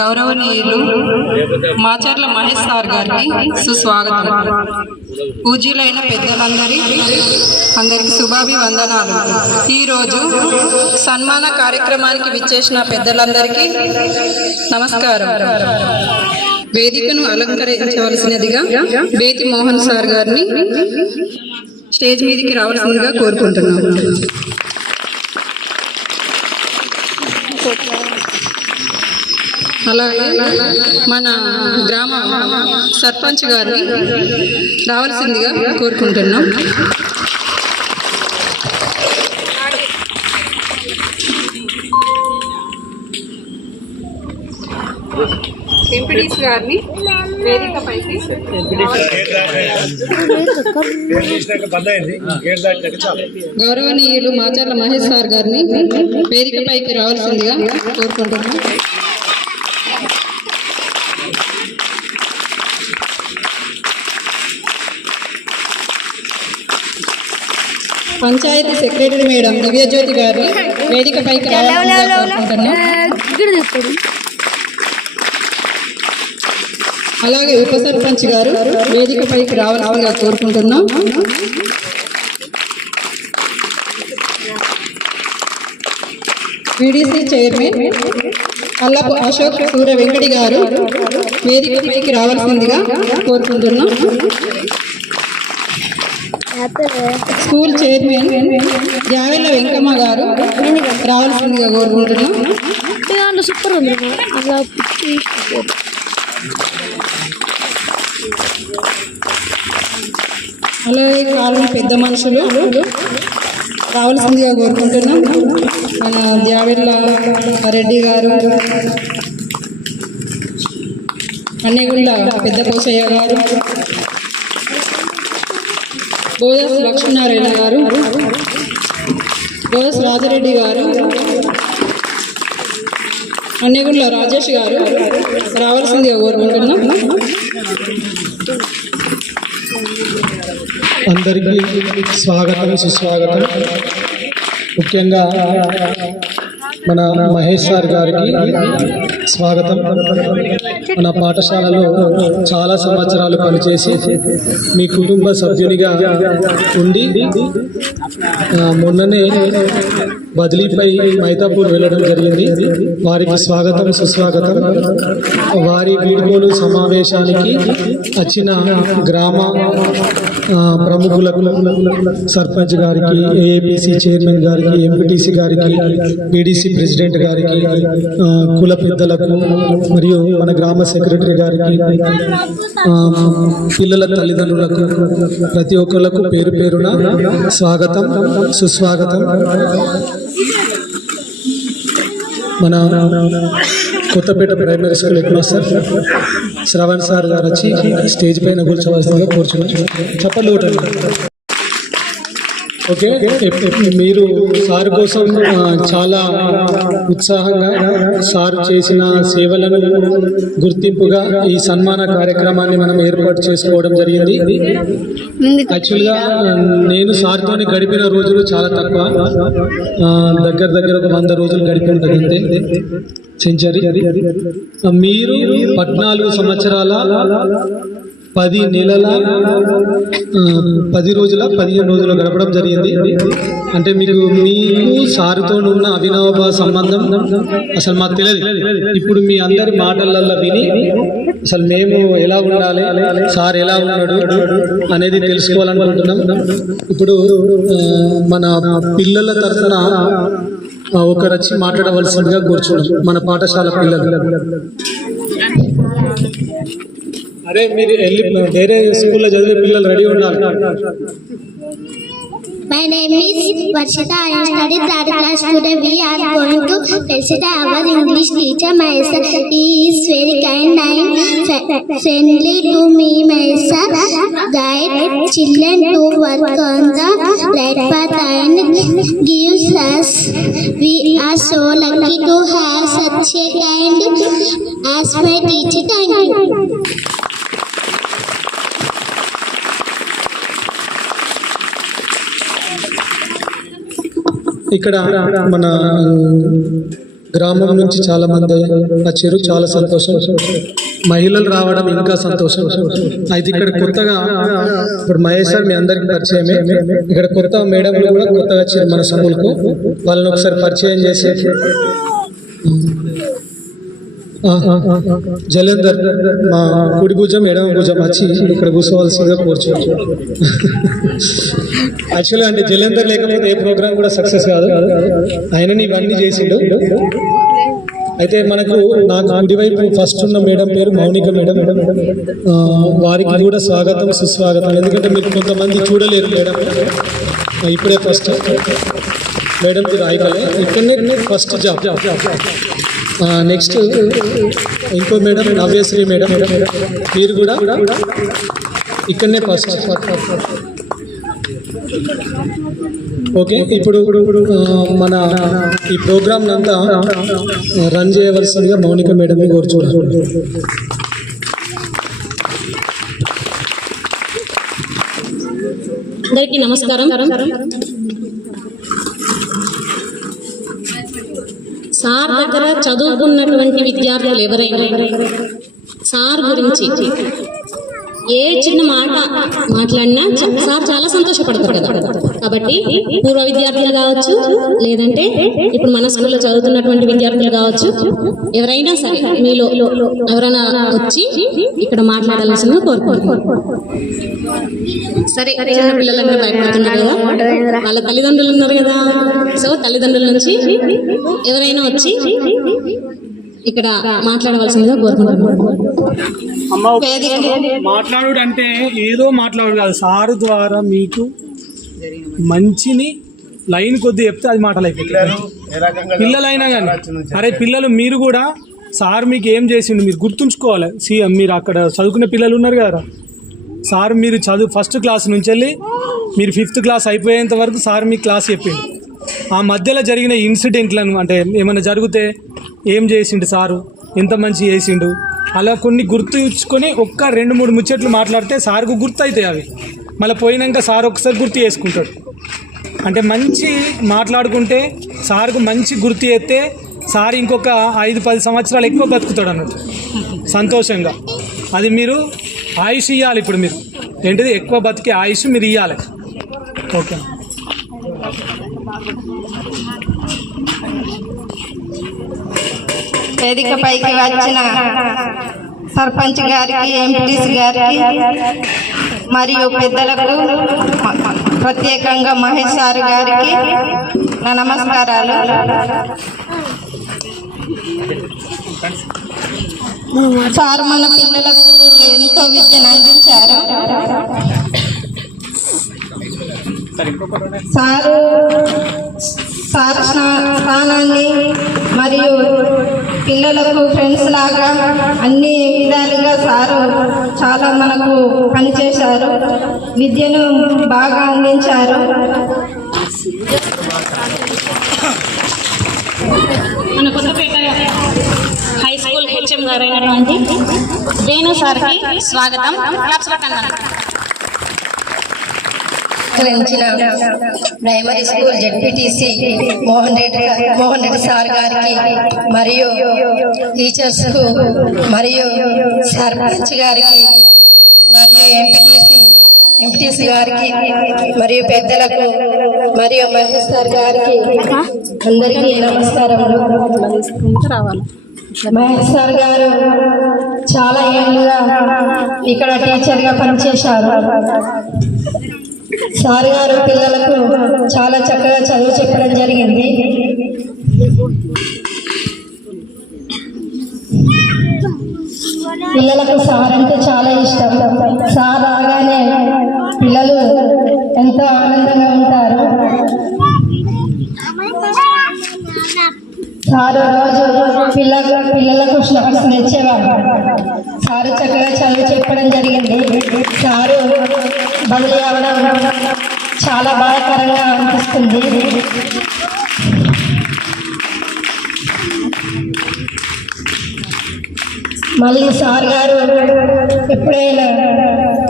గౌరవనీయులు మాచర్ల మహేష్ సార్ గారికి సుస్వాగతం. పూజ్యులైన అందరికీ శుభాభివందనాలు. ఈరోజు సన్మాన కార్యక్రమానికి విచ్చేసిన పెద్దలందరికీ నమస్కారం. వేదికను అలంకరించవలసినదిగా బేతి మోహన్ సార్ గారిని స్టేజ్ మీదకి రావాల్సిందిగా కోరుకుంటున్నాము. అలాగే మన గ్రామ సర్పంచ్ గారిని రావాల్సిందిగా కోరుకుంటున్నాం. ఎంపీడీసీ గారిని వేదికపైకి గౌరవనీయులు మాచర్ల మహేష్ సార్ గారిని వేదికపైకి రావాల్సిందిగా కోరుకుంటున్నాం. పంచాయతీ సెక్రటరీ మేడం దివ్యజ్యోతి గారిని వేదికపైకి రావాల్సిందిగా కోరుకుంటున్నాం. అలాగే ఉప సర్పంచ్ గారు వేదికపైకి రావాల్సిందిగా కోరుకుంటున్నాం. వీడీసీ చైర్మన్ అల్లపు అశోక్ సూర్య వెంకటి గారు వేదికపైకి రావాల్సిందిగా కోరుకుంటున్నాం. స్కూల్ చైర్మన్ జావెల్ల వెంకమ్మ గారు రావాల్సిందిగా కోరుకుంటున్నాం. అలాగే కాలం పెద్ద మనుషులు రావాల్సిందిగా కోరుకుంటున్నాం. మన జావెల్ల రెడ్డి గారు, అన్నెగుళ్ళ పెద్ద కోసయ్య గారు, బోదస్ లక్ష్మీనారాయణ గారు, బోదస్ రాజరెడ్డి గారు, అన్నెగుళ్ళ రాజేష్ గారు రావాల్సిందిగా కోరుకుంటున్నాం. అందరికీ స్వాగతం, సుస్వాగతం. ముఖ్యంగా మన మహేష్ సార్ గారికి స్వాగతం. మన పాఠశాలలో చాలా సంవత్సరాలు పనిచేసి మీ కుటుంబ సభ్యునిగా ఉండి మొన్ననే బదిలీపై మైతాపూర్ వెళ్ళడం జరిగింది. వారికి స్వాగతం, సుస్వాగతం. వారి వీడ్కోలు సమావేశానికి వచ్చిన గ్రామ ప్రముఖులకు, సర్పంచ్ గారికి, ఏఏపీసీ చైర్మన్ గారికి, ఎంపీటీసీ గారికి, పీడీసీ ప్రెసిడెంట్ గారికి, కుల పెద్దలకు మరియు మన గ్రామ సెక్రటరీ గారికి, పిల్లల తల్లిదండ్రులకు, ప్రతి ఒక్కరికి పేరు పేరున స్వాగతం, సుస్వాగతం. మన Kothapeta primary school head master Shravan sir గారు వచ్చి స్టేజ్ పైన కూర్చోవలసిందిగా కోరుచున్నాం. చెప్పండి ఒకటి. ఓకే, మీరు సార్ కోసం చాలా ఉత్సాహంగా సార్ చేసిన సేవలను గుర్తింపుగా ఈ సన్మాన కార్యక్రమాన్ని మనం ఏర్పాటు చేసుకోవడం జరిగింది. యాక్చువల్గా నేను సార్తో గడిపిన రోజులు చాలా తక్కువ, దగ్గర ఒక 100 రోజులు గడిపి ఉంటుంది అంతే, సెంచరీ. మీరు 14 సంవత్సరాల 10 నెలల 10 రోజుల 15 రోజులు గడపడం జరిగింది. అంటే మీకు సార్తో ఉన్న అవినాభావ సంబంధం అసలు మాకు తెలియదు. ఇప్పుడు మీ అందరి మాటలల్లో విని అసలు మేము ఎలా ఉండాలి, సార్ ఎలా ఉన్నాడు అనేది తెలుసుకోవాలనుకుంటున్నాం. ఇప్పుడు మన పిల్లల తరఫున ఒకరు వచ్చి మాట్లాడవలసిందిగా కూర్చున్నాం. మన పాఠశాల పిల్లలు. అరే మీరు వేరే స్కూల్లో చదివే పిల్లలు రెడీ ఉండాలి. My name is Varshita. I study 3rd class. Today we are going to present our English teacher. My sir, he is very kind and friendly to me. My sir guide children to work on the right path and gives us. We are so lucky to have such a kind as my teacher. Thank you. ఇక్కడ మన గ్రామం నుంచి చాలా మంది వచ్చారు, చాలా సంతోషం. మహిళలు రావడం ఇంకా సంతోషం. అయితే ఇక్కడ కొత్తగా ఇప్పుడు మహేష్ సార్ మీ అందరికి పరిచయమే, ఇక్కడ కొత్త మేడంలు కూడా కొత్తగా వచ్చారు మన స్కూల్కు. వాళ్ళని ఒకసారి పరిచయం చేసి, జలేందర్ మా కుడి భుజం ఎడమ భుజం వచ్చి ఇక్కడ కూర్చోవలసిందిగా కూర్చోవచ్చు. యాక్చువల్గా అంటే జలేందర్ లేకపోతే ఏ ప్రోగ్రామ్ కూడా సక్సెస్ కాదు, ఆయనని ఇవన్నీ చేసిండు. అయితే నాకు కుడివైపు ఫస్ట్ ఉన్న మేడం పేరు మౌనిక మేడం. వారికి కూడా స్వాగతం సుస్వాగతం. ఎందుకంటే మీరు కొంతమంది చూడలేరు మేడం, ఇప్పుడే ఫస్ట్ మేడంకి రాయగలే, ఇక్కడనే ఫస్ట్ జాబ్. నెక్స్ట్ ఇంకో మేడం నవ్యశ్రీ మేడం, మీరు కూడా ఇక్కడనే ఫస్ట్. ఓకే, ఇప్పుడు మన ఈ ప్రోగ్రామ్ అంతా రన్ చేయవలసిందిగా మౌనిక మేడంని కోరుచూడాలి. అందరికీ నమస్కారం. సార్ దగ్గర చదువుకున్నటువంటి విద్యార్థులు ఎవరైనా సార్ గురించి ఏ చిన్న మాట మాట్లాడినా సార్ చాలా సంతోషపడతారు కదా. కాబట్టి పూర్వ విద్యార్థులు కావచ్చు, లేదంటే ఇప్పుడు మన స్కూల్లో చదువుతున్నటువంటి విద్యార్థులు కావచ్చు, ఎవరైనా సరే మీలో ఎవరైనా వచ్చి ఇక్కడ మాట్లాడాల్సిందిగా కోరుకుంటున్నాను. సరే, చిన్న పిల్లలందరూ భయపడుతున్నారు కదా, వాళ్ళ తల్లిదండ్రులు ఉన్నారు కదా. సో తల్లిదండ్రుల నుంచి ఎవరైనా వచ్చి ఇక్కడ మాట్లాడవలసిందిగా కోరుకుంటున్నాను. మాట్లాడు అంటే ఏదో మాట్లాడు కాదు, సారు ద్వారా మీకు మంచిని లైన్ కొద్ది చెప్తే అది మాటలు అయిపోతుంది. పిల్లలైనా కానీ అరే పిల్లలు మీరు కూడా సార్ మీకు ఏం చేసిండు మీరు గుర్తుంచుకోవాలి. మీరు అక్కడ చదువుకునే పిల్లలు ఉన్నారు కదా, సార్ మీరు ఫస్ట్ క్లాస్ నుంచి వెళ్ళి మీరు 5th క్లాస్ అయిపోయేంత వరకు సార్ మీకు క్లాస్ చెప్పిండు. ఆ మధ్యలో జరిగిన ఇన్సిడెంట్లను అంటే ఏమైనా జరిగితే ఏం చేసిండు సారు, ఎంత మంచి చేసిండు, అలా కొన్ని గుర్తుంచుకొని 1-2-3 ముచ్చట్లు మాట్లాడితే సార్కు గుర్తు అవుతాయి. అవి మళ్ళీ పోయినాక సార్ ఒకసారి గుర్తు చేసుకుంటాడు. అంటే మంచి మాట్లాడుకుంటే సార్కు మంచి గుర్తు చేస్తే సార్ ఇంకొక 5-10 సంవత్సరాలు ఎక్కువ బతుకుతాడు అన్నట్టు సంతోషంగా. అది మీరు ఆయుష్ ఇవ్వాలి. ఇప్పుడు మీరు ఏంటిది ఎక్కువ బతికే ఆయుష్ మీరు ఇవ్వాలి. ఓకే, వేదికపైకి వచ్చిన సర్పంచ్ గారికి, ఎంపీటీసీ గారికి మరియు పెద్దలకు, ప్రత్యేకంగా మహేష్ సార్ గారికి నా నమస్కారాలు. సార్ మన పిల్లలకు ఎంతో విద్యను అందించారు. సార్ స్థానాన్ని మరియు పిల్లలకు ఫ్రెండ్స్ లాగా అన్ని విధాలుగా సారు చాలా మనకు పనిచేశారు, విద్యను బాగా అందించారు. మన కొత్తపేట హై స్కూల్ హెచ్ఎం గారైనటువంటి వేణు సార్కి స్వాగతం. Primary school ZPTC Mohan Reddy sir గారికి మరియు టీచర్స్ కు మరియు సర్పంచ్ గారికి మరియు ఎంపీటీసీ గారికి మరియు పెద్దలకు మరియు మహేష్ సార్ గారికి అందరికీ నమస్కారములు. మహేష్ సార్ గారు చాలా ఏళ్ళుగా ఇక్కడ టీచర్గా పనిచేశారు. సార్ గారు పిల్లలకు చాలా చక్కగా చదువు చెప్పడం జరిగింది. పిల్లలకు సార్ అంటే చాలా ఇష్టం. సార్ రాగానే పిల్లలు ఎంతో ఆనందంగా ఉంటారు. సారు రోజు పిల్లలకు స్నాక్స్ తెచ్చేవారు. సారు చక్కగా చదువు చెప్పడం జరిగింది. సారు బదిలీ అవ్వడం చాలా బాధాకరంగా అనిపిస్తుంది. మళ్ళీ సార్ గారు ఎప్పుడైనా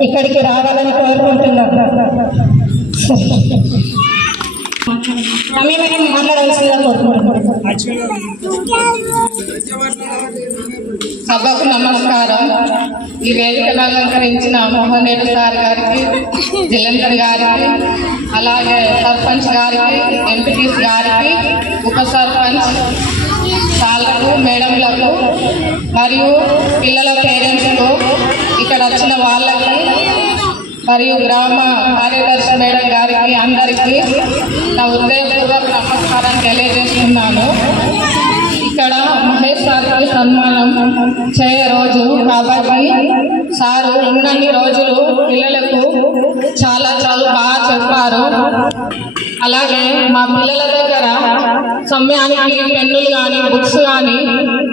ఇక్కడికి రావాలని కోరుకుంటున్నాను. సమయం మాట్లాడవలసిందిగా కోరుకుంటున్నాను. సభకు నమస్కారం. ఈ వేదికను అలంకరించిన మోహన్ సార్ గారికి, జలంధర్ గారికి, అలాగే సర్పంచ్ గారికి, ఎంపీటీస్ గారికి, ఉప సర్పంచ్ సార్లకు, మేడంలకు మరియు పిల్లల పేరెంట్స్కు, ఇక్కడ వచ్చిన వాళ్ళకి మరియు గ్రామ కార్యదర్శి మేడం గారికి అందరికీ నా హృదయపూర్వక నమస్కారం తెలియజేస్తున్నాను. ఇక్కడ మహేష్ సార్కి సన్మానం చేయే రోజు కాబట్టి సారు ఉన్నన్ని రోజులు పిల్లలకు చాలా బాగా చెప్పారు. అలాగే మా పిల్లల దగ్గర సమయానికి పెన్నులు కానీ బుక్స్ కానీ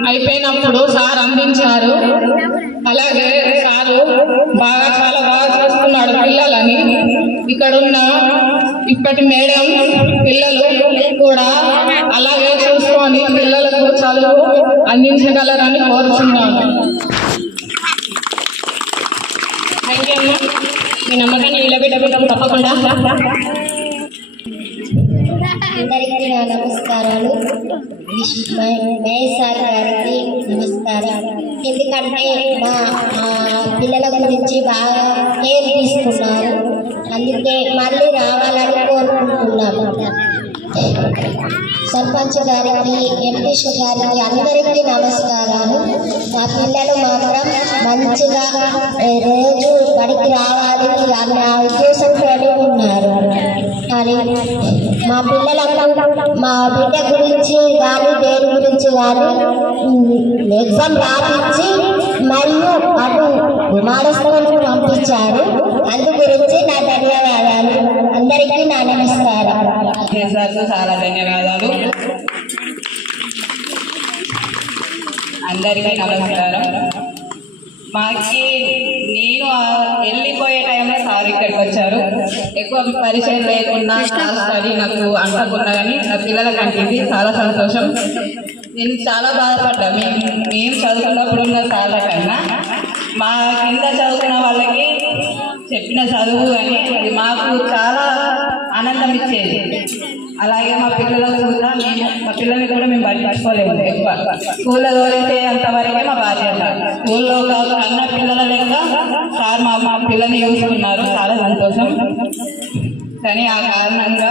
అయిపోయినప్పుడు సార్ అందించారు. అలాగే సారు చాలా బాగా చూస్తున్నాడు పిల్లలని. ఇక్కడున్న ఇప్పటి మేడం పిల్లలు కూడా అలాగే చూసుకొని పిల్లలకు చదువు అందించగలరని కోరుతున్నాను. మీ నమ్మకాన్ని నిలబెట్టడం తప్పకుండా. అందరికీ నా నమస్కారాలు. మహేష్ సార్ గారికి నమస్కారం. ఎందుకంటే మా పిల్లల గురించి బాగా కేర్ తీసుకున్నారు, అందుకే మళ్ళీ రావాలని కోరుకుంటున్నాము. సర్పంచ్ గారికి, ఎంపీసీ గారికి అందరికీ నమస్కారాలు. మా పిల్లలు మాత్రం మంచిగా రోజు బడికి రావాలి అన్న ఉద్దేశంతోనే ఉన్నారు. కానీ మా పిల్లలకు మా బిడ్డ గురించి కానీ దేని గురించి కానీ ఎగ్జామ్ రాపించి మరియు అటు విమానాశ్రయానికి పంపించారు. అందు గురించి నా ధన్యవాదాలు. అందరికీ నా నమస్కారం. చాలా ధన్యవాదాలు. అందరికీ నమస్కారం. మాకి నేను వెళ్ళిపోయే టైంలో సార్ ఇక్కడికి వచ్చారు. ఎక్కువ పరిచయం లేకుండా స్టడీ నాకు అంటకున్నా కానీ నా పిల్లలకు అంటింది. చాలా సంతోషం. నేను చాలా బాధపడ్డా. మేము చదువుకున్నప్పుడు ఉన్న సార్ల కన్నా మా కింద చదువుకున్న వాళ్ళకి చెప్పిన చదువు అని అది మాకు చాలా ఆనందం ఇచ్చేది. అలాగే మా పిల్లలకు కూడా మా పిల్లల్ని కూడా మేము పట్టించుకోలేము. ఎక్కువ స్కూల్లో తోలితే అంతవరకే మా బాధ్యత. స్కూల్లో అన్న పిల్లల లెక్క సార్ మా పిల్లల్ని చూసుకున్నారు. చాలా సంతోషం. కానీ ఆ కారణంగా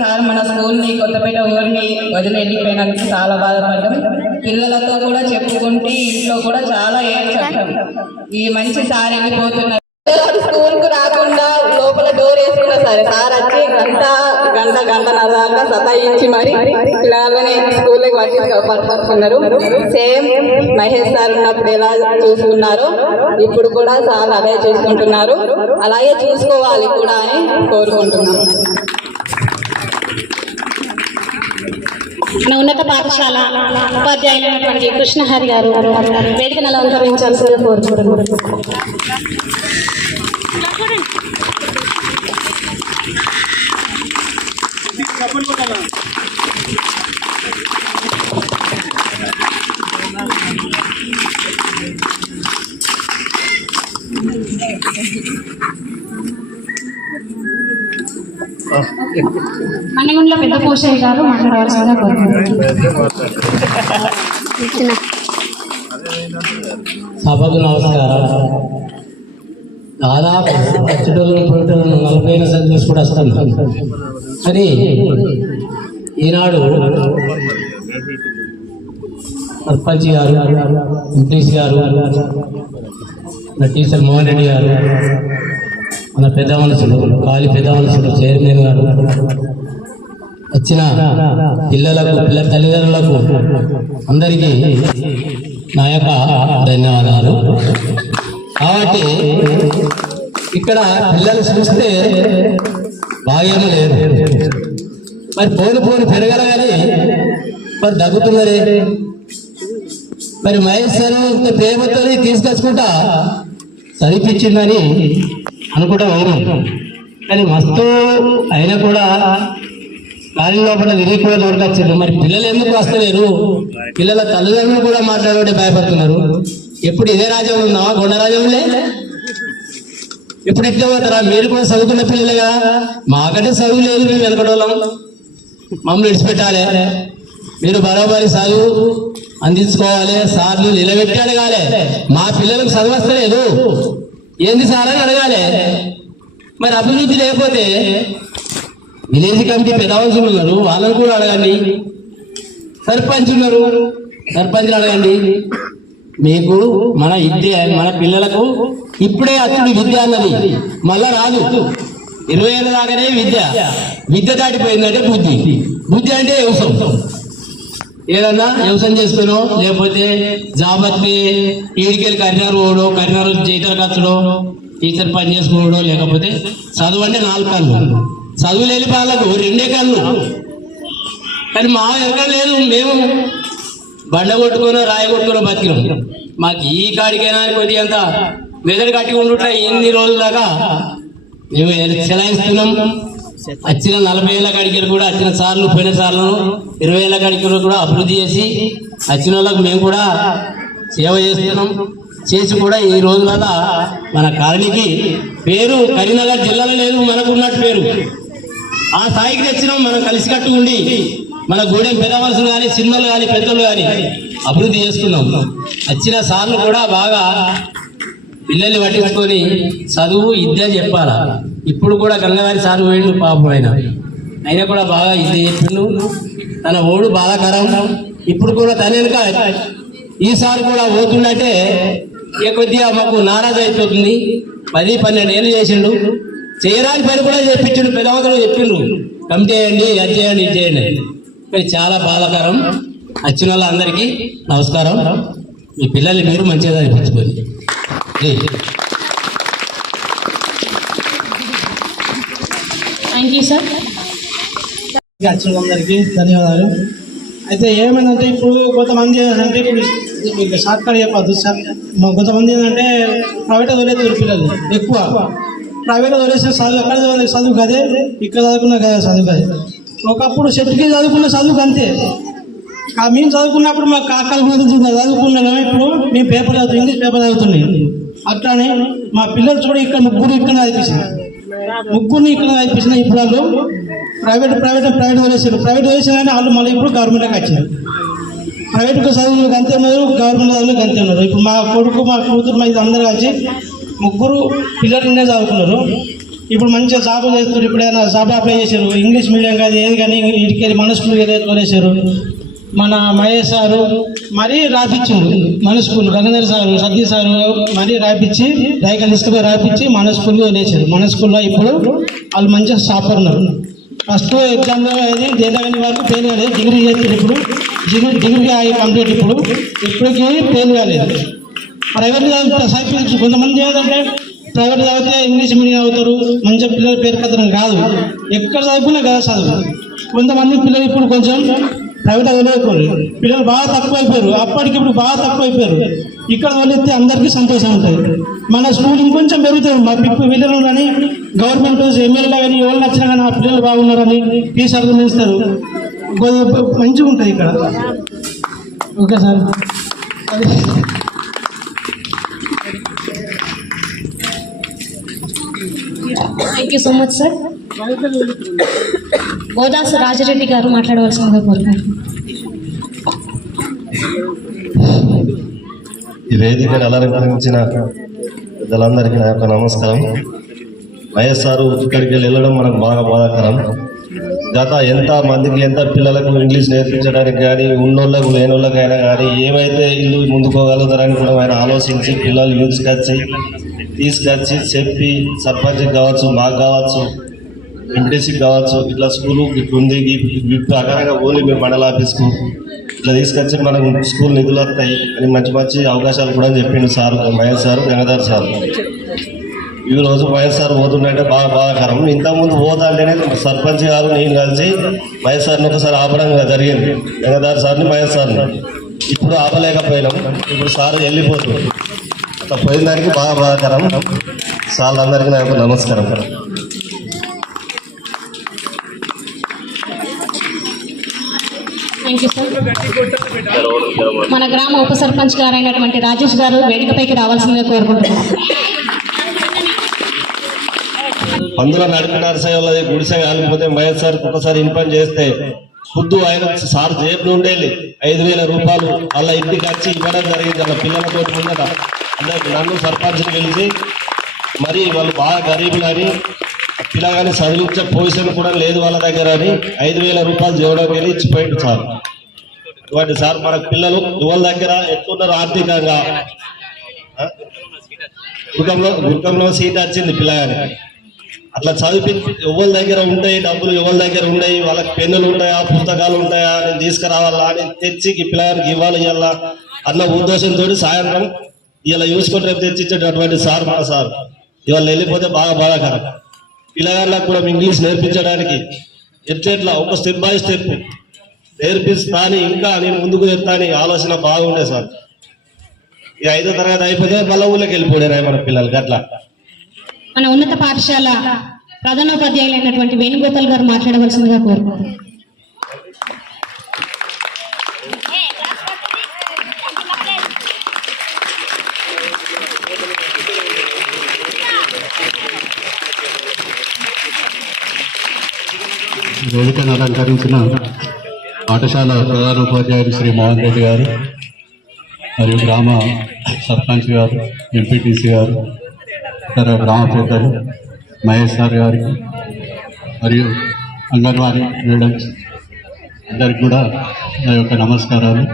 సార్ మన స్కూల్ని కొత్తపేట ఊరిని వదిలి వెళ్ళిపోయినందుకు చాలా బాధపడ్డాం. పిల్లలతో కూడా చెప్పుకుంటే ఇంట్లో కూడా చాలా ఏడ్చాం. ఈ మంచి సార్ వెళ్ళిపోతున్నారు. స్కూల్కు రాకుండా లోపల డోర్ వేసుకున్నా సరే సార్ వచ్చి గంటన్నర దాకా సతాయించి మరి పిల్లలని స్కూల్కి పట్టుకున్నారు. సేమ్ మహేష్ సార్ ఉన్నప్పుడు ఎలా చూసుకున్నారో ఇప్పుడు కూడా సార్ అదే చూసుకుంటున్నారు. అలాగే చూసుకోవాలి కూడా అని కోరుకుంటున్నాను. నా ఉన్నత పాఠశాల ఉపాధ్యాయులైనటువంటి కృష్ణహరి గారు వేదికను అలంకరించాల్సిందిగా కోరుకుంటున్నారు. మణిగుండ్ల పెద్ద పోషయ్య గారు మాట్లాడవలసిందిగా కోరుకుంటున్నారు. సభకు నమస్కారం. దాదాపు వచ్చేటోళ్ళు 40 సర్వీస్ కూడా వస్తున్నాను. కానీ ఈనాడు సర్పంచ్ గారు, ఎంపీసీ గారు, టీచర్ మోహన్ రెడ్డి గారు, మన పెద్ద మనుషులు పెద్ద మనుషులు చైర్మన్ గారు వచ్చిన పిల్లల తల్లిదండ్రులకు అందరికీ నా యొక్క ధన్యవాదాలు. కాబట్టి ఇక్కడ పిల్లలు చూస్తే భాగ్యం లేదు. మరి పోను పెరగలగానే మరి దగ్గుతున్నదే. మరి మహేష్ సార్ ప్రేమతో తీసుకొచ్చుకుంటా చదివిపించిందని అనుకుంటా అవును. కానీ మస్తు అయినా కూడా గాలి లోపల తిరిగి కూడా దొరకొచ్చారు. మరి పిల్లలు ఎందుకు వస్తలేరు? పిల్లల తల్లిదండ్రులు కూడా మాట్లాడే భయపడుతున్నారు. ఎప్పుడు ఇదే రాజ్యం ఉన్నావా? కొండ రాజ్యంలే ఇప్పుడు ఇట్లా పోతారా? మీరు కూడా చదువుకున్న పిల్లలుగా, మాకంటే చదువు లేదు, మేము వెనకడోళ్ళం, మమ్మల్ని విడిచిపెట్టాలి. మీరు బరోబరి చదువు అందించుకోవాలి, సార్లు నిలబెట్టి అడగాలి. మా పిల్లలకు చదువు వస్తలేదు ఏంది సార్ అని అడగాలి. మరి అభివృద్ధి లేకపోతే విలేజ్ కమిటీ పెద్దవలసులు ఉన్నారు, వాళ్ళని కూడా అడగండి. సర్పంచ్ ఉన్నారు, సర్పంచ్లు అడగండి. మీకు మన విద్య, మన పిల్లలకు ఇప్పుడే అచ్చుడు విద్య అన్నది మళ్ళా రాదు. 20 ఏళ్ళ దాకానే విద్య దాటిపోయిందంటే బుద్ధి అంటే వ్యవసాయం. ఏదన్నా వ్యవసాయం చేసుకునో, లేకపోతే జాబ్ వస్తే ఈడికెళ్ళి కరీంనగర్ పోవడో, కరీంనగర్ జీతాలు ఖర్చుడో, టీచర్ పని చేసుకోవడో, లేకపోతే చదువు అంటే 4 కళ్ళు, చదువు లేని వాళ్ళకు 2 కళ్ళు. కానీ మా ఎక్కడ లేదు, మేము బండ కొట్టుకునో రాయి కొట్టుకునో బతికినాం. మాకు ఈ కాడికైనా కొద్దిగా అంత మెదడు కట్టి ఉండుట ఎన్ని రోజుల దాకా మేము చెలాయిస్తున్నాం. వచ్చిన 40 ఏళ్ళ కాడికి కూడా వచ్చిన సార్లు, పోయిన సార్లను 20 ఏళ్ళ కాడికి కూడా అభివృద్ధి చేసి వచ్చిన వాళ్ళకు మేము కూడా సేవ చేస్తున్నాం. చేసి కూడా ఈ రోజులలో మన కాలనీకి పేరు కరీంనగర్ జిల్లాలో లేదు, మనకు ఉన్నట్టు పేరు. ఆ స్థాయికి తెచ్చినాం. మనం కలిసికట్టు ఉండి మన గూడెం పెద్దవలసలు కానీ, సినిమాలు కానీ, పెద్దలు కానీ అభివృద్ధి చేసుకున్నాం. వచ్చిన సార్లు కూడా బాగా పిల్లల్ని పట్టించుకొని చదువు విద్య చెప్పాలా. ఇప్పుడు కూడా గంగవారి సార్ పోయిండు పాపం, అయినా కూడా బాగా ఇది చెప్పిండు. తన ఓడు బాధాకరం. ఇప్పుడు కూడా తన వెనుక ఈసారి కూడా పోతుందంటే కొద్దిగా మాకు నారాజు అయిపోతుంది. 10-12 ఏళ్ళు చేసిండు, చేయరాని పని కూడా చెప్పించిండు. పెద్దవాళ్ళు చెప్పిండ్రు, కమిటీ చేయండి, అది చేయండి, ఇది చేయండి. కానీ చాలా బాధాకరం. వచ్చిన వాళ్ళందరికీ నమస్కారం. మీ పిల్లల్ని మీరు మంచిగా అనిపించుకోండి. Thank you sir. వచ్చిన అందరికీ ధన్యవాదాలు. అయితే ఏమైందంటే ఇప్పుడు కొంతమంది ఏంటంటే, ఇప్పుడు షార్ట్కట్ చెప్పద్దు సార్, కొంతమంది ఏంటంటే ప్రైవేట్ వదిలేదు పిల్లలు ఎక్కువ. ప్రైవేట్ వదిలేసిన చదువు ఎక్కడ చదువు కదే, ఇక్కడ చదువుకున్నా కదా చదువు కదే. ఒకప్పుడు చెట్టుకి చదువుకున్న చదువుకు అంతే. మేము చదువుకున్నప్పుడు మా కాకాలు చదువుకున్నాము. ఇప్పుడు మేము పేపర్ చదువుతాం, ఇంగ్లీష్ పేపర్ చదువుతున్నాం. అట్లానే మా పిల్లలు కూడా ఇక్కడ ముగ్గురు ఇక్కడ చదివించింది, ముగ్గురిని ఇక్కడ చదివించిన. ఇప్పుడు వాళ్ళు ప్రైవేట్ వదిలేసారు కానీ వాళ్ళు మళ్ళీ ఇప్పుడు గవర్నమెంట్కి వచ్చారు. ప్రైవేట్గా చదువులకు అంతే ఉన్నారు, గవర్నమెంట్ చదువులకు అంతే ఉన్నారు. ఇప్పుడు మా కొడుకు, మా కూతురు, మా ఇది అందరూ కలిసి ముగ్గురు పిల్లలనే చదువుకున్నారు. ఇప్పుడు మంచిగా జాబ్ చేస్తారు. ఇప్పుడు ఏదైనా జాబ్ అప్లై చేశారు, ఇంగ్లీష్ మీడియం కాదు ఏది కానీ ఇంటికి మన స్కూల్ వదిలేశారు. మన మహేష్ సారు మరీ రాపించారు, మన స్కూల్ గంగాధర్ సారు, సతీ సారు మరీ రాపించి రైకల్ తీసుకుపోయి రాపించి మన స్కూల్లో వదిలేశారు. మన స్కూల్లో ఇప్పుడు వాళ్ళు మంచిగా సాఫర్ ఉన్నారు. ఫస్ట్ ఎగ్జామ్లో అది దేని వరకు ఫెయిల్ కాలేదు, డిగ్రీ చేస్తారు. ఇప్పుడు డిగ్రీ కంప్లీట్. ఇప్పటికీ ఫెయిల్ కాలేదు. ప్రైవేట్ చదివించు. కొంతమంది ఏదంటే ప్రైవేట్ చదివితే ఇంగ్లీష్ మీడియం అవుతారు, మంచిగా పిల్లలు పేరు కట్టడం కాదు, ఎక్కడ చదువుకున్నా కదా చదువు. కొంతమంది పిల్లలు ఇప్పుడు కొంచెం ప్రైవేట్ వదిలేకపోయారు, పిల్లలు బాగా తక్కువ అయిపోయారు. అప్పటికి ఇప్పుడు బాగా తక్కువ అయిపోయారు. ఇక్కడ వదిలేస్తే అందరికీ సంతోషం ఉంటుంది. మన స్కూల్ ఇంకొంచెం పెరుగుతాయి. మా పిల్లలు కానీ గవర్నమెంట్ ఎమ్మెల్యే కానీ ఎవరు నచ్చినా కానీ మా పిల్లలు బాగున్నారని టీచర్లు పెంచుతారు. మంచిగా ఉంటుంది ఇక్కడ. Okay sir. Thank you so much sir. Godasu Rajareddy గారు మాట్లాడవలసిందిగా కోరుతారు. ఈ వేదికను అలంకరించిన పెద్దలందరికీ నా యొక్క నమస్కారం. వైఎస్ఆర్ ఇక్కడికి వెళ్ళడం మనకు బాగా బాధాకరం. గత ఎంత మందికి, ఎంత పిల్లలకు ఇంగ్లీష్ నేర్పించడానికి కానీ, ఉన్నోళ్ళకు లేనోళ్ళకైనా కానీ ఏమైతే ఇల్లు ముందుకోగలుగుతారని కూడా ఆయన ఆలోచించి పిల్లలు యూత్స్కి వచ్చి తీసుకొచ్చి చెప్పి సర్పంచ్కి కావచ్చు, మాకు కావచ్చు, ఎంపీసీకి కావచ్చు, ఇట్లా స్కూలు ఉంది ఈ ప్రకారంగా ఓన్లీ మేము మండల ఆఫీస్కు ఇట్లా తీసుకొచ్చి మనకు స్కూల్ నిధులు వస్తాయి అని మంచి మంచి అవకాశాలు కూడా చెప్పిండు sir, Mahesh sir, Gangadhar sir. ఈ రోజు మహేష్ సార్ పోతుండే బాగా బాధాకరం. ఇంతకుముందు పోతా అంటేనే సర్పంచ్ గారు నేను కలిసి మహేష్ సార్ని ఒకసారి ఆపడం జరిగింది, గంగాధర్ సార్ని, మహేష్ సార్ని. ఇప్పుడు ఆపలేకపోయినాం. ఇప్పుడు సార్ వెళ్ళిపోతుంది. అట్లా పోయిన దానికి బాగా బాధాకరం. సార్ అందరికీ నా యొక్క నమస్కారం. Thank you sir. మన గ్రామ ఉప సర్పంచ్ గారైనటువంటి రాజేష్ గారు వేదికపైకి రావాల్సిందిగా కోరుకుంటున్నాం. పందుల నడిపి నరసయ్య వాళ్ళది గుడిసె కాలిపోతే మహేష్ సార్ ఒకసారి ఇన్ఫార్మ్ చేస్తే ఖుద్దు ఆయన సార్ జేబులు ఉండేది 5,000 రూపాయలు వాళ్ళ ఇంటికి వచ్చి ఇవ్వడం జరిగింది. వాళ్ళ పిల్లలతో ముందట అంటే నన్ను సర్పంచ్ని పిలిచి మరి వాళ్ళు బాగా గరీబులు అని పిల్లగాని చదివించే పొజిషన్ కూడా లేదు వాళ్ళ దగ్గర అని 5,000 రూపాయలు చేయడం వెళ్ళి ఇచ్చిపోయింది సార్. ఇటువంటి సార్ మన పిల్లలు యువల దగ్గర ఎట్లున్నారు ఆర్థికంగా గుర్కంలో సీట్ వచ్చింది పిల్లగాని అట్లా చదివి ఎవరి దగ్గర ఉంటాయి డబ్బులు ఎవరి దగ్గర ఉన్నాయి వాళ్ళకి పెన్నులు ఉంటాయా పుస్తకాలు ఉంటాయా నేను తీసుకురావాలా అని తెచ్చి పిల్లగానికి ఇవ్వాలి ఇవ్వాలా అన్న ఉద్దేశంతో సాయంత్రం ఇలా చూసుకొని రేపు తెచ్చిచ్చేటటువంటి సార్ మన సార్ ఇవాళ వెళ్ళిపోతే బాగా బాధాకరం. పిల్లగాళ్ళకు కూడా ఇంగ్లీష్ నేర్పించడానికి ఎట్లా ఒక స్టెప్ బై స్టెప్ నేర్పిస్తా అని ఇంకా నేను ముందుకు చెప్తా అని ఆలోచన బాగుండే సార్. ఈ 5వ తరగతి అయిపోతే మళ్ళీ ఊళ్ళకి వెళ్ళిపోయారు మన పిల్లలకి అట్లా. మన ఉన్నత పాఠశాల ప్రధానోపాధ్యాయులైనటువంటి వేణుగోపాల్ గారు మాట్లాడవలసిందిగా కోరుకుంటున్నాను. వేదికను అలంకరించిన పాఠశాల ప్రధానోపాధ్యాయులు శ్రీ మోహన్ రెడ్డి గారు మరియు గ్రామ సర్పంచ్ గారు, ఎంపీటీసీ గారు, ఇతర గ్రామ పెద్దలు, మహేష్ సార్ గారికి మరియు అంగన్వాడీ మేడమ్స్ అందరికి కూడా నా యొక్క నమస్కారాలు.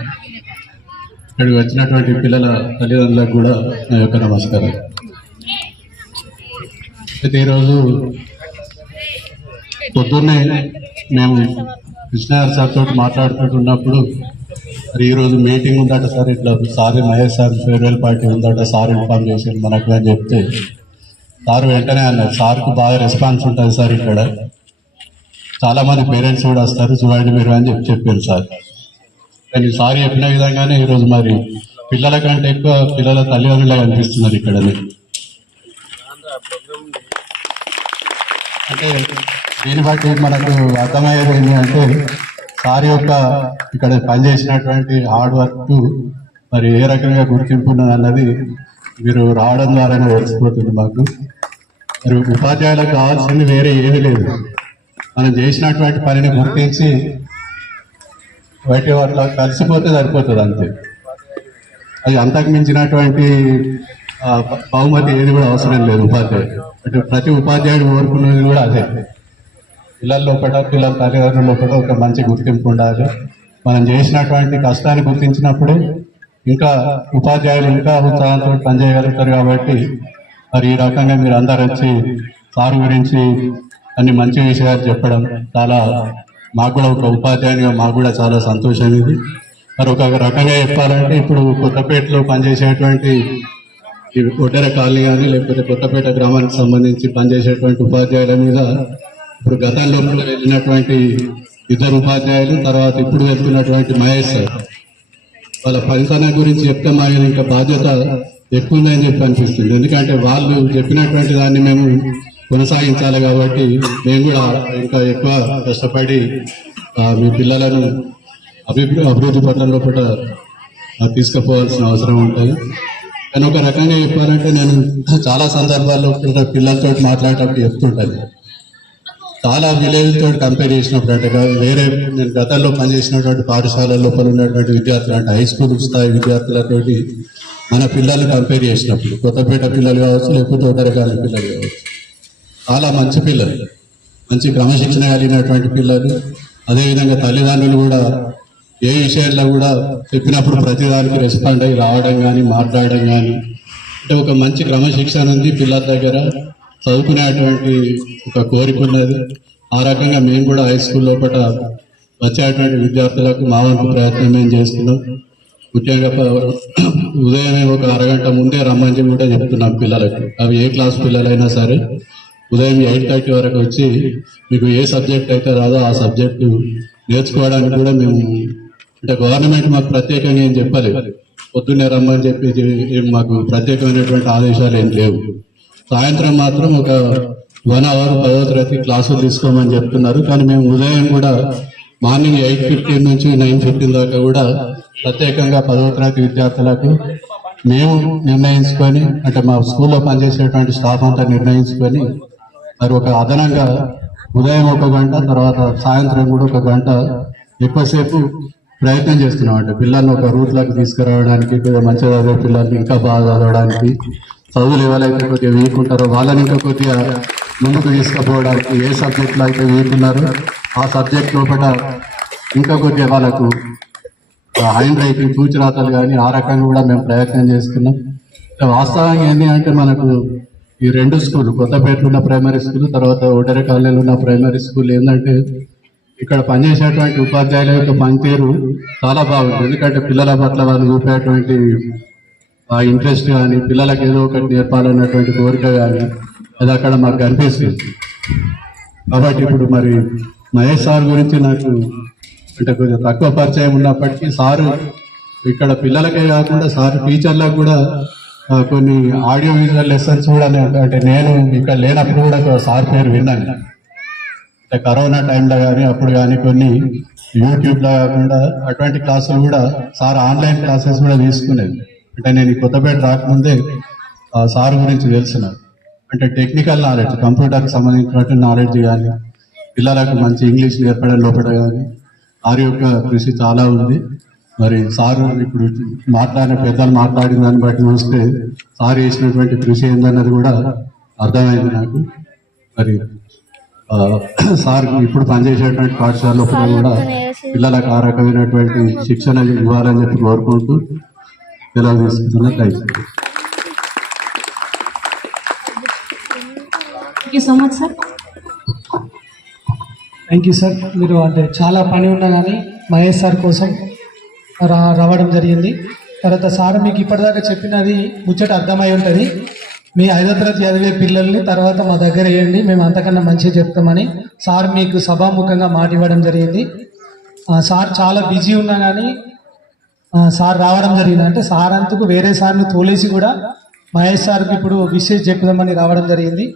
ఇక్కడికి వచ్చినటువంటి పిల్లల తల్లిదండ్రులకు కూడా నా యొక్క నమస్కారాలు. అయితే ఈరోజు పొద్దున్నే మేము కృష్ణగారు సార్ తోటి మాట్లాడుకుంటున్నప్పుడు మరి ఈరోజు మీటింగ్ ఉందట సార్, ఇట్లా sir Mahesh sir farewell party ఉందట సార్ ఇన్ఫార్మ్ చేసి మనకు అని చెప్తే సార్ వెంటనే అన్నారు సార్కు బాగా రెస్పాన్స్ ఉంటుంది సార్, ఇక్కడ చాలామంది పేరెంట్స్ కూడా వస్తారు చూడండి మీరు అని చెప్పారు సార్. కానీ సార్ చెప్పిన విధంగానే ఈరోజు మరి పిల్లల కంటే ఎక్కువ పిల్లల తల్లిదండ్రులే కనిపిస్తున్నారు ఇక్కడ. అంటే దీన్ని బట్టి మనకు అర్థమయ్యేది ఏంటి అంటే సార్ యొక్క ఇక్కడ పనిచేసినటువంటి హార్డ్ వర్క్ మరి ఏ రకంగా గుర్తింపు ఉన్నది అన్నది మీరు రావడం ద్వారానే తెలిసిపోతుంది మాకు. మరి ఉపాధ్యాయులకు కావాల్సింది వేరే ఏమీ లేదు, మనం చేసినటువంటి పనిని గుర్తించి వాటి అట్లా కలిసిపోతే సరిపోతుంది అంతే. అది అంతకు మించినటువంటి బహుమతి ఏది కూడా అవసరం లేదు ఉపాధ్యాయుడు. అంటే ప్రతి ఉపాధ్యాయుడు కోరుకునేది కూడా అదే, పిల్లల్లో పిల్లల తల్లిదండ్రుల్లో కూడా ఒక మంచి గుర్తింపు ఉండాలి. మనం చేసినటువంటి కష్టాన్ని గుర్తించినప్పుడు ఇంకా ఉపాధ్యాయులు ఇంకా ఉత్సాహంతో పనిచేయగలుగుతారు. కాబట్టి మరి ఈ రకంగా మీరు అందరు వచ్చి సార్ గురించి అన్ని మంచి విషయాలు చెప్పడం చాలా మాకు కూడా ఒక ఉపాధ్యాయునిగా మాకు కూడా చాలా సంతోషం. ఇది మరి ఒక రకంగా చెప్పాలంటే ఇప్పుడు కొత్తపేటలో పనిచేసేటువంటి ఈ ఒడ్డెర కాలనీ కానీ లేకపోతే కొత్తపేట గ్రామానికి సంబంధించి పనిచేసేటువంటి ఉపాధ్యాయుల మీద ఇప్పుడు గతంలో వెళ్ళినటువంటి 2 ఉపాధ్యాయులు, తర్వాత ఇప్పుడు వెళ్తున్నటువంటి మహేష్ సార్ వాళ్ళ పనితనం గురించి చెప్తే మా ఇంకా బాధ్యత ఎక్కువ ఉందని చెప్పి అనిపిస్తుంది. ఎందుకంటే వాళ్ళు చెప్పినటువంటి దాన్ని మేము కొనసాగించాలి కాబట్టి మేము కూడా ఇంకా ఎక్కువ కష్టపడి మీ పిల్లలను అభివృద్ధి పథంలో కూడా తీసుకుపోవాల్సిన అవసరం ఉంటుంది. కానీ ఒక రకంగా చెప్పాలంటే నేను చాలా సందర్భాల్లో పిల్లలతో మాట్లాడేటప్పుడు చెప్తుంటాను, చాలా విలేజ్ తోటి కంపేర్ చేసినప్పుడు అంటే వేరే నేను గతంలో పనిచేసినటువంటి పాఠశాలల లోపల ఉన్నటువంటి విద్యార్థులు అంటే హై స్కూల్ స్థాయి విద్యార్థులతోటి మన పిల్లల్ని కంపేర్ చేసినప్పుడు కొత్తపేట పిల్లలు కావచ్చు లేకపోతే ఉత్తరకాల పిల్లలు కావచ్చు చాలా మంచి పిల్లలు, మంచి క్రమశిక్షణ కలిగినటువంటి పిల్లలు. అదేవిధంగా తల్లిదండ్రులు కూడా ఏ విషయాల్లో కూడా చెప్పినప్పుడు ప్రతిదానికి రెస్పాండ్ అయ్యి రావడం కానీ మాట్లాడడం కానీ అంటే ఒక మంచి క్రమశిక్షణ ఉంది పిల్లల దగ్గర. చదువుకునేటువంటి ఒక కోరిక ఉన్నది. ఆ రకంగా మేము కూడా హై స్కూల్ లోపల వచ్చేటువంటి విద్యార్థులకు మా వంతు ప్రయత్నం మేము చేస్తున్నాం. ముఖ్యంగా ఉదయమే ఒక అరగంట ముందే రమ్మని కూడా చెప్తున్నాం పిల్లలకు. అవి ఏ క్లాస్ పిల్లలైనా సరే ఉదయం 8:30 వరకు వచ్చి మీకు ఏ సబ్జెక్ట్ అయితే రాదో ఆ సబ్జెక్టు నేర్చుకోవడానికి కూడా మేము అంటే గవర్నమెంట్ మాకు ప్రత్యేకంగా ఏం చెప్పలేదు, పొద్దున్నే రమ్మని చెప్పి మాకు ప్రత్యేకమైనటువంటి ఆదేశాలు ఏం లేవు. సాయంత్రం మాత్రం ఒక 1 అవర్ 10వ తరగతి క్లాసులు తీసుకోమని చెప్తున్నారు. కానీ మేము ఉదయం కూడా మార్నింగ్ 8:15 నుంచి 9:15 దాకా కూడా ప్రత్యేకంగా 10వ తరగతి విద్యార్థులకు మేము నిర్ణయించుకొని అంటే మా స్కూల్లో పనిచేసేటువంటి స్టాఫ్ అంతా నిర్ణయించుకొని మరి ఒక అదనంగా ఉదయం 1 గంట, తర్వాత సాయంత్రం కూడా 1 గంట ఎక్కువసేపు ప్రయత్నం చేస్తున్నాం. అంటే పిల్లల్ని ఒక రూట్లోకి తీసుకురావడానికి, కొద్దిగా మంచిగా చదివే పిల్లల్ని ఇంకా బాగా చదవడానికి, చదువులు ఎవరైతే కొద్దిగా వీక్ ఉంటారో వాళ్ళని ఇంకా కొద్దిగా ముందుకు తీసుకుపోవడానికి, ఏ సబ్జెక్ట్లో అయితే వీక్ ఉన్నారో ఆ సబ్జెక్ట్ లోపల ఇంకా కొద్దిగా వాళ్ళకు హ్యాండ్ రైటింగ్, సూచరాతలు కానీ ఆ రకంగా కూడా మేము ప్రయత్నం చేస్తున్నాం. వాస్తవంగా ఏంటి అంటే మనకు ఈ 2 స్కూల్, కొత్తపేటలో ఉన్న ప్రైమరీ స్కూల్, తర్వాత ఒడెర కాలనీలో ఉన్న ప్రైమరీ స్కూల్ ఏంటంటే ఇక్కడ పనిచేసేటువంటి ఉపాధ్యాయుల యొక్క పనితీరు చాలా బాగుంటుంది. ఎందుకంటే పిల్లల పట్ల వాళ్ళు చూపేటువంటి ఆ ఇంట్రెస్ట్ కానీ, పిల్లలకు ఏదో ఒకటి నేర్పాలన్నటువంటి కోరిక కానీ అది అక్కడ మాకు కనిపిస్తుంది. కాబట్టి ఇప్పుడు మరి మహేష్ సార్ గురించి నాకు అంటే కొంచెం తక్కువ పరిచయం ఉన్నప్పటికీ సారు ఇక్కడ పిల్లలకే కాకుండా సార్ టీచర్లకు కూడా కొన్ని ఆడియో విజువల్ లెసన్స్ కూడా అంటే నేను ఇక్కడ లేనప్పుడు కూడా సార్ పేరు విన్నాను. అంటే కరోనా టైంలో కానీ అప్పుడు కానీ కొన్ని యూట్యూబ్లో కాకుండా అటువంటి క్లాసులు కూడా సార్ ఆన్లైన్ క్లాసెస్ కూడా తీసుకునేది. అంటే నేను ఈ కొత్తపేట రాకముందే సార్ గురించి తెలుసున్నాను. అంటే టెక్నికల్ నాలెడ్జ్, కంప్యూటర్కి సంబంధించినటువంటి నాలెడ్జ్ కానీ, పిల్లలకు మంచి ఇంగ్లీష్ నేర్పడం లోపల కానీ సార్ యొక్క కృషి చాలా ఉంది. మరి సార్ ఇప్పుడు పెద్దలు మాట్లాడిన దాన్ని బట్టి చూస్తే సార్ చేసినటువంటి కృషి ఏందన్నది కూడా అర్థమైంది నాకు. మరి సార్ ఇప్పుడు పనిచేసేటువంటి పాఠశాలలో కూడా పిల్లలకు ఆ రకమైనటువంటి శిక్షణ ఇవ్వాలని చెప్పి కోరుకుంటూ సెలవు తీసుకుంటున్నా. Thank you so much sir. Thank you sir. మీరు అంటే చాలా పని ఉన్నా కానీ మహేష్ సార్ కోసం రావడం జరిగింది. తర్వాత సార్ మీకు ఇప్పటిదాకా చెప్పినది ముచ్చట అర్థమై ఉంటుంది. మీ 5వ తరగతి చదివే పిల్లల్ని తర్వాత మా దగ్గర వేయండి, మేము అంతకన్నా మంచిగా చెప్తామని సార్ మీకు సభాముఖంగా మాట ఇవ్వడం జరిగింది. సార్ చాలా బిజీ ఉన్నా కానీ సార్ రావడం జరిగింది. అంటే సార్ అంతకు వేరే సార్ని తోలేసి కూడా మహేష్ సార్కి ఇప్పుడు విషయం చెప్పుదామని రావడం జరిగింది.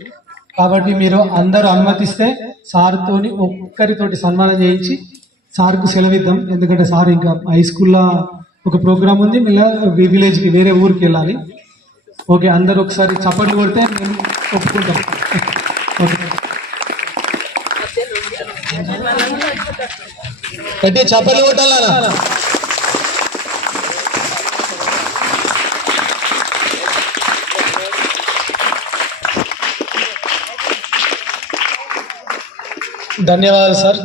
కాబట్టి మీరు అందరూ అనుమతిస్తే సార్తోని ఒక్కరితోటి సన్మానం చేయించి సార్కు సెలవిద్దాం. ఎందుకంటే సార్ ఇంకా హై స్కూల్లో ఒక ప్రోగ్రామ్ ఉంది, మళ్ళీ విలేజ్కి వేరే ఊరికి వెళ్ళాలి. ఓకే, అందరూ ఒకసారి చప్పట్లు కొడితే మేము ఒప్పుకుంటాం. ఓకే, గట్టి చప్పట్లు కొట్టాలా? ధన్యవాదాలు సార్,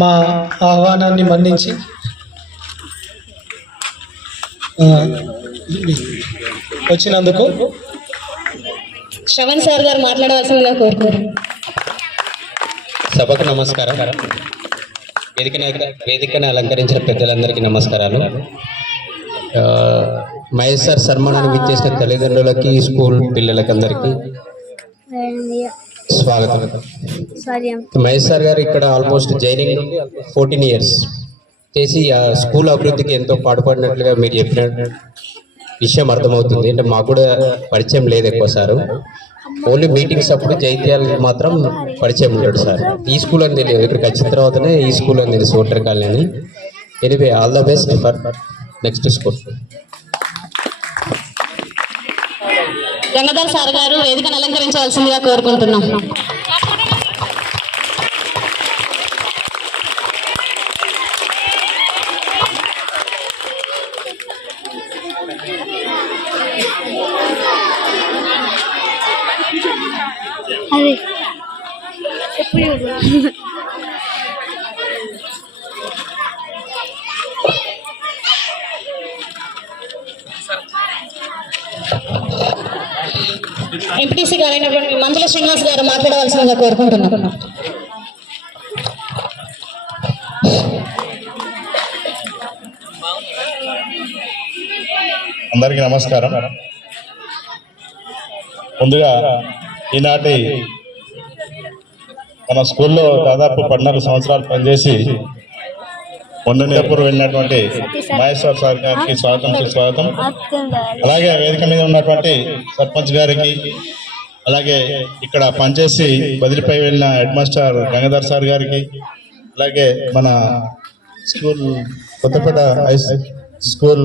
మా ఆహ్వానాన్ని మన్నించి వచ్చినందుకు. శ్రవణ్ సార్ గారు మాట్లాడవలసిందిగా కోరుతున్నారు. సభకు నమస్కారం. వేదికను అలంకరించిన పెద్దలందరికీ నమస్కారాలు. మహేష్ సార్ సన్మానాన్ని విచ్చేసిన తల్లిదండ్రులకి, స్కూల్ పిల్లలకందరికీ స్వాగతం. మహేష్ సార్ గారు ఇక్కడ ఆల్మోస్ట్ జైనింగ్ నుండి 14 ఇయర్స్ చేసి ఆ స్కూల్ అభివృద్ధికి ఎంతో పాటుపడినట్లుగా మీరు చెప్పిన విషయం అర్థమవుతుంది. అంటే మాకు కూడా పరిచయం లేదు ఎక్కువ సార్, ఓన్లీ మీటింగ్స్ అప్పుడు జైత్యాలు మాత్రం పరిచయం ఉంటాడు సార్. ఈ స్కూల్ అని తెలియదు, ఇక్కడికి వచ్చిన తర్వాతనే ఈ స్కూల్ అని తెలుసు, ఓటర్ కాలనీ అని. Anyway, all the best for next school. Gangadhar sir గారు వేదికను అలంకరించవలసిందిగా కోరుకుంటున్నాం. అదే ఎప్పుడు ఎంపీటీసీ గారైనటువంటి మంజుల శ్రీనివాస్ గారు మాట్లాడవలసిందిగా కోరుకుంటున్నాం. అందరికీ నమస్కారం. ముందుగా ఈనాటి మన స్కూల్లో దాదాపు 14 సంవత్సరాలు పనిచేసి మొన్ననేపూర్ వెళ్ళినటువంటి మహేశ్వర్ సార్ గారికి స్వాగతం. అలాగే వేదిక మీద ఉన్నటువంటి సర్పంచ్ గారికి, అలాగే ఇక్కడ పనిచేసి బదిలీపై వెళ్ళిన హెడ్ మాస్టర్ గంగాధర్ సార్ గారికి, అలాగే మన school Kothapeta high school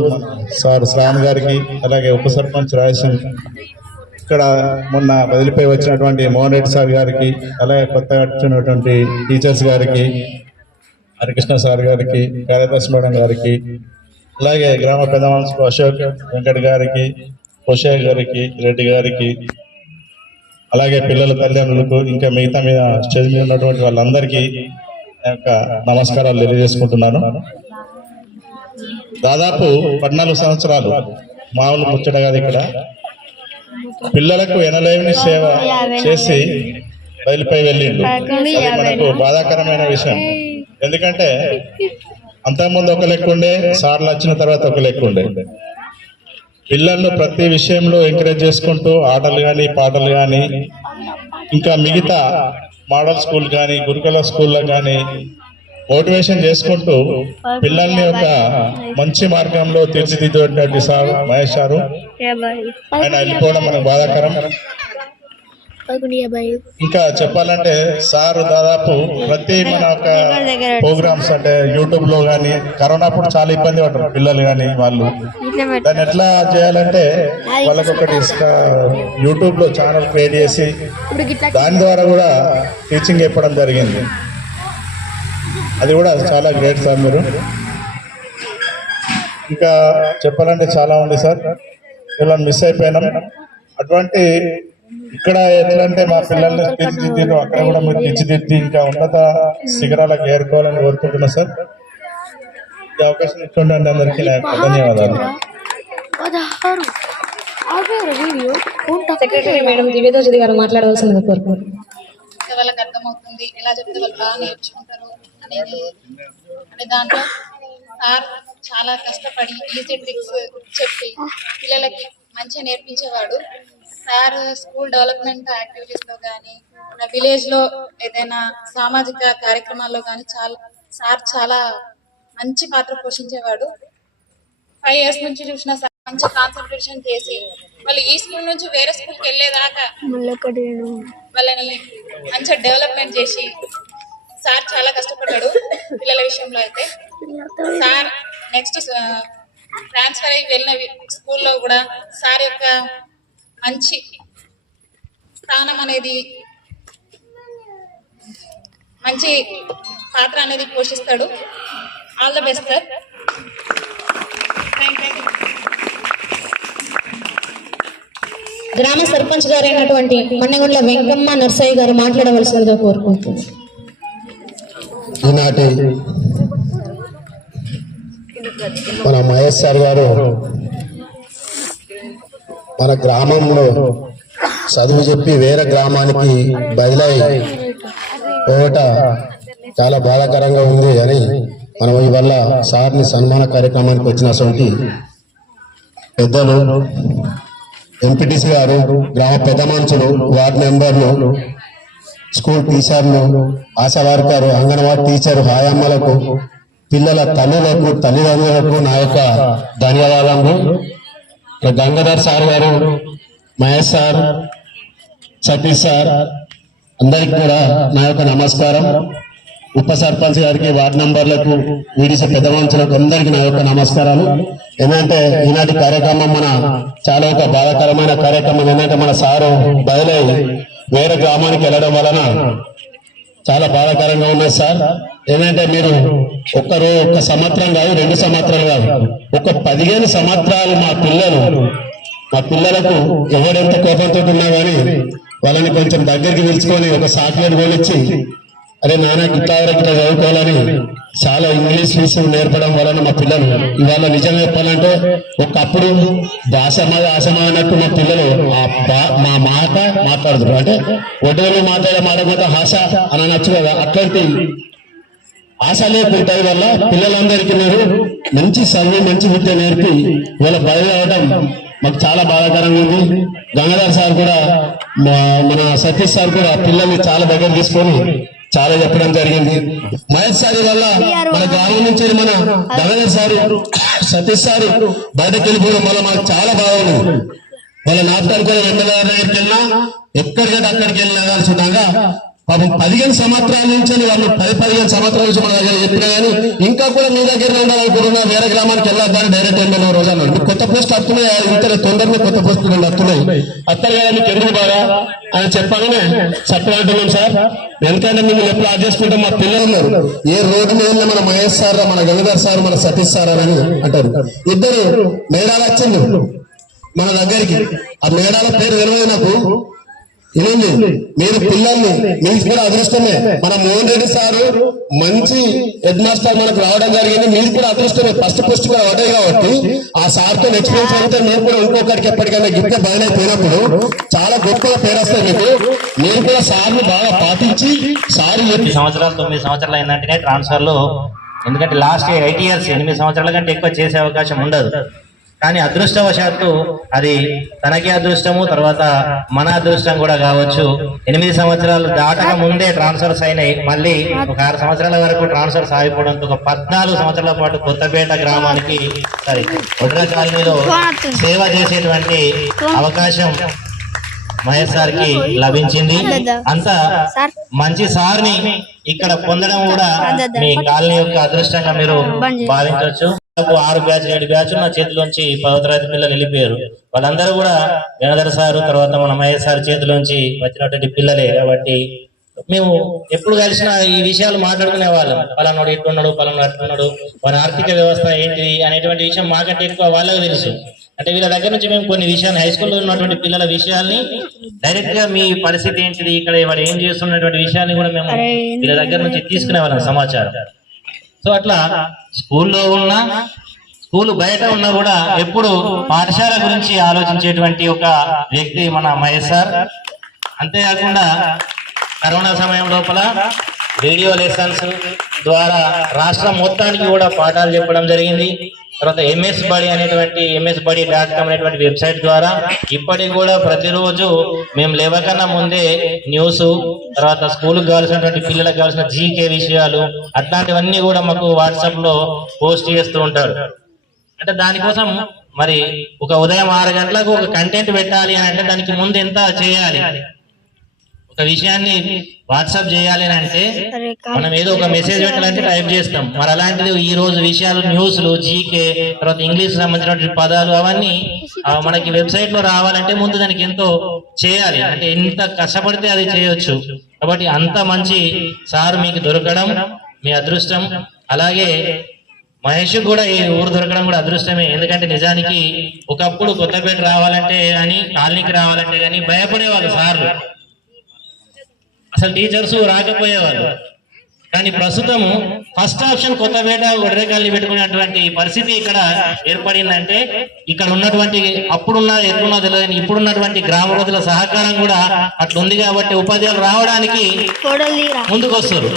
sir Shravan గారికి, అలాగే ఉప సర్పంచ్ రాజేశం ఇక్కడ మొన్న బదిలిపోయి వచ్చినటువంటి మోహన్ రెడ్డి సార్ గారికి, అలాగే కొత్తగా వచ్చినటువంటి టీచర్స్ గారికి, హరికృష్ణ సార్ గారికి, కార్యదర్శి మేడం గారికి, అలాగే గ్రామ పెద్ద మనుషులు అశోక్ వెంకట్ గారికి, పోషయ్య గారికి, రెడ్డి గారికి, అలాగే పిల్లల తల్లిదండ్రులకు, ఇంకా మిగతా మీద స్టేజ్ మీద ఉన్నటువంటి వాళ్ళందరికీ నా యొక్క నమస్కారాలు తెలియజేసుకుంటున్నాను. దాదాపు 14 సంవత్సరాలు మామూలు ముచ్చట కాదు. ఇక్కడ పిల్లలకు ఎనలేని సేవ చేసి బయలుపై వెళ్ళిండు. అది మనకు బాధాకరమైన విషయం. ఎందుకంటే అంతకుముందు ఒక లెక్క ఉండే, సార్లు వచ్చిన తర్వాత ఒక లెక్క ఉండే. పిల్లలను ప్రతి విషయంలో ఎంకరేజ్ చేసుకుంటూ ఆటలు కానీ, పాటలు కానీ, ఇంకా మిగతా మోడల్ స్కూల్ కానీ, గురుకుల స్కూల్లో కానీ మోటివేషన్ చేసుకుంటూ పిల్లల్ని ఒక మంచి మార్గంలో తీర్చిదిద్దేటువంటి సార్ మహేష్ సారు. ఆయన వెళ్ళిపోవడం మనకు బాధాకరం. ఇంకా చెప్పాలంటే సార్ దాదాపు ప్రతి మన ఒక ప్రోగ్రామ్స్ అంటే యూట్యూబ్ లో కానీ, కరోనా అప్పుడు చాలా ఇబ్బంది పడ్డారు పిల్లలు కానీ వాళ్ళు. దాన్ని ఎట్లా చేయాలంటే వాళ్ళకి ఒకటి యూట్యూబ్ లో ఛానల్ క్రియేట్ చేసి దాని ద్వారా కూడా టీచింగ్ చెప్పడం జరిగింది. అది కూడా చాలా గ్రేట్ సార్ మీరు. ఇంకా చెప్పాలంటే చాలా ఉంది సార్, ఇలా మిస్ అయిపోయినాం. అటువంటి ఇక్కడ ఎట్లా అంటే మా పిల్లల్ని తీర్చిదిద్దారు, అక్కడ కూడా మీరు తీర్చిదిద్ది ఇంకా ఉన్నత శిఖరాలకు ఏరుకోవాలని కోరుకుంటున్నా సార్. ఈ అవకాశం ఇచ్చుండండి అందరికీ ధన్యవాదాలు. సెక్రటరీ మేడం దివ్యదోషి గారు మాట్లాడవలసిందిగా కోరుకుంటున్నాను. వాళ్ళకి అర్థమవుతుంది, ఎలా చెప్తే వాళ్ళు బాగా నేర్చుకుంటారు అనే దాంట్లో సార్ చాలా కష్టపడి ఈజీ ట్రిక్స్ చెప్పి పిల్లలకి మంచిగా నేర్పించేవాడు. సార్ స్కూల్ డెవలప్మెంట్ యాక్టివిటీస్లో కానీ, మన విలేజ్లో ఏదైనా సామాజిక కార్యక్రమాల్లో కానీ చాలా మంచి పాత్ర పోషించేవాడు. 5 years నుంచి చూసిన సార్ మంచి కాన్సన్ట్రేషన్ చేసి వాళ్ళు ఈ స్కూల్ నుంచి వేరే స్కూల్కి వెళ్ళేదాకా వాళ్ళని మంచిగా డెవలప్మెంట్ చేసి సార్ చాలా కష్టపడ్డాడు పిల్లల విషయంలో. అయితే సార్ నెక్స్ట్ ట్రాన్స్ఫర్ అయ్యి వెళ్ళిన స్కూల్లో కూడా సార్ యొక్క మంచి స్థానం అనేది, మంచి పాత్ర అనేది పోషిస్తాడు. All the best sir. Thank you. గ్రామ సర్పంచ్ గారు అయినటువంటి మన్నెగొండ్ల వెంకమ్మ నర్సయ్య గారు మాట్లాడవలసిందిగా కోరుకుంటున్నాను. ఈనాటి మన మహేష్ సార్ గారు మన గ్రామంలో చదువు చెప్పి వేరే గ్రామానికి బదిలై పోవట చాలా బాధాకరంగా ఉంది అని మనం ఇవల్ల సార్ని సన్మాన కార్యక్రమానికి వచ్చినటువంటి పెద్దలు, ఎంపీటీసీ గారు, గ్రామ పెద్ద మనుషులు, వార్డు మెంబర్లు, స్కూల్ టీచర్లు, ఆశా వర్కరు, అంగన్వాడీ టీచర్, హాయమ్మలకు, పిల్లల తల్లులకు, తల్లిదండ్రులకు నా యొక్క ధన్యవాదాలు. గంగాధర్ సార్ గారు, మహేష్ సార్, సతీష్ సార్ అందరికి కూడా నా యొక్క నమస్కారం. ఉప సర్పంచ్ గారికి, వార్డు మెంబర్లకు, వీడిసీ పెద్ద మనుషులకు అందరికీ నా యొక్క నమస్కారాలు. ఏంటంటే ఈనాటి కార్యక్రమం చాలా ఒక బాధాకరమైన కార్యక్రమం. ఏంటంటే మన సారు బదిలై వేరే గ్రామానికి వెళ్ళడం వలన చాలా బాధాకరంగా ఉన్నది సార్. ఏంటంటే మీరు ఒక్క సంవత్సరం కాదు, 2 సంవత్సరాలు కాదు, ఒక 15 సంవత్సరాలు మా పిల్లలకు ఎవరెంత కోపంతో ఉన్నా కానీ వాళ్ళని కొంచెం దగ్గరికి పిలుచుకొని ఒక సాఫ్ట్వేర్ కొనిచ్చి, అరే నాన్న ఇట్లా చదువుకోవాలని చాలా ఇంగ్లీష్ నేర్పడం వలన మా పిల్లలు ఇవాళ నిజంగా చెప్పాలంటే ఒకప్పుడు ఆశమానట్టు మా పిల్లలు మా మాట మాట్లాడుతారు. అంటే ఒడ్డోళ్ళు మాట్లాడకపోతే హాస అని అనొచ్చు కదా, అట్లాంటి ఆశ లేకుంటాయి వల్ల పిల్లలందరికీ మీరు మంచి చదువు, మంచి విద్య నేర్పి వీళ్ళ బయలు అవడం మాకు చాలా బాధాకరంగా ఉంది. గంగాధర్ సార్ కూడా, మన సతీష్ సార్ కూడా పిల్లల్ని చాలా దగ్గర తీసుకొని చాలా చెప్పడం జరిగింది. మహేష్ సార్ వల్ల మన గ్రామం నుంచి మన గంగాధర్ సారు, సతీష్ సారు బయటకు వెళ్ళిపోవడం వల్ల మనకు చాలా బాగుంది. వాళ్ళ నాటకాలు కూడా 2 దగ్గరికి వెళ్ళినా ఎక్కడికంటే అక్కడికి వెళ్ళినా సుతంగా పాపం 15 సంవత్సరాల నుంచి వాళ్ళు 10-15 సంవత్సరాల నుంచి మన దగ్గర చెప్పినా కానీ ఇంకా కూడా మీ దగ్గర ఉండాలనుకుంటున్నా, వేరే గ్రామానికి వెళ్ళొద్దని డైరెక్ట్ ఎమ్మెల్యే రోజు అన్నాడు. కొత్త పోస్ట్ వస్తున్నాయి, ఇంత తొందరగా కొత్త పోస్టులు వస్తున్నాయి, వస్తారు కదా మీకు ఎందుకు బాగా అని చెప్పగానే చెప్పాలంటున్నాం సార్. ఎందుకంటే మిమ్మల్ని ఎప్పుడు ఆర్డర్ చేసుకుంటాం, మా పిల్లలు ఉన్నారు, ఏ రోడ్డు మీద మన మహేష్ సార్, మన గంగాధర్ సార్, మన సతీష్ సార్ అని అంటారు. ఇద్దరు మేడాలు వచ్చింది మన దగ్గరికి. ఆ మేడాల పేరు తెలియదు నాకు. ఏమైంది, మీరు పిల్లల్ని మీకు కూడా అదృష్టమే. మన మోహన్ రెడ్డి సారు మంచి హెడ్ మాస్టర్ మనకు రావడం జరిగింది, మీకు కూడా అదృష్టమే. ఫస్ట్ పోస్ట్ కూడా ఒకటే కాబట్టి ఆ సార్ తో ఎక్స్పీరియన్స్ అయితే మీరు కూడా ఇంకొకరికి ఎప్పటికైనా గిఫ్ట్ బయలుపోయినప్పుడు చాలా గొప్పగా పేరు వస్తాయి మీకు. మీరు కూడా సార్ని బాగా పాటించి సార్ 9 సంవత్సరాలు అయిందంటేనే ట్రాన్స్ఫర్ లో, ఎందుకంటే లాస్ట్ 8 ఇయర్స్ 8 సంవత్సరాల కంటే ఎక్కువ చేసే అవకాశం ఉండదు. కానీ అదృష్టవశాత్తు అది తనకి అదృష్టము, తర్వాత మన అదృష్టం కూడా కావచ్చు. 8 సంవత్సరాలు దాటక ముందే ట్రాన్స్ఫర్స్ అయినాయి. మళ్ళీ ఒక 6 సంవత్సరాల వరకు ట్రాన్స్ఫర్స్ ఆగిపోవడంతో ఒక 14 సంవత్సరాల పాటు కొత్తపేట గ్రామానికి ఒడ్ర కాలనీలో సేవ చేసేటువంటి అవకాశం మహేష్ సార్ కి లభించింది. అంత మంచి సార్ని ఇక్కడ పొందడం కూడా మీ కాలనీ యొక్క అదృష్టంగా మీరు భావించవచ్చు. 6 బ్యాచ్ 7 బ్యాచ్ నా చేతిలోంచి 10వ తరగతి పిల్లలు వెళ్ళిపోయారు. వాళ్ళందరూ కూడా గంగాధర్ సారు, తర్వాత మన మహేష్ సార్ చేతిలోంచి వచ్చినటువంటి పిల్లలే. కాబట్టి మేము ఎప్పుడు కలిసినా ఈ విషయాలు మాట్లాడుకునే వాళ్ళం. పలానాడు ఇట్టున్నాడు, పలానాడు అట్టున్నాడు, వారి ఆర్థిక వ్యవస్థ ఏంటి అనేటువంటి విషయం మాకంటే ఎక్కువ వాళ్ళకి తెలుసు. అంటే వీళ్ళ దగ్గర నుంచి మేము కొన్ని విషయాలు, హై స్కూల్లో ఉన్నటువంటి పిల్లల విషయాల్ని డైరెక్ట్ గా మీ పరిస్థితి ఏంటిది, ఇక్కడ వాడు ఏం చేస్తున్నటువంటి విషయాల్ని కూడా మేము వీళ్ళ దగ్గర నుంచి తీసుకునే వాళ్ళం సమాచారం. సో అట్లా స్కూల్లో ఉన్నా, స్కూల్ బయట ఉన్నా కూడా ఎప్పుడు పాఠశాల గురించి ఆలోచించేటువంటి ఒక వ్యక్తి మన మహేష్ సార్. అంతేకాకుండా కరోనా సమయం లోపల వీడియో లెసన్స్ ద్వారా రాష్ట్రం మొత్తానికి కూడా పాఠాలు చెప్పడం జరిగింది. తర్వాత MS బడి అనేటువంటి msbadi.com అనేటువంటి వెబ్సైట్ ద్వారా ఇప్పటికి కూడా ప్రతిరోజు మేము లేవకన్నా ముందే న్యూస్, తర్వాత స్కూల్కి కావాల్సినటువంటి పిల్లలకు కావాల్సిన GK విషయాలు అట్లాంటివన్నీ కూడా మాకు వాట్సాప్ లో పోస్ట్ చేస్తూ ఉంటారు. అంటే దానికోసం మరి ఒక ఉదయం 6 గంటలకు ఒక కంటెంట్ పెట్టాలి అని అంటే దానికి ముందు ఎంత చేయాలి, ఒక విషయాన్ని వాట్సాప్ చేయాలి అని అంటే మనం ఏదో ఒక మెసేజ్ పెట్టాలంటే టైప్ చేస్తాం. మరి అలాంటిది ఈ రోజు విషయాలు, న్యూస్లు, GK, తర్వాత ఇంగ్లీష్ సంబంధించినటువంటి పదాలు అవన్నీ మనకి వెబ్సైట్ లో రావాలంటే ముందు దానికి ఎంతో చేయాలి. అంటే ఎంత కష్టపడితే అది చేయొచ్చు. కాబట్టి అంత మంచి సార్ మీకు దొరకడం మీ అదృష్టం. అలాగే మహేష్ కూడా ఈ ఊరు దొరకడం కూడా అదృష్టమే. ఎందుకంటే నిజానికి ఒకప్పుడు కొత్తపేట రావాలంటే కానీ, కాలనీకి రావాలంటే కానీ భయపడేవాళ్ళు సార్లు, అసలు టీచర్స్ రాకపోయేవారు. కానీ ప్రస్తుతం ఫస్ట్ ఆప్షన్ కొత్తపేట ఒడ్రే కాలనీ పెట్టుకునేటువంటి పరిస్థితి ఇక్కడ ఏర్పడిందంటే ఇక్కడ ఉన్నటువంటి అప్పుడున్న ఎట్లున్నా తెలియదు, ఇప్పుడున్నటువంటి గ్రామ రోజుల సహకారం కూడా అట్లుంది. కాబట్టి ఉపాధ్యాయులు రావడానికి ముందుకు వస్తారు.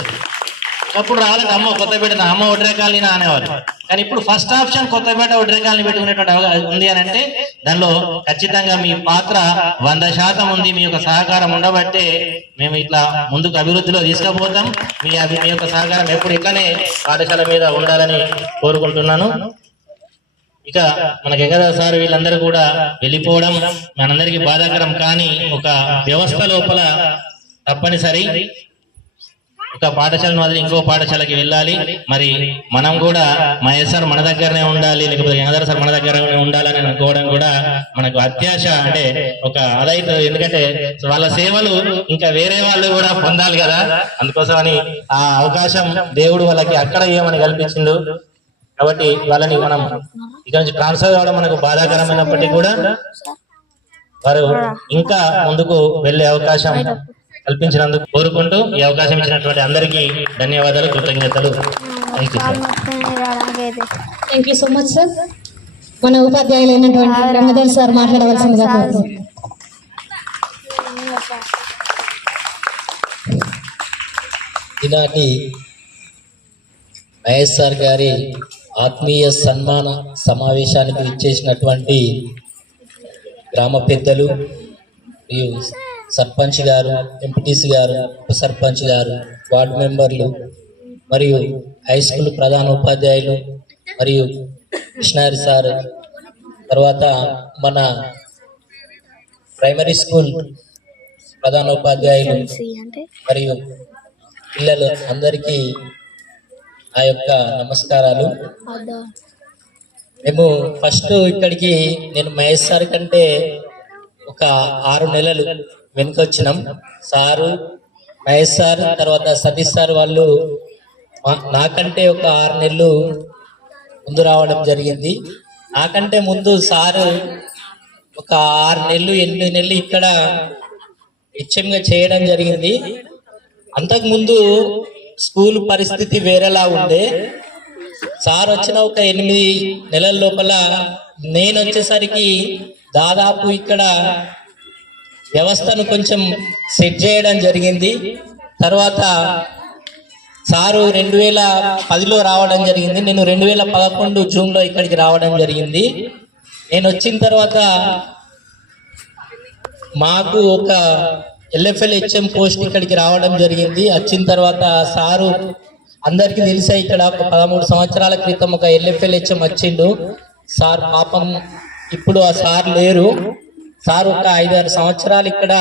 అప్పుడు రావాలంటే అమ్మ కొత్తపేట, అమ్మ ఒడ్రే కాలనీ అనేవారు. కానీ ఇప్పుడు ఫస్ట్ ఆప్షన్ కొత్తపేట ఒడ్రే కాలనీ పెట్టుకునేటువంటి ఉంది అని అంటే దానిలో ఖచ్చితంగా మీ పాత్ర 100% ఉంది. మీ యొక్క సహకారం ఉండబట్టే మేము ఇట్లా ముందుకు అభివృద్ధిలో తీసుకుపోతాం. మీ యొక్క సహకారం ఎప్పుడు ఇట్లానే పాఠశాల మీద ఉండాలని కోరుకుంటున్నాను. ఇక మన గంగాధర్ సార్ వీళ్ళందరూ కూడా వెళ్ళిపోవడం మనందరికీ బాధాకరం. కానీ ఒక వ్యవస్థ లోపల తప్పనిసరి ఒక పాఠశాలను వదిలి ఇంకో పాఠశాలకి వెళ్ళాలి. మరి మనం కూడా మహేష్ సార్ మన దగ్గరనే ఉండాలి, లేకపోతే గంగాధర్ సార్ మన దగ్గరనే ఉండాలని అనుకోవడం కూడా మనకు అత్యాశ. అంటే ఒక అదైతే, ఎందుకంటే వాళ్ళ సేవలు ఇంకా వేరే వాళ్ళు కూడా పొందాలి కదా, అందుకోసమని ఆ అవకాశం దేవుడు వాళ్ళకి అక్కడ ఏమని కల్పించిండు. కాబట్టి వాళ్ళని మనం ఇక్కడ నుంచి ట్రాన్స్ఫర్ కావడం మనకు బాధాకరమైనప్పటికీ కూడా వారు ఇంకా ముందుకు వెళ్ళే అవకాశం కల్పించినందుకు కోరుకుంటూ ఈ అవకాశం ఇచ్చినటువంటి అందరికీ ధన్యవాదాలు, కృతజ్ఞతలు. Thank you so much sir. మన ఉపాధ్యాయులైనటువంటి గంగాధర్ సార్ మాట్లాడవలసిందిగా కోరుతున్నాను. ఈనాటి మహేష్ సార్ గారి ఆత్మీయ సన్మాన సమావేశానికి ఇచ్చేసినటువంటి గ్రామ పెద్దలు, సర్పంచ్ గారు, ఎంపీటీసీ గారు, ఉప సర్పంచ్ గారు, వార్డు మెంబర్లు మరియు హై స్కూల్ ప్రధాన ఉపాధ్యాయులు మరియు కృష్ణారి సార్, తర్వాత మన ప్రైమరీ స్కూల్ ప్రధానోపాధ్యాయులు మరియు పిల్లలు అందరికీ ఆ యొక్క నమస్కారాలు. మేము ఫస్ట్ ఇక్కడికి నేను మహేష్ సార్ కంటే ఒక 6 నెలలు వెనుకొచ్చినాం. సారు, మహేష్ సార్, తర్వాత సతీష్ సార్ వాళ్ళు నాకంటే ఒక 6 నెలలు ముందు రావడం జరిగింది. నాకంటే ముందు సారు ఒక 6 నెలలు 8 నెలలు ఇక్కడ హెచ్ఎంగా చేయడం జరిగింది. అంతకుముందు స్కూల్ పరిస్థితి వేరేలా ఉండే. సార్ వచ్చిన ఒక 8 నెలల లోపల నేను వచ్చేసరికి దాదాపు ఇక్కడ వ్యవస్థను కొంచెం సెట్ చేయడం జరిగింది. తర్వాత సారు 2010లో రావడం జరిగింది. నేను 2011 జూన్లో ఇక్కడికి రావడం జరిగింది. నేను వచ్చిన తర్వాత మాకు ఒక LFL HM పోస్ట్ ఇక్కడికి రావడం జరిగింది. వచ్చిన తర్వాత సారు అందరికీ తెలిసే ఇక్కడ ఒక 13 సంవత్సరాల క్రితం ఒక LFL HM వచ్చిండు. సార్ పాపం ఇప్పుడు ఆ సార్ లేరు. సార్ ఒక 5-6 సంవత్సరాలు ఇక్కడ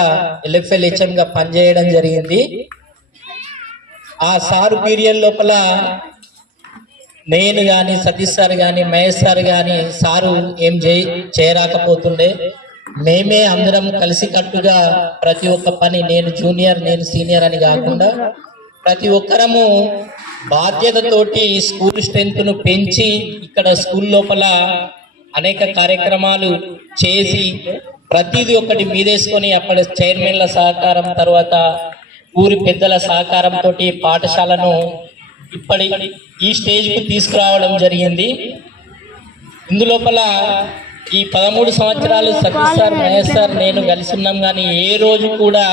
LFL HM గా పనిచేయడం జరిగింది. ఆ సారు పీరియడ్ లోపల నేను కానీ సతీష్ సార్ కానీ మహేష్ సార్ కానీ సారు ఏం చేయరాకపోతుండే. మేమే అందరం కలిసి కట్టుగా ప్రతి ఒక్క పని, నేను జూనియర్ నేను సీనియర్ అని కాకుండా ప్రతి ఒక్కరము బాధ్యతతోటి స్కూల్ స్ట్రెంగ్త్ను పెంచి ఇక్కడ స్కూల్ లోపల అనేక కార్యక్రమాలు చేసి ప్రతిదీ ఒకటి మీదేసుకొని అక్కడ చైర్మన్ల సహకారం, తర్వాత ఊరి పెద్దల సహకారంతో పాఠశాలను ఈ స్టేజ్కు తీసుకురావడం జరిగింది. ఇందులోపల ఈ 13 సంవత్సరాలు సతీష్ సార్, మహేష్ సార్, నేను కలిసి ఉన్నాం. కానీ ఏ రోజు కూడా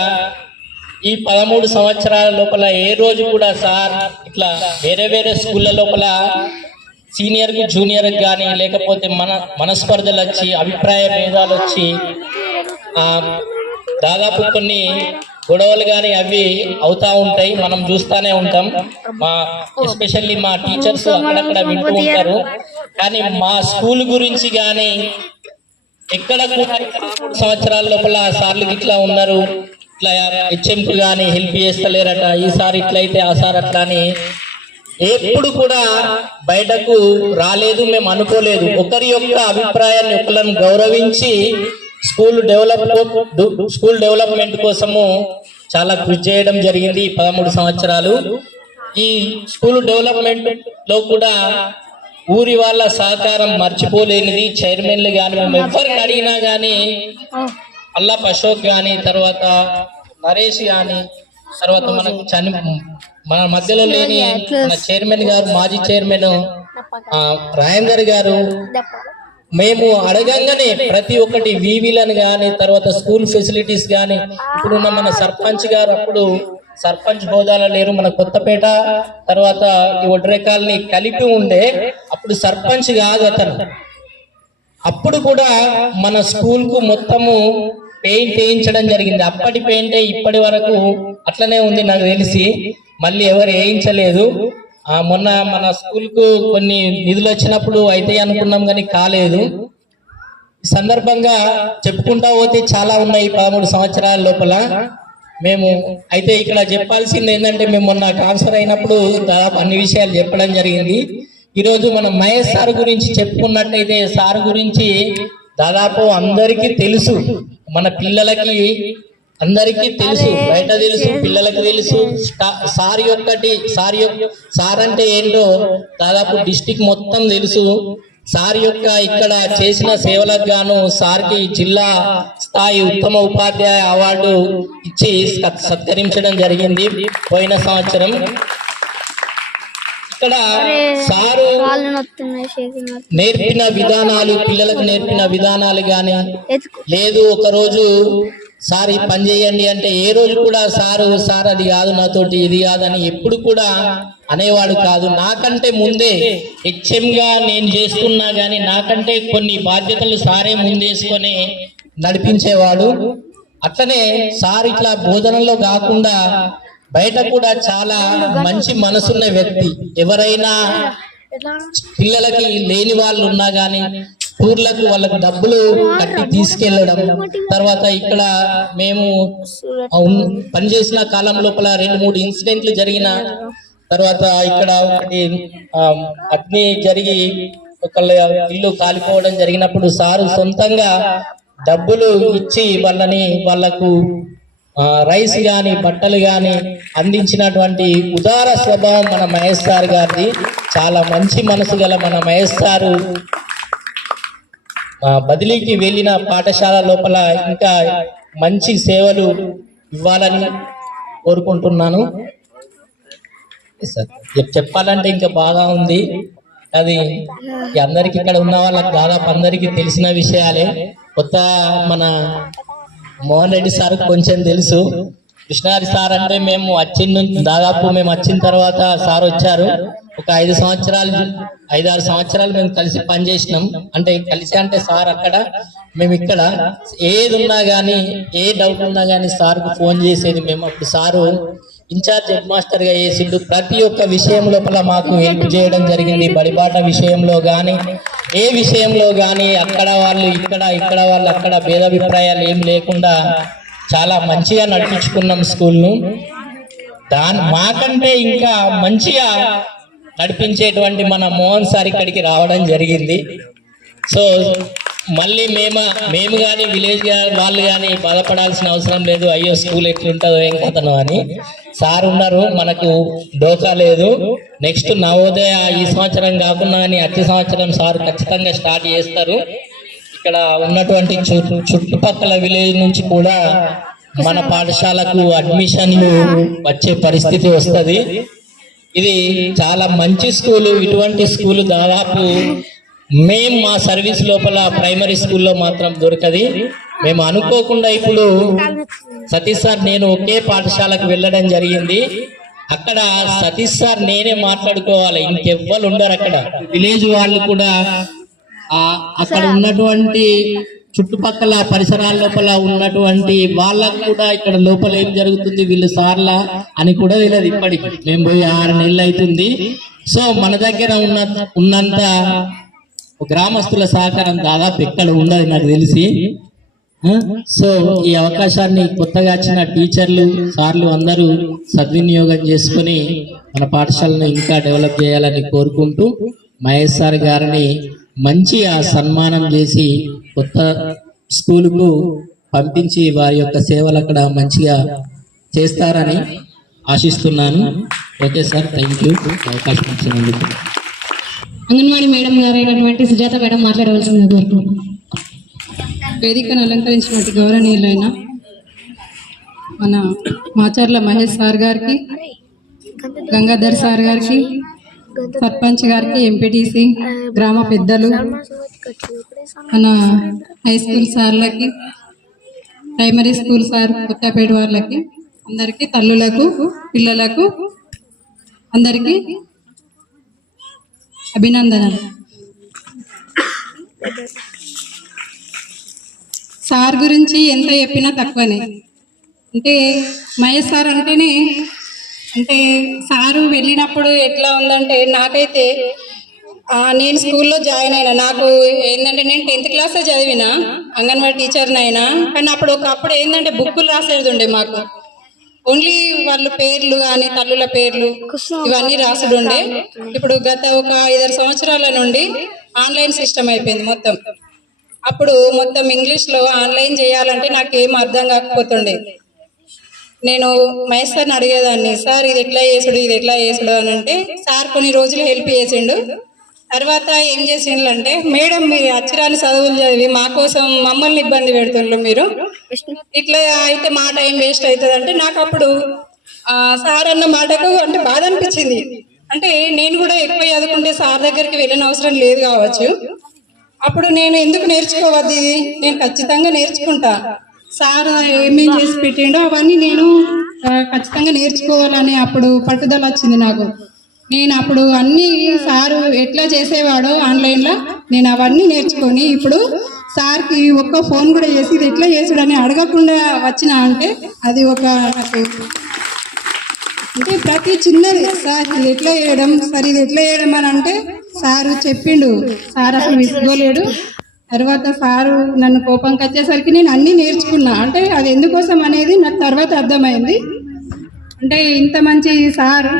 ఈ 13 సంవత్సరాల లోపల ఏ రోజు కూడా సార్ ఇట్లా వేరే వేరే స్కూళ్ళ లోపల సీనియర్కి జూనియర్కి కానీ లేకపోతే మనస్పర్ధలు వచ్చి అభిప్రాయ భేదాలు వచ్చి దాదాపు కొన్ని గొడవలు కానీ అవి అవుతా ఉంటాయి, మనం చూస్తూనే ఉంటాం. ఎస్పెషల్లీ మా టీచర్స్ అక్కడక్కడ వింటూ ఉంటారు. కానీ మా స్కూల్ గురించి కానీ ఎక్కడ కూడా 3 సంవత్సరాల లోపల సార్లు ఇట్లా ఉన్నారు, ఇట్లా హెచ్ఎంకు కానీ హెల్ప్ చేస్తలేరట, ఈసారి ఇట్లయితే ఆ సార్ అట్లా అని ఎప్పుడు కూడా బయటకు రాలేదు. మేము అనుకోలేదు. ఒకరి యొక్క అభిప్రాయాన్ని ఒకరిని గౌరవించి స్కూల్ డెవలప్మెంట్ కోసము చాలా కృషి చేయడం జరిగింది ఈ 13 సంవత్సరాలు. ఈ స్కూల్ డెవలప్మెంట్ లో కూడా ఊరి వాళ్ళ సహకారం మర్చిపోలేనిది. చైర్మన్లు కానీ మేము ఎవరిని అడిగినా కానీ అల్లాప్ అశోక్ కానీ, తర్వాత నరేష్ కానీ, తర్వాత మన మధ్యలో లేని మన చైర్మన్ గారు, మాజీ చైర్మన్ రాజేందర్ గారు, మేము అడగంగానే ప్రతి ఒక్కటి వీవీలను కానీ, తర్వాత స్కూల్ ఫెసిలిటీస్ కానీ, ఇప్పుడున్న మన సర్పంచ్ గారు అప్పుడు సర్పంచ్ హోదాలో లేరు, మన కొత్తపేట తర్వాత ఈ ఒడ్రెకాల్ని కలిపి ఉండే, అప్పుడు సర్పంచ్ కాదు అతను. అప్పుడు కూడా మన స్కూల్ కు మొత్తము పెయింట్ వేయించడం జరిగింది. అప్పటి పెయింటే ఇప్పటి వరకు అట్లనే ఉంది నాకు తెలిసి, మళ్ళీ ఎవరు వేయించలేదు. మొన్న మన స్కూల్ కు కొన్ని నిధులు వచ్చినప్పుడు అయితే అనుకున్నాం కానీ కాలేదు. ఈ సందర్భంగా చెప్పుకుంటా పోతే చాలా ఉన్నాయి 13 సంవత్సరాల లోపల. మేము అయితే ఇక్కడ చెప్పాల్సింది ఏంటంటే, మేము మొన్న ట్రాన్స్ఫర్ అయినప్పుడు దాదాపు అన్ని విషయాలు చెప్పడం జరిగింది. ఈరోజు మనం మహేష్ సార్ గురించి చెప్పుకున్నట్టయితే, సార్ గురించి దాదాపు అందరికీ తెలుసు, మన పిల్లలకి అందరికీ తెలుసు, బయట తెలుసు, పిల్లలకు తెలుసు. సార్ అంటే ఏంటో దాదాపు డిస్టిక్ మొత్తం తెలుసు. సార్ యొక్క ఇక్కడ చేసిన సేవలకు గాను సార్కి జిల్లా స్థాయి ఉత్తమ ఉపాధ్యాయ అవార్డు ఇచ్చి సత్కరించడం జరిగింది పోయిన సంవత్సరం. ఇక్కడ సారు నేర్పిన విధానాలు, పిల్లలకు నేర్పిన విధానాలు గాని లేదు, ఒక రోజు సార్ ఈ పని చేయండి అంటే ఏ రోజు కూడా సార్ అది కాదు, నాతోటి ఇది కాదని ఎప్పుడు కూడా అనేవాడు కాదు. నాకంటే ముందే హెచ్ఎంగా నేను చేస్తున్నా గానీ నాకంటే కొన్ని బాధ్యతలు సారే ముందేసుకొని నడిపించేవాడు. అట్లనే సార్ ఇట్లా బోధనలో కాకుండా బయట కూడా చాలా మంచి మనసున్న వ్యక్తి. ఎవరైనా పిల్లలకి లేని వాళ్ళు ఉన్నా గానీ టూర్లకు వాళ్ళకు డబ్బులు కట్టి తీసుకెళ్లడం, తర్వాత ఇక్కడ మేము పనిచేసిన కాలం లోపల 2-3 ఇన్సిడెంట్లు జరిగిన తర్వాత ఇక్కడ ఒకటి అగ్ని జరిగి ఒకళ్ళ ఇల్లు కాలిపోవడం జరిగినప్పుడు సారు సొంతంగా డబ్బులు ఇచ్చి వాళ్ళకు రైస్ గాని బట్టలు గాని అందించినటువంటి ఉదార స్వభావం మన మహేష్ సార్ గారిది. చాలా మంచి మనసు గల మన మహేష్ సారు బదిలీకి వెళ్ళిన పాఠశాల లోపల ఇంకా మంచి సేవలు ఇవ్వాలని కోరుకుంటున్నాను. చెప్పాలంటే ఇంకా బాగా ఉంది, అది అందరికి ఇక్కడ ఉన్న వాళ్ళకి దాదాపు అందరికీ తెలిసిన విషయాలే. కొత్త మన మోహన్ రెడ్డి సార్ కొంచెం తెలుసు. కృష్ణారి సార్ అంటే మేము వచ్చిన తర్వాత సార్ వచ్చారు. ఒక 5-6 సంవత్సరాలు మేము కలిసి పనిచేసినాం. అంటే సార్ అక్కడ, మేము ఇక్కడ. ఏది ఉన్నా కానీ, ఏ డౌట్ ఉన్నా కానీ సార్కు ఫోన్ చేసేది మేము. అప్పుడు సారు ఇన్ఛార్జ్ హెడ్ మాస్టర్ గా చేసిండు. ప్రతి ఒక్క విషయం లోపల మాకు హెల్ప్ చేయడం జరిగింది. బడిబాట విషయంలో కానీ, ఏ విషయంలో కానీ, అక్కడ వాళ్ళు ఇక్కడ వాళ్ళు అక్కడ భేదాభిప్రాయాలు ఏం లేకుండా చాలా మంచిగా నడిపించుకున్నాం స్కూల్ను. మాకంటే ఇంకా మంచిగా నడిపించేటువంటి మన మోహన్ సార్ ఇక్కడికి రావడం జరిగింది. సో మళ్ళీ మేము కానీ విలేజ్ వాళ్ళు కానీ బాధపడాల్సిన అవసరం లేదు. అయ్యో స్కూల్ ఎట్లుంటుందో ఏం కథనో అని. సార్ ఉన్నారు, మనకు డోకా లేదు. నెక్స్ట్ నవోదయ ఈ సంవత్సరం కాకుండా కానీ వచ్చే సంవత్సరం సార్ ఖచ్చితంగా స్టార్ట్ చేస్తారు. ఇక్కడ ఉన్నటువంటి చుట్టుపక్కల విలేజ్ నుంచి కూడా మన పాఠశాలకు అడ్మిషన్లు వచ్చే పరిస్థితి వస్తుంది. ఇది చాలా మంచి స్కూలు. ఇటువంటి స్కూలు దాదాపు మా సర్వీస్ లోపల ప్రైమరీ స్కూల్లో మాత్రం దొరకది. మేము అనుకోకుండా ఇప్పుడు సతీష్ సార్ నేను ఒకే పాఠశాలకు వెళ్ళడం జరిగింది. అక్కడ సతీష్ సార్ నేనే మాట్లాడుకోవాలి, ఇంకెవ్వరు ఉండరు అక్కడ. విలేజ్ వాళ్ళు కూడా అక్కడ ఉన్నటువంటి చుట్టుపక్కల పరిసరాల లోపల ఉన్నటువంటి వాళ్ళకు కూడా ఇక్కడ లోపల ఏం జరుగుతుంది వీళ్ళు సార్లా అని కూడా తెలియదు. ఇప్పటికి మేము పోయి 6 నెలలు అవుతుంది. సో మన దగ్గర ఉన్నంత గ్రామస్తుల సహకారం దాదాపు ఎక్కడ ఉండదు నాకు తెలిసి. సో ఈ అవకాశాన్ని కొత్తగా వచ్చిన టీచర్లు, సార్లు అందరూ సద్వినియోగం చేసుకుని మన పాఠశాలను ఇంకా డెవలప్ చేయాలని కోరుకుంటూ మహేష్ సార్ గారిని మంచిగా సన్మానం చేసి కొత్త స్కూలుకు పంపించి వారి యొక్క సేవలు అక్కడ మంచిగా చేస్తారని ఆశిస్తున్నాను. ఓకే సార్, థ్యాంక్ యూ అవకాశం ఇచ్చినందుకు. అంగన్వాడీ మేడం గారైనటువంటి సుజాత మేడం మాట్లాడవలసిందిగా కోరుకుంటున్నాను. వేదికను అలంకరించినటువంటి గౌరవనీయులైన మన మాచర్ల మహేష్ సార్ గారికి, గంగాధర్ సార్ గారికి, సర్పంచ్ గారికి, ఎంపీటీసీ, గ్రామ పెద్దలు, మన హై స్కూల్ సార్లకి, ప్రైమరీ స్కూల్ సార్ కొత్తపేట వాళ్ళకి, అందరికీ, తల్లులకు, పిల్లలకు అందరికీ అభినందనలు. సార్ గురించి ఎంత చెప్పినా తక్కువనే. అంటే మహేష్ సార్ అంటేనే సారు వెళ్ళినప్పుడు ఎట్లా ఉందంటే, నాకైతే నేను స్కూల్లో జాయిన్ అయినా, నాకు ఏంటంటే నేను 10th క్లాసే చదివిన, అంగన్వాడీ టీచర్ని అయినా. కానీ ఒకప్పుడు ఏంటంటే బుక్కులు రాసేది ఉండే మాకు. ఓన్లీ వాళ్ళ పేర్లు కానీ తల్లుల పేర్లు ఇవన్నీ రాసుడు ఉండే. ఇప్పుడు గత ఒక 5-6 సంవత్సరాల నుండి ఆన్లైన్ సిస్టమ్ అయిపోయింది మొత్తం. అప్పుడు మొత్తం ఇంగ్లీష్లో ఆన్లైన్ చేయాలంటే నాకేం అర్థం కాకపోతుండే. నేను మహేష్ సార్ని అడిగేదాన్ని, సార్ ఇది ఎట్లా చేసుడు అని అంటే సార్ కొన్ని రోజులు హెల్ప్ చేసిండు. తర్వాత ఏం చేసిండు అంటే, మేడం మీరు అక్షరాలు చదువులు చదివి మా కోసం మమ్మల్ని ఇబ్బంది పెడుతుండ్రు, మీరు ఇట్లా అయితే మా టైం వేస్ట్ అవుతుంది అంటే, నాకు అప్పుడు సార్ అన్న మాటకు అంటే బాధ అనిపించింది. అంటే నేను కూడా ఎక్కువ చదువుకుంటే సార్ దగ్గరికి వెళ్ళిన అవసరం లేదు కావచ్చు. అప్పుడు నేను ఎందుకు నేర్చుకోవద్దు, ఇది నేను ఖచ్చితంగా నేర్చుకుంటా. సార్ ఏమేం చేసి పెట్టిండో అవన్నీ నేను ఖచ్చితంగా నేర్చుకోవాలని అప్పుడు పట్టుదల వచ్చింది నాకు. నేను అప్పుడు అన్ని సారు ఎట్లా చేసేవాడో ఆన్లైన్లో నేను అవన్నీ నేర్చుకొని ఇప్పుడు సార్కి ఒక్క ఫోన్ కూడా చేసి ఇది ఎట్లా చేసుడని అడగకుండా వచ్చిన అంటే అది ఒక నాకు అంటే ప్రతి చిన్నది సార్ ఇది ఎట్లా చేయడం, సార్ ఇది ఎట్లా చేయడం అని అంటే సారు చెప్పిండు. సార్ అసలు విసుకోలేడు. తర్వాత సారు నన్ను కోపంకి వచ్చేసరికి నేను అన్నీ నేర్చుకున్నా. అంటే అది ఎందుకోసం అనేది నాకు తర్వాత అర్థమైంది. అంటే ఇంత మంచి సార్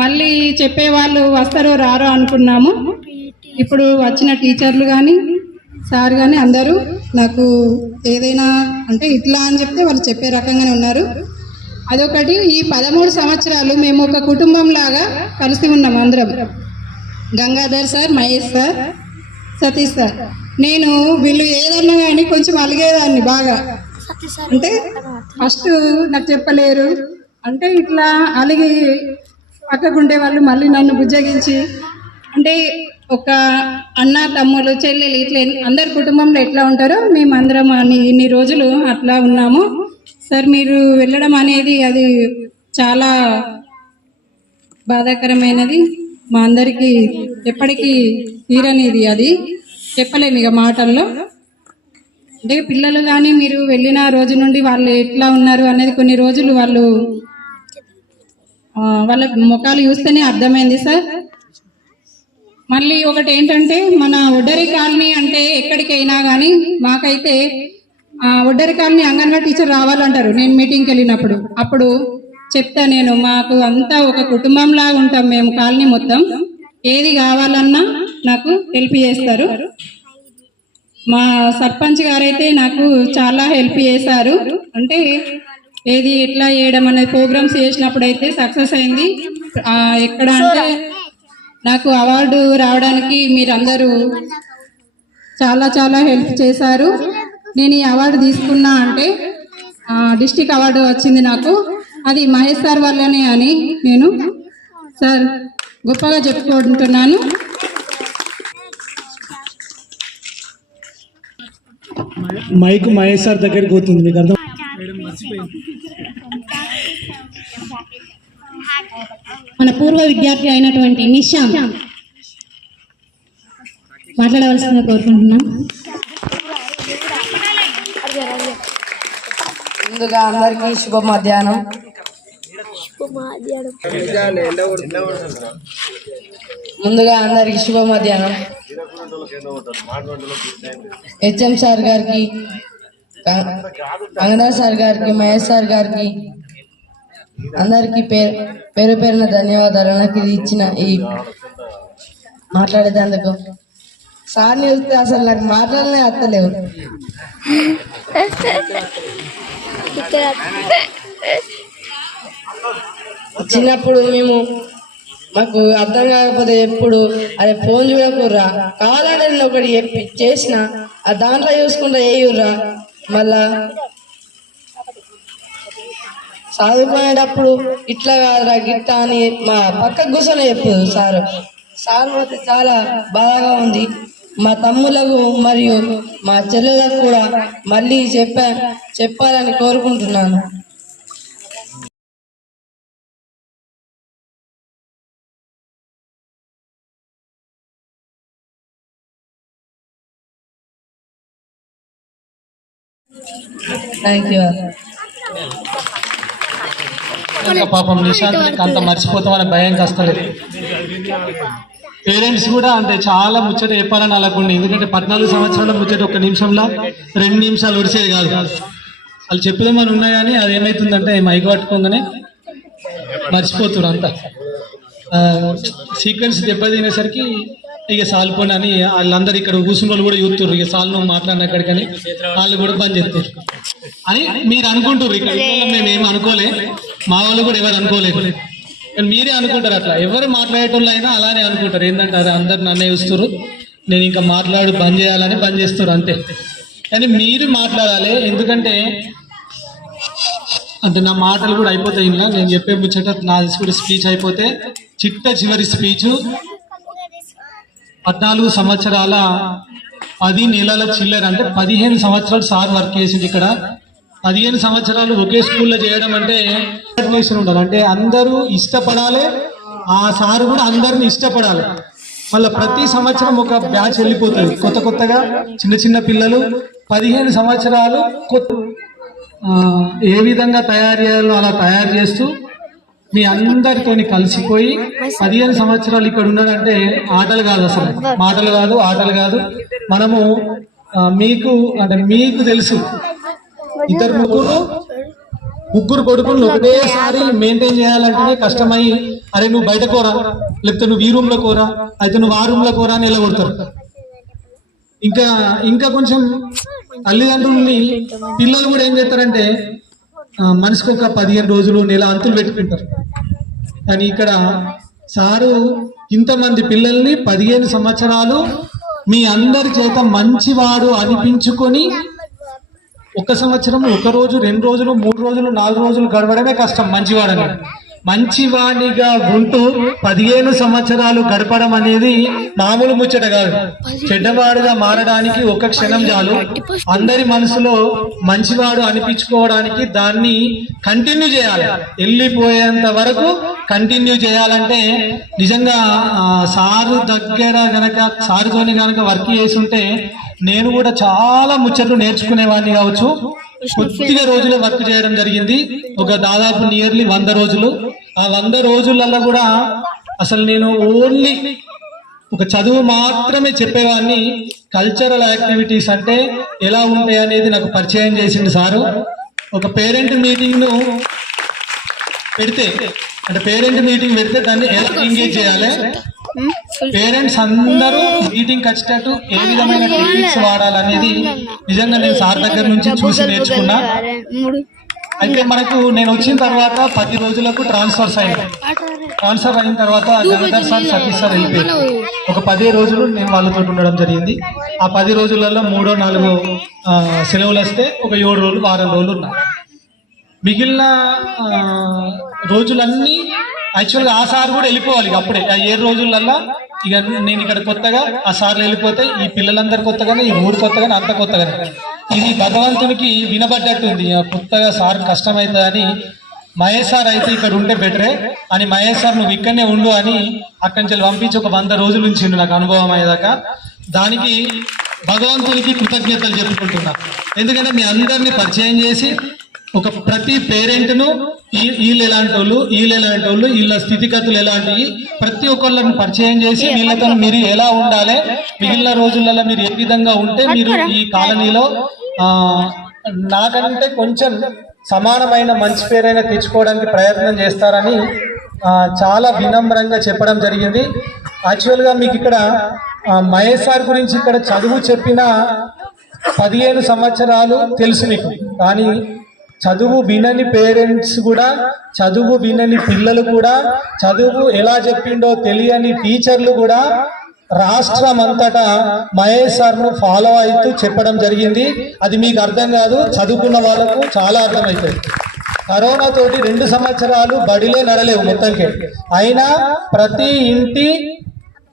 మళ్ళీ చెప్పేవాళ్ళు వస్తారో రారో అనుకున్నాము. ఇప్పుడు వచ్చిన టీచర్లు కానీ సార్ కానీ అందరూ నాకు ఏదైనా అంటే ఇట్లా అని చెప్తే వాళ్ళు చెప్పే రకంగానే ఉన్నారు. అదొకటి. ఈ 13 సంవత్సరాలు మేము ఒక కుటుంబం లాగా కలిసి ఉన్నాం అందరం. Gangadhar sir, Mahesh sir, Satish sir. నేను వీళ్ళు ఏదన్నా కానీ కొంచెం అలిగేదాన్ని బాగా. అంటే ఫస్ట్ నాకు చెప్పలేరు అంటే ఇట్లా అలిగి పక్కకుండే వాళ్ళు మళ్ళీ నన్ను బుజ్జగించి అంటే ఒక అన్న తమ్ముళ్ళు చెల్లెలు ఇట్లా అందరి కుటుంబంలో ఎట్లా ఉంటారో మేమందరం ఇన్ని రోజులు అట్లా ఉన్నాము. సార్ మీరు వెళ్ళడం అనేది అది చాలా బాధాకరమైనది. మా అందరికీ ఎప్పటికీ తీరనిది. అది చెప్పలేము ఇక మాటల్లో. అంటే పిల్లలు కానీ మీరు వెళ్ళిన రోజు నుండి వాళ్ళు ఎట్లా ఉన్నారు అనేది కొన్ని రోజులు వాళ్ళు వాళ్ళ ముఖాలు చూస్తేనే అర్థమైంది సార్. మళ్ళీ ఒకటి ఏంటంటే మన ఒడ్డరి కాలనీ అంటే ఎక్కడికైనా కానీ మాకైతే ఒడ్డరి కాలనీ అంగన్వాడీ టీచర్ రావాలంటారు. నేను మీటింగ్కి వెళ్ళినప్పుడు అప్పుడు చెప్తా నేను మాకు అంతా ఒక కుటుంబంలాగా ఉంటాం మేము కాలనీ మొత్తం. ఏది కావాలన్నా నాకు హెల్ప్ చేస్తారు. మా సర్పంచ్ గారైతే నాకు చాలా హెల్ప్ చేశారు. అంటే ఏది ఎట్లా చేయడం అనేది ప్రోగ్రామ్స్ చేసినప్పుడు అయితే సక్సెస్ అయింది. ఎక్కడ అంటే నాకు అవార్డు రావడానికి మీరందరూ చాలా చాలా హెల్ప్ చేశారు. నేను ఈ అవార్డు తీసుకున్నా అంటే డిస్ట్రిక్ట్ అవార్డు వచ్చింది నాకు. అది మహేష్ సార్ వల్లనే అని నేను సార్ గొప్పగా చెప్పుకుంటున్నాను. మైక్ మహేష్ సార్ దగ్గరికి పోతుంది. మీకు అర్థం మన పూర్వ విద్యార్థి అయినటువంటి నిషా మాట్లాడవలసిందిగా కోరుకుంటున్నాం. ముందుగా అందరికీ శుభ మధ్యాహ్నం. హెచ్ఎం సార్ గారికి, గంగాధర్ సార్ గారికి, మహేష్ సార్ గారికి అందరికీ పేరు పేరున ధన్యవాదాలు. నాకు ఇది ఇచ్చిన ఈ మాట్లాడేందుకు. సార్ని చూస్తే అసలు నాకు మాట్లాడలే అత్తలేవు. చిన్నప్పుడు మాకు అర్థం కాకపోతే ఎప్పుడు అదే ఫోన్ చూడకుర్రా, కావాలంటే నేను ఒకటి చేసిన దాంట్లో చూసుకుంటా వేయుర్రా. మళ్ళా చదువుకునేటప్పుడు ఇట్లా కాదురా గిట్ట అని మా పక్కకు కూర్చొని చెప్పారు సార్ పోతే చాలా బాధగా ఉంది. మా తమ్ములకు మరియు మా చెల్లెలకు కూడా మళ్ళీ చెప్పాలని కోరుకుంటున్నాను. Thank you. పాపం నిశాంత్ అంత మర్చిపోతామని భయం కష్టలేదు. పేరెంట్స్ కూడా అంటే చాలా ముచ్చట చెప్పాలని అలాగుండి. ఎందుకంటే 14 సంవత్సరాల ముచ్చట 1 నిమిషంలో 2 నిమిషాలు ఒడిసేది కాదు. వాళ్ళు చెప్పలేమని ఉన్నా కానీ అది ఏమవుతుందంటే మైక్ పట్టుకోగానే మర్చిపోతున్నారు అంతా. సీక్వెన్స్ దెబ్బతినేసరికి ఇక సాల్పోని అని వాళ్ళందరూ ఇక్కడ కూర్చున్న వాళ్ళు కూడా చూస్తున్నారు. ఇక సాల్ నువ్వు మాట్లాడిన కానీ వాళ్ళు కూడా పని చేస్తారు అని మీరు అనుకుంటారు. ఇక్కడ మేమేం అనుకోలే, మా వాళ్ళు కూడా ఎవరు అనుకోలేదు, కానీ మీరే అనుకుంటారు. అట్లా ఎవరు మాట్లాడేటోళ్ళు అయినా అలానే అనుకుంటారు. ఏంటంటే అది అందరు నన్నే చూస్తారు, నేను ఇంకా బంద్ చేయాలని బంద్ చేస్తారు అంతే. కానీ మీరు మాట్లాడాలి. ఎందుకంటే అంటే నా మాటలు కూడా అయిపోతాయి. ఇలా నేను చెప్పే ముచ్చట నాది కూడా స్పీచ్ అయిపోతే చివరి స్పీచ్ 14 సంవత్సరాల 10 నెలల చిల్లర అంటే 15 సంవత్సరాలు సార్ వర్క్ చేసింది ఇక్కడ. 15 సంవత్సరాలు ఒకే స్కూల్లో చేయడం అంటే ఉండాలి. అంటే అందరూ ఇష్టపడాలి, ఆ సార్ కూడా అందరిని ఇష్టపడాలి. మళ్ళీ ప్రతి సంవత్సరం ఒక బ్యాచ్ వెళ్ళిపోతుంది కొత్తగా చిన్న పిల్లలు. 15 సంవత్సరాలు ఏ విధంగా తయారు చేయాలో అలా తయారు చేస్తూ మీ అందరితోని కలిసిపోయి 15 సంవత్సరాలు ఇక్కడ ఉన్నాడంటే ఆటలు కాదు, అసలు మాటలు కాదు, ఆటలు కాదు. మనము మీకు తెలుసు ఇద్దరు ముగ్గురు కొడుకులు ఒకటేసారి మెయింటైన్ చేయాలంటేనే కష్టమై, అరే నువ్వు బయట కోరా, లేకపోతే నువ్వు ఈ రూమ్ లో కోరా, అయితే నువ్వు ఆ రూమ్ లో కోరా అని ఇలా కొడతారు. ఇంకా కొంచెం తల్లిదండ్రుల్ని పిల్లలు కూడా ఏం చేస్తారంటే మనిషికి ఒక 15 రోజులు నెల అంతులు పెట్టుకుంటారు. కానీ ఇక్కడ సారు ఇంతమంది పిల్లల్ని 15 సంవత్సరాలు మీ అందరి చేత మంచివాడు అనిపించుకొని 1 సంవత్సరం 1 రోజు 2 రోజులు 3 రోజులు 4 రోజులు గడవడమే కష్టం. మంచివాడిగా ఉంటూ 15 సంవత్సరాలు గడపడం అనేది మామూలు ముచ్చట కాదు. చెడ్డవాడుగా మారడానికి 1 క్షణం చాలు. అందరి మనసులో మంచివాడు అనిపించుకోవడానికి దాన్ని కంటిన్యూ చేయాలి, వెళ్ళిపోయేంత వరకు కంటిన్యూ చేయాలంటే నిజంగా సారుతోని గనక వర్క్ చేసి ఉంటే నేను కూడా చాలా ముచ్చట్లు నేర్చుకునేవాడిని కావచ్చు. కొద్దిగా రోజులే వర్క్ చేయడం జరిగింది, ఒక దాదాపు నియర్లీ 100 రోజులు. ఆ 100 రోజులలో కూడా అసలు నేను ఓన్లీ ఒక చదువు మాత్రమే చెప్పేవాడిని. కల్చరల్ యాక్టివిటీస్ అంటే ఎలా ఉంటాయి అనేది నాకు పరిచయం చేసింది సారు. ఒక పేరెంట్ మీటింగ్ పెడితే దాన్ని ఎలా ఎంగేజ్ చేయాలి, పేరెంట్స్ అందరూ మీటింగ్ వచ్చేటట్టు ఏ విధమైన టెక్నిక్స్ వాడాలనేది నిజంగా నేను సార్ దగ్గర నుంచి చూసి నేర్చుకున్నా. అయితే నేను వచ్చిన తర్వాత 10 రోజులకు ట్రాన్స్ఫర్ అయిన తర్వాత గంగాధర్ సార్, సతీష్ సార్ వెళ్ళిపోయారు. ఒక 10 రోజులు నేను వాళ్ళతో ఉండడం జరిగింది. ఆ 10 రోజులలో 3-4 సెలవులు వస్తే ఒక 7 రోజులు వారం రోజులు ఉన్నా. మిగిలిన రోజులన్నీ యాక్చువల్గా ఆ సార్ కూడా వెళ్ళిపోవాలి. అప్పుడే ఆ 7 రోజులల్లో ఇక నేను ఇక్కడ కొత్తగా, ఆ సార్లు వెళ్ళిపోతే ఈ పిల్లలందరూ కొత్తగానే, ఈ ఊరు కొత్తగానే, అంత కొత్తగానే. ఇది భగవంతునికి వినబడ్డట్టుంది. కొత్తగా సార్ కష్టమవుతుందని మహేష్ సార్ అయితే ఇక్కడ ఉంటే బెటరే అని మహేష్ సార్ నువ్వు ఇక్కడనే ఉండు అని అక్కడి నుంచి పంపించి ఒక 100 రోజుల నుంచి నాకు అనుభవం అయ్యేదాకా. దానికి భగవంతునికి కృతజ్ఞతలు చెప్పుకుంటున్నా. ఎందుకంటే మీ అందరినీ పరిచయం చేసి ఒక ప్రతి పేరెంట్ను వీళ్ళు ఎలాంటి వాళ్ళు, వీళ్ళ స్థితిగతులు ఎలాంటివి, ప్రతి ఒక్కళ్ళని పరిచయం చేసి వీళ్ళతో మీరు ఎలా ఉండాలి, మిగిలిన రోజులలో మీరు ఏ విధంగా ఉంటే మీరు ఈ కాలనీలో నాకంటే కొంచెం సమానమైన మంచి పేరైనా తెచ్చుకోవడానికి ప్రయత్నం చేస్తారని చాలా వినమ్రంగా చెప్పడం జరిగింది. యాక్చువల్గా మీకు ఇక్కడ మహేష్ సార్ గురించి ఇక్కడ చదువు చెప్పిన 15 సంవత్సరాలు తెలుసు మీకు. కానీ చదువు వినని పేరెంట్స్ కూడా, చదువు వినని పిల్లలు కూడా, చదువు ఎలా చెప్పిండో తెలియని టీచర్లు కూడా రాష్ట్రం అంతటా మహేష్ సార్ను ఫాలో అవుతూ చెప్పడం జరిగింది. అది మీకు అర్థం కాదు, చదువుకున్న వాళ్ళకు చాలా అర్థమవుతుంది. కరోనా తోటి 2 సంవత్సరాలు బడిలే నడలేవు మొత్తంకే. అయినా ప్రతి ఇంటి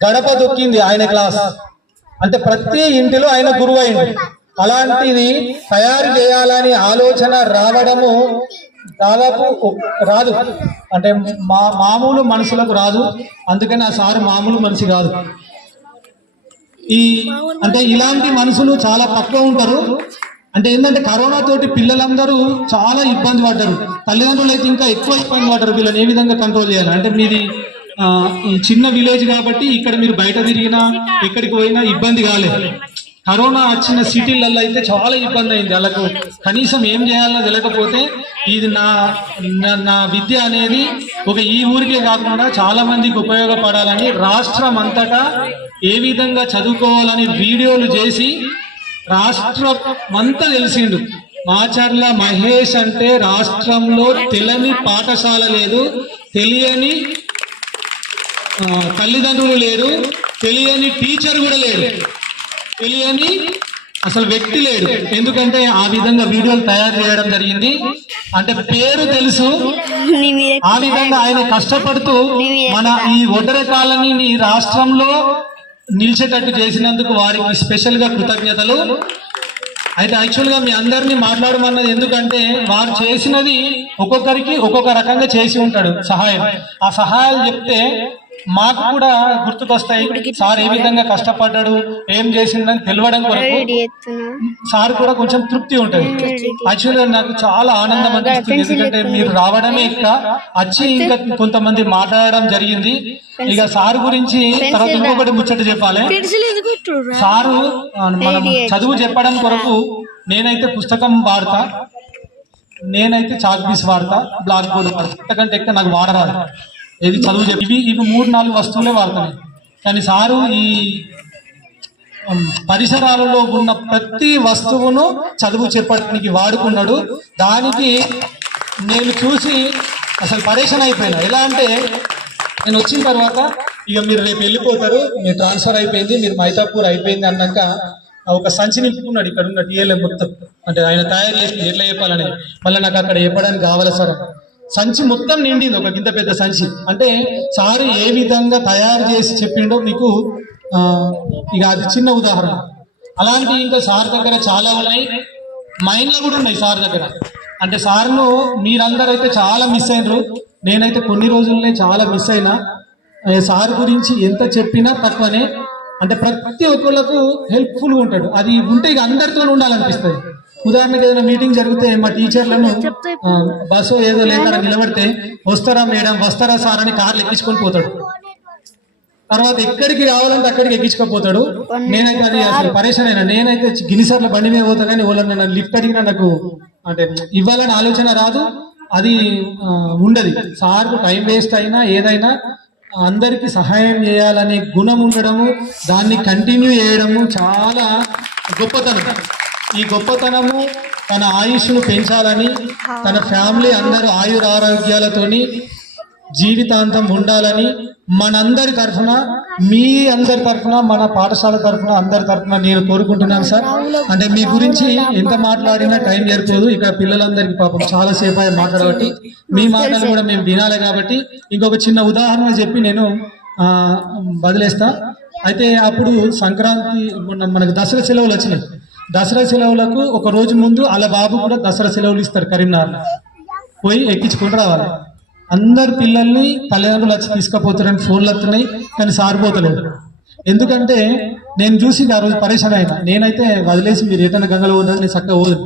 గడప దొక్కింది ఆయన క్లాస్. అంటే ప్రతి ఇంటిలో ఆయన గురువు అయింది. అలాంటిది తయారు చేయాలని ఆలోచన రావడము దాదాపు రాదు, అంటే మామూలు మనుషులకు రాదు. అందుకని ఆ సారు మామూలు మనిషి కాదు. అంటే ఇలాంటి మనుషులు చాలా తక్కువ ఉంటారు. అంటే ఏంటంటే కరోనా తోటి పిల్లలందరూ చాలా ఇబ్బంది పడ్డారు. తల్లిదండ్రులు అయితే ఇంకా ఎక్కువ ఇబ్బంది పడ్డారు. వీళ్ళని ఏ విధంగా కంట్రోల్ చేయాలి అంటే, మీది ఈ చిన్న విలేజ్ కాబట్టి ఇక్కడ మీరు బయట తిరిగినా ఎక్కడికి పోయినా ఇబ్బంది కాలేదు. కరోనా వచ్చిన సిటీలలో అయితే చాలా ఇబ్బంది అయింది. వాళ్ళకు కనీసం ఏం చేయాలో తెలియకపోతే ఇది నా విద్య అనేది ఒక ఈ ఊరికే కాకుండా చాలా మందికి ఉపయోగపడాలని రాష్ట్రం అంతటా ఏ విధంగా చదువుకోవాలని వీడియోలు చేసి రాష్ట్రం అంతా తెలిసిండు. మాచర్ల మహేష్ అంటే రాష్ట్రంలో తెలియని పాఠశాల లేదు, తెలియని తల్లిదండ్రులు లేరు, తెలియని టీచర్ కూడా లేడు, తెలియని అసలు వ్యక్తి లేడు. ఎందుకంటే ఆ విధంగా వీడియోలు తయారు చేయడం జరిగింది. అంటే పేరు తెలుసు, ఆ విధంగా ఆయన కష్టపడుతూ మన ఈ ఒడ్డర కాలనీని రాష్ట్రంలో నిలిచేటట్టు చేసినందుకు వారికి స్పెషల్ గా కృతజ్ఞతలు. అయితే యాక్చువల్గా మీ అందరినీ మాట్లాడమన్నది ఎందుకంటే వారు చేసినది ఒక్కొక్కరికి ఒక్కొక్క రకంగా చేసి ఉంటాడు సహాయం. ఆ సహాయాలు చెప్తే మాకు కూడా గుర్తుకొస్తాయి. సార్ ఏ విధంగా కష్టపడ్డాడు, ఏం చేసిందని తెలియడం కొరకు సార్ కూడా కొంచెం తృప్తి ఉంటుంది. యాక్చువల్గా నాకు చాలా ఆనందం అనిపిస్తుంది, ఎందుకంటే మీరు రావడమే ఇంకా వచ్చి ఇంకా కొంతమంది మాట్లాడడం జరిగింది. ఇక సార్ గురించి తర్వాత ఇంకొకటి ముచ్చట చెప్పాలి. సారు మనం చదువు చెప్పడం కొరకు నేనైతే పుస్తకం వాడతా, నేనైతే చాక్ పీస్ వాడతా, బ్లాక్ బోర్డు వాడతా. ఇంతకంటే ఎక్కువ నాకు వాడరాదు. ఇది చదువు చెప్పి ఇవి 3-4 వస్తువులే వాడతాను. కానీ సారు ఈ పరిసరాలలో ఉన్న ప్రతి వస్తువును చదువు చెప్పడానికి వాడుకున్నాడు. దానికి నేను చూసి అసలు పరేషాన్ అయిపోయినా. ఎలా అంటే నేను వచ్చిన తర్వాత ఇక మీరు రేపు వెళ్ళిపోతారు, మీరు ట్రాన్స్ఫర్ అయిపోయింది, మీరు మైతాపూర్ అయిపోయింది అన్నాక ఒక సంచి నింపుకున్నాడు. ఇక్కడ ఉన్న టీఎల్ఏ మొత్తం, అంటే ఆయన తయారు చేసి ఎట్లా చెప్పాలని, మళ్ళీ నాకు అక్కడ చెప్పడానికి కావాలి సార్. సంచి మొత్తం నిండింది, ఒక ఇంత పెద్ద సంచి. అంటే సారు ఏ విధంగా తయారు చేసి చెప్పిండో మీకు ఇక అది చిన్న ఉదాహరణ. అలాంటి ఇంకా సార్ దగ్గర చాలా ఉన్నాయి, మైండ్లో కూడా ఉన్నాయి సార్ దగ్గర. అంటే సార్ను మీరందరూ అయితే చాలా మిస్ అయినరు, నేనైతే కొన్ని రోజులనే చాలా మిస్ అయినా. సార్ గురించి ఎంత చెప్పినా తక్కువనే. అంటే ప్రతి ఒక్కళ్ళకు హెల్ప్ఫుల్గా ఉంటాడు. అది ఉంటే ఇక అందరితో ఉండాలనిపిస్తుంది. ఉదాహరణకి ఏదైనా మీటింగ్ జరిగితే మా టీచర్లను బస్సు ఏదో లేకుండా నిలబడితే వస్తారా మేడం, వస్తారా సార్ అని కార్లు ఎక్కించుకొని పోతాడు. తర్వాత ఎక్కడికి రావాలంటే అక్కడికి ఎక్కించుకోపోతాడు. నేనైతే అది అసలు పరేషాన్ అయినా. నేనైతే గిన్నిసార్లు బండి మీద పోతా, కానీ వాళ్ళని నన్ను లిఫ్ట్ అడిగినా నాకు అంటే ఇవ్వాలని ఆలోచన రాదు, అది ఉండదు. సార్కు టైం వేస్ట్ అయినా ఏదైనా అందరికీ సహాయం చేయాలనే గుణం ఉండడము, దాన్ని కంటిన్యూ చేయడము చాలా గొప్పతనం. ఈ గొప్పతనము తన ఆయుష్ను పెంచాలని, తన ఫ్యామిలీ అందరూ ఆయురారోగ్యాలతోని జీవితాంతం ఉండాలని మనందరి తరఫున, మీ అందరి తరఫున, మన పాఠశాల తరఫున, అందరి తరఫున నేను కోరుకుంటున్నాను సార్. అంటే మీ గురించి ఎంత మాట్లాడినా టైం సరిపోదు. ఇక పిల్లలందరికీ పాపం చాలాసేపు అయ్యి మాట్లాడబట్టి మీ మాటలు కూడా మేము వినాలి. కాబట్టి ఇంకొక చిన్న ఉదాహరణ చెప్పి నేను వదిలేస్తా. అయితే అప్పుడు సంక్రాంతి మనకు దసరా సెలవులు వచ్చినాయి. దసరా సెలవులకు ఒక రోజు ముందు అలా బాబు కూడా దసరా సెలవులు ఇస్తారు కరీంనగర్లో, పోయి ఎక్కించుకొని రావాలి. అందరు పిల్లల్ని తల్లిదండ్రులు వచ్చి తీసుకుపోతారని ఫోన్లు వస్తున్నాయి, కానీ సార్ పోతలేదు. ఎందుకంటే నేను చూసి ఆ రోజు పరేషాన్ అయినా. నేనైతే వదిలేసి మీరు ఏదైనా గంగలో పోతాను, నేను చక్కగా పోదు.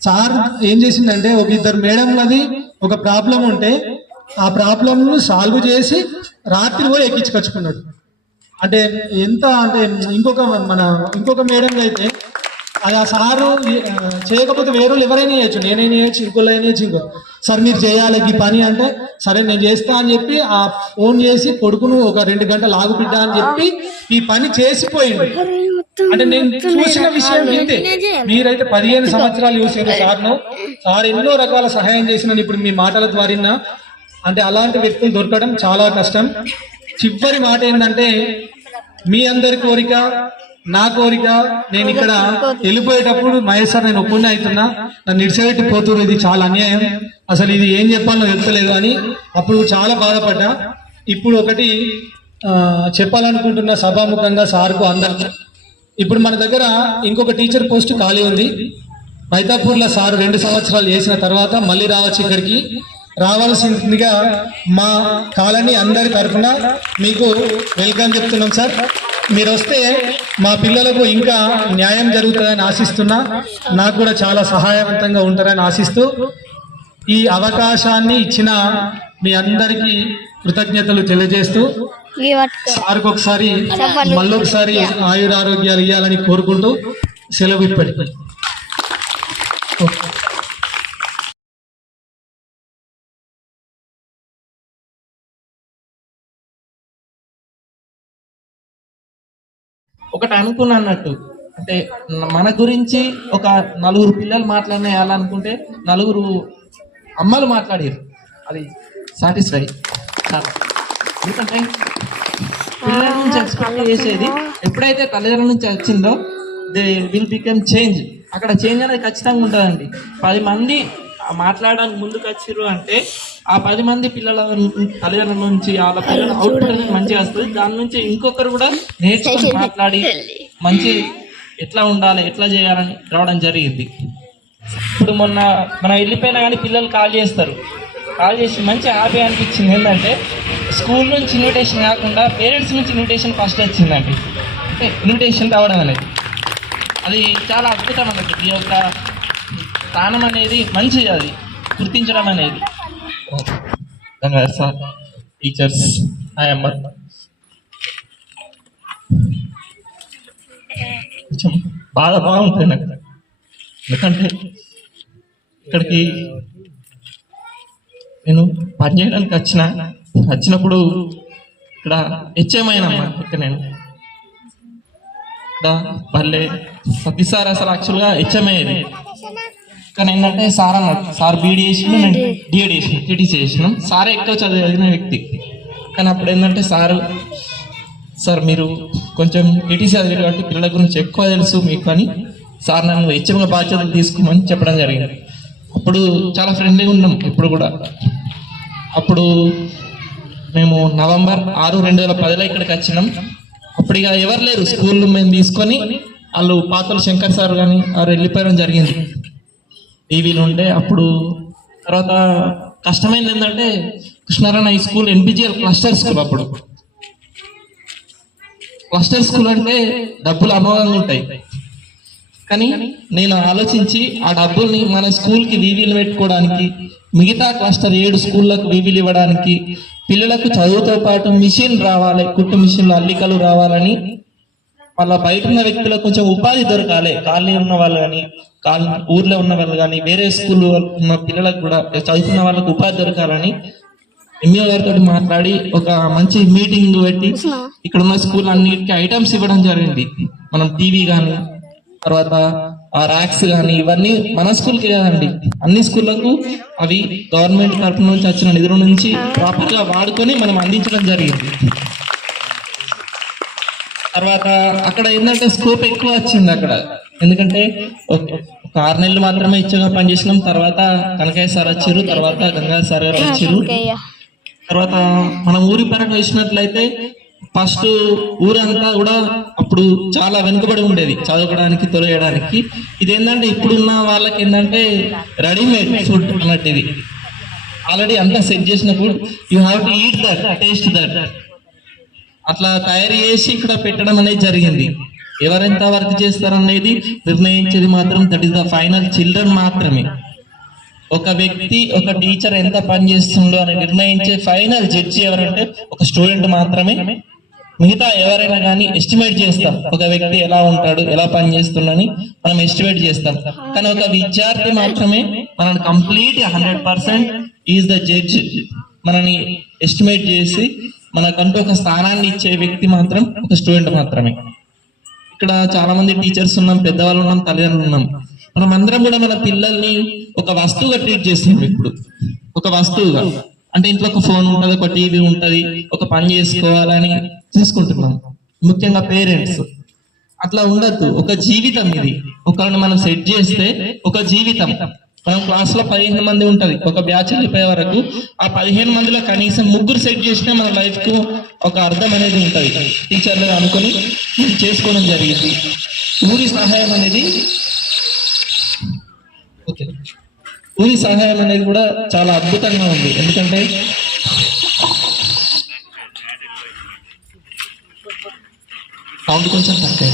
సార్ ఏం చేసిందంటే ఒక 2 మేడంలది ఒక ప్రాబ్లం ఉంటే ఆ ప్రాబ్లంను సాల్వ్ చేసి రాత్రి పోయి ఎక్కించుకొచ్చుకున్నాడు. అంటే ఎంత అంటే ఇంకొక మేడం అయితే అది ఆ సారు చేయకపోతే వేరే వాళ్ళు ఎవరైనా చేయొచ్చు, నేనైనా చేయొచ్చు, ఇంకోళ్ళైనా చేయొచ్చు. ఇంకో సార్ మీరు చేయాలి ఈ పని అంటే సరే నేను చేస్తా అని చెప్పి ఆ ఫోన్ చేసి కొడుకును ఒక 2 గంటలు ఆగుబిడ్డా అని చెప్పి ఈ పని చేసిపోయింది. అంటే నేను చూసిన విషయం ఇంతే. మీరైతే 15 సంవత్సరాలు చూసారు సార్ను. సార్ ఎన్నో రకాల సహాయం చేసిన ఇప్పుడు మీ మాటల ద్వారా. అంటే అలాంటి వ్యక్తులు దొరకడం చాలా కష్టం. చివరి మాట ఏంటంటే మీ అందరి కోరిక, నా కోరిక, నేను ఇక్కడ వెళ్ళిపోయేటప్పుడు మహేష్ సార్ నేను ఒప్పునే అవుతున్నా, నన్ను ఇడిచిపెట్టి పోతున్నారు, ఇది చాలా అన్యాయం, అసలు ఇది ఏం చెప్పాలో చెప్తలేదు అని అప్పుడు చాలా బాధపడ్డా. ఇప్పుడు ఒకటి చెప్పాలనుకుంటున్న సభాముఖంగా సార్కు అందరికి. ఇప్పుడు మన దగ్గర ఇంకొక టీచర్ పోస్ట్ ఖాళీ ఉంది. మైతాపూర్లో సార్ 2 సంవత్సరాలు చేసిన తర్వాత మళ్ళీ రావచ్చు ఇక్కడికి. రావాల్సిందిగా మా కాలనీ అందరి తరఫున మీకు వెల్కమ్ చెప్తున్నాం సార్. మీరు వస్తే మా పిల్లలకు ఇంకా న్యాయం జరుగుతుందని ఆశిస్తున్నా, నాకు కూడా చాలా సహాయవంతంగా ఉంటారని ఆశిస్తూ ఈ అవకాశాన్ని ఇచ్చిన మీ అందరికీ కృతజ్ఞతలు తెలియజేస్తూ సార్కి ఒకసారి మళ్ళొకసారి ఆయురారోగ్యాలు ఇవ్వాలని కోరుకుంటూ సెలవు ఇప్పటికీ. ఒకటి అనుకున్నా అన్నట్టు, అంటే మన గురించి ఒక 4 పిల్లలు మాట్లాడినాయాలనుకుంటే 4 అమ్మలు మాట్లాడారు, అది సాటిస్ఫై. ఎందుకంటే పిల్లల నుంచి ఎక్స్పెక్ట్ చేసేది ఎప్పుడైతే తల్లిదండ్రుల నుంచి వచ్చిందో దే విల్ బికమ్ చేంజ్. అక్కడ చేంజ్ అనేది ఖచ్చితంగా ఉంటుందండి. 10 మంది మాట్లాడడానికి ముందుకు వచ్చిర్రు అంటే ఆ 10 మంది పిల్లల తల్లిదండ్రుల నుంచి వాళ్ళ పిల్లల అవుట్పుట్ అనేది మంచిగా వస్తుంది. దాని నుంచి ఇంకొకరు కూడా నేర్చుకొని మాట్లాడి మంచి ఎట్లా ఉండాలి, ఎట్లా చేయాలని రావడం జరిగింది. ఇప్పుడు మనం వెళ్ళిపోయినా కానీ పిల్లలు కాల్ చేస్తారు. కాల్ చేసి మంచి హ్యాపీ అనిపించింది. ఏంటంటే స్కూల్ నుంచి ఇన్విటేషన్ కాకుండా పేరెంట్స్ నుంచి ఇన్విటేషన్ ఫస్ట్ వచ్చిందండి. అంటే ఇన్విటేషన్ రావడం అనేది అది చాలా అద్భుతం అన్నట్టు. ఈ యొక్క స్థానం అనేది మంచిది, అది గుర్తించడం అనేది. ధన్యవాదాలు సార్, టీచర్స్, ఆయమ్మ. కొంచెం బాగుంటుంది నాకు, ఎందుకంటే ఇక్కడికి నేను పనిచేయడానికి వచ్చినప్పుడు ఇక్కడ హెచ్ఎంఐనమ్మా. ఇక్కడ నేను ఇక్కడ భలే సతీష్ సార్ అసలు యాక్చువల్గా హెచ్ఎంఐ ఇది. కానీ ఏంటంటే సార్ అన్నాడు, సార్ బీడీ చేసిన, నేను డిఎడ్ చేసిన, టీటీసీ చేసినాం. సారే ఎక్కువ చదివిన వ్యక్తి. కానీ అప్పుడు ఏంటంటే సార్ మీరు కొంచెం టీటీసీ చదివారు కాబట్టి పిల్లల గురించి ఎక్కువ తెలుసు మీకు అని సార్ నన్ను హెచ్ఎంగా బాధ్యతలు తీసుకోమని చెప్పడం జరిగింది. అప్పుడు చాలా ఫ్రెండ్లీగా ఉన్నాం ఇప్పుడు కూడా. అప్పుడు మేము November 6, 2010 ఇక్కడికి వచ్చినాం. అప్పుడు ఇక ఎవరు లేరు స్కూల్లో, మేము తీసుకొని వాళ్ళు పాతలు శంకర్ సార్ కానీ వారు వెళ్ళిపోయడం జరిగింది. టీవీలు ఉంటే అప్పుడు తర్వాత కష్టమైంది ఏంటంటే Krishnarayana high school NPGL cluster school. అప్పుడు క్లస్టర్ స్కూల్ అంటే డబ్బులు అమోఘంగా ఉంటాయి. కానీ నేను ఆలోచించి ఆ డబ్బుల్ని మన స్కూల్కి వీవీలు పెట్టుకోవడానికి, మిగతా క్లస్టర్ 7 స్కూళ్ళకు వీవీలు ఇవ్వడానికి, పిల్లలకు చదువుతో పాటు మిషన్ రావాలి, కుట్టు మిషన్లు, అల్లికలు రావాలని, వాళ్ళ బయట ఉన్న వ్యక్తులకు కొంచెం ఉపాధి దొరకాలి. కాలనీ ఉన్న వాళ్ళు కానీ, ఊర్లో ఉన్న వాళ్ళు కానీ, వేరే స్కూల్ ఉన్న పిల్లలకు కూడా చదువుకున్న వాళ్ళకు ఉపాధి దొరకాలని ఎంఈఓ గారితో మాట్లాడి ఒక మంచి మీటింగ్ పెట్టి ఇక్కడ ఉన్న స్కూల్ అన్నిటికీ ఐటమ్స్ ఇవ్వడం జరిగింది. మనం టీవీ కానీ, తర్వాత ఆ ర్యాక్స్ కానీ, ఇవన్నీ మన స్కూల్కి కాదండి, అన్ని స్కూళ్ళకు అవి గవర్నమెంట్ తరఫు నుంచి వచ్చిన నిధుల నుంచి ప్రాపర్గా వాడుకొని మనం అందించడం జరిగింది. తర్వాత అక్కడ ఏంటంటే స్కోప్ ఎక్కువ వచ్చింది అక్కడ. ఎందుకంటే ఒక 6 నెలలు మాత్రమే ఇచ్చగా పనిచేసినాం. తర్వాత కనకయ్య సార్ వచ్చారు, తర్వాత గంగా సార్ గారు వచ్చారు. తర్వాత మనం ఊరి పరంగా చూసినట్లయితే ఫస్ట్ ఊరంతా కూడా అప్పుడు చాలా వెనుకబడి ఉండేది చదువుకోవడానికి, తొలగడానికి. ఇదేంటంటే ఇప్పుడున్న వాళ్ళకి ఏంటంటే రెడీమేడ్ ఫుడ్ అన్నట్టు. ఇది ఆల్రెడీ అంతా సెట్ చేసిన food, you have to eat that, taste that, అట్లా తయారు చేసి ఇక్కడ పెట్టడం అనేది జరిగింది. ఎవరెంత వర్క్ చేస్తారనేది నిర్ణయించేది మాత్రం that is the final children మాత్రమే. ఒక వ్యక్తి, ఒక టీచర్ ఎంత పని చేస్తుండో అని నిర్ణయించే ఫైనల్ జడ్జి ఎవరంటే ఒక స్టూడెంట్ మాత్రమే. మిగతా ఎవరైనా కానీ ఎస్టిమేట్ చేస్తాం, ఒక వ్యక్తి ఎలా ఉంటాడు, ఎలా పని చేస్తుండని మనం ఎస్టిమేట్ చేస్తాం. కానీ ఒక విద్యార్థి మాత్రమే మనని కంప్లీట్ 100% ఈజ్ ద జడ్జ్. మనని ఎస్టిమేట్ చేసి మనకంటూ ఒక స్థానాన్ని ఇచ్చే వ్యక్తి మాత్రం ఒక స్టూడెంట్ మాత్రమే. ఇక్కడ చాలా మంది టీచర్స్ ఉన్నాం, పెద్దవాళ్ళు ఉన్నాం, తల్లిదండ్రులు ఉన్నాం. మనం అందరం కూడా మన పిల్లల్ని ఒక వస్తువుగా ట్రీట్ చేస్తున్నాం. ఇప్పుడు ఒక వస్తువుగా అంటే ఇంట్లో ఒక ఫోన్ ఉంటుంది, ఒక టీవీ ఉంటుంది, ఒక పని చేసుకోవాలని చూసుకుంటున్నాం. ముఖ్యంగా పేరెంట్స్ అట్లా ఉండద్దు. ఒక జీవితం ఇది. ఒకరిని మనం సెట్ చేస్తే ఒక జీవితం. మనం క్లాస్ లో 15 మంది ఉంటది, ఒక బ్యాచ్ వెళ్ళిపోయే వరకు ఆ 15 మందిలో కనీసం 3 సెట్ చేసినా మన లైఫ్ కు ఒక అర్థం అనేది ఉంటది. టీచర్లు అనుకుని చేసుకోవడం జరిగింది. ఊరి సహాయం అనేది ఊరి సహాయం అనేది కూడా చాలా అద్భుతంగా ఉంది. ఎందుకంటే సౌండ్ కొంచెం తక్కువ.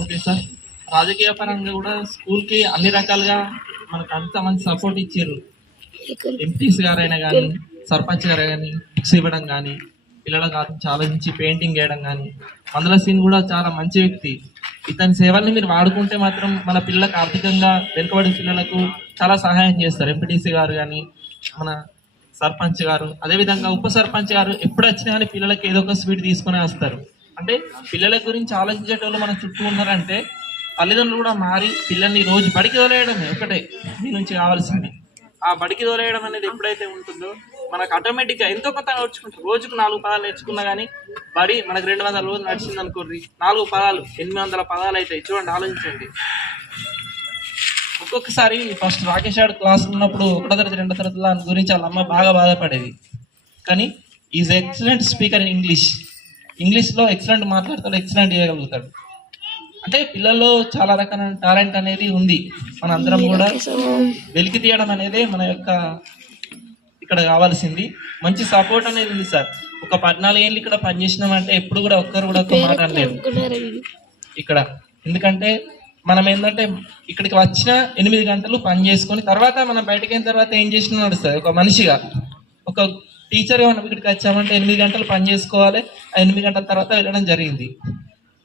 ఓకే సార్, రాజకీయ పరంగా కూడా స్కూల్ కి అన్ని రకాలుగా మనకు అంత మంచి సపోర్ట్ ఇచ్చారు. ఎంపీసీ గారైనా కానీ, సర్పంచ్ గారు కానీ, బుక్స్ ఇవ్వడం కానీ, పిల్లలకు ఆలోచించి పెయింటింగ్ వేయడం కానీ. మందల సీన్ కూడా చాలా మంచి వ్యక్తి. ఇతని సేవల్ని మీరు వాడుకుంటే మాత్రం మన పిల్లలకు ఆర్థికంగా వెనుకబడిన పిల్లలకు చాలా సహాయం చేస్తారు. ఎంపీటీసీ గారు కానీ, మన సర్పంచ్ గారు, అదేవిధంగా ఉప సర్పంచ్ గారు ఎప్పుడు వచ్చినా కానీ పిల్లలకి ఏదో ఒక స్వీట్ తీసుకునే వస్తారు. అంటే పిల్లల గురించి ఆలోచించేటోళ్ళు మన చుట్టూ ఉన్నారంటే తల్లిదండ్రులు కూడా మారి పిల్లల్ని రోజు బడికి తోలేయడమే ఒకటే మీ నుంచి కావాల్సింది. ఆ బడికి తోలేయడం అనేది ఎప్పుడైతే ఉంటుందో మనకు ఆటోమేటిక్గా ఎంతో కొంత నేర్చుకుంటారు. రోజుకు 4 పదాలు నేర్చుకున్నా కానీ బడి మనకు 200 రోజులు నడిచింది అనుకోర్రి, 4 పదాలు 800 పదాలు అవుతాయి. చూడండి, ఆలోచించండి. ఒక్కొక్కసారి ఫస్ట్ రాకేష్ గారు క్లాస్ ఉన్నప్పుడు 1వ తరగతి 2వ తరగతి దాని గురించి వాళ్ళ అమ్మ బాగా బాధపడేది. కానీ ఈజ్ ఎక్సలెంట్ స్పీకర్ ఇన్ ఇంగ్లీష్లో ఎక్సలెంట్ మాట్లాడతాడు, ఎక్సలెంట్ చేయగలుగుతాడు. అంటే పిల్లల్లో చాలా రకాల టాలెంట్ అనేది ఉంది. మన అందరం కూడా వెలికి తీయడం అనేది మన యొక్క ఇక్కడ కావాల్సింది. మంచి సపోర్ట్ అనేది ఉంది సార్. ఒక 14 ఏళ్ళు ఇక్కడ పనిచేసినామంటే ఎప్పుడు కూడా ఒక్కరు కూడా ఒక మాట అనలేదు ఇక్కడ. ఎందుకంటే మనం ఏంటంటే ఇక్కడికి వచ్చిన 8 గంటలు పని చేసుకొని తర్వాత మనం బయటకు అయిన తర్వాత ఏం చేసినా నడుస్తుంది. ఒక మనిషిగా, ఒక టీచర్గా మనం ఇక్కడికి వచ్చామంటే 8 గంటలు పని చేసుకోవాలి. ఆ 8 గంటల తర్వాత వెళ్ళడం జరిగింది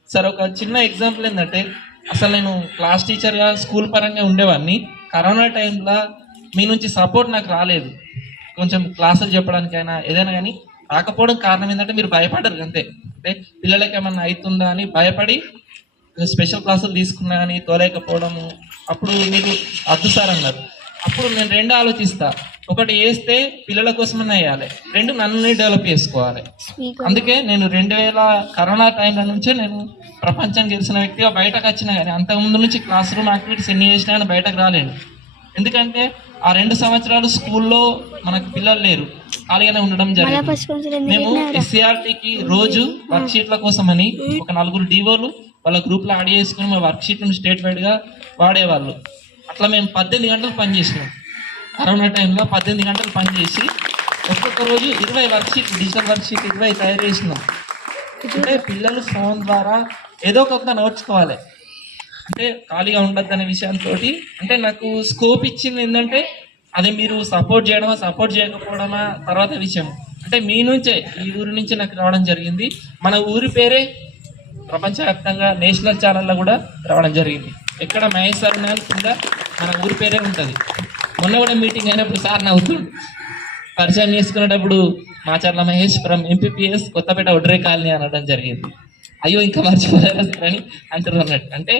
సార్. ఒక చిన్న ఎగ్జాంపుల్ ఏంటంటే, అసలు నేను క్లాస్ టీచర్గా స్కూల్ పరంగా ఉండేవాడిని. కరోనా టైంలో మీ నుంచి సపోర్ట్ నాకు రాలేదు. కొంచెం క్లాసులు చెప్పడానికైనా ఏదైనా కానీ రాకపోవడం కారణం ఏంటంటే మీరు భయపడరు అంతే. అంటే పిల్లలకి ఏమన్నా అవుతుందా అని భయపడి స్పెషల్ క్లాసులు తీసుకున్నా కానీ తోలేకపోవడము. అప్పుడు మీరు అద్దు సార్ అన్నారు. అప్పుడు నేను 2 ఆలోచిస్తా. ఒకటి వేస్తే పిల్లల కోసమన్నా వేయాలి, 2 నన్ను డెవలప్ చేసుకోవాలి. అందుకే నేను 2000 కరోనా టైంల నుంచే నేను ప్రపంచం గెలిచిన వ్యక్తిగా బయటకు వచ్చినా కానీ అంతకుముందు నుంచి క్లాస్ రూమ్ యాక్టివిటీస్ ఎన్ని చేసినా కానీ బయటకు రాలేను. ఎందుకంటే ఆ 2 సంవత్సరాలు స్కూల్లో మనకు పిల్లలు లేరు, ఖాళీగానే ఉండడం జరిగింది. మేము ఎస్సీఆర్టీకి రోజు వర్క్ షీట్ల కోసమని ఒక 4 డివోలు వాళ్ళ గ్రూప్లో యాడ్ చేసుకుని మా వర్క్ షీట్లను స్టేట్ వైడ్గా వాడేవాళ్ళు. అట్లా మేము 18 గంటలు పనిచేసినాం. కరోనా టైంలో 18 గంటలు పనిచేసి ఒక్కొక్క రోజు 20 work sheet, digital work sheet 20 తయారు చేసినాం. అంటే పిల్లలు ఫోన్ ద్వారా ఏదో ఒక నేర్చుకోవాలి, అంటే ఖాళీగా ఉండద్దు అనే విషయంతో. అంటే నాకు స్కోప్ ఇచ్చింది ఏంటంటే అది మీరు సపోర్ట్ చేయడమా సపోర్ట్ చేయకపోవడమా తర్వాత విషయం. అంటే మీ నుంచే, ఈ ఊరి నుంచి నాకు రావడం జరిగింది. మన ఊరి పేరే ప్రపంచవ్యాప్తంగా నేషనల్ ఛానల్లో కూడా రావడం జరిగింది. ఎక్కడ మహేష్ సార్ కింద మన ఊరి పేరే ఉంటుంది. మొన్న కూడా మీటింగ్ అయినప్పుడు సార్ నవ్వుతుండు, పరిచయం చేసుకునేటప్పుడు మాచర్ల మహేష్ ఫ్రమ్ ఎంపీపీఎస్ కొత్తపేట ఒడ్రే కాలనీ అనడం జరిగింది. అయ్యో ఇంకా మర్చిపోయారా సార్ అని అంటారు అన్నట్టు. అంటే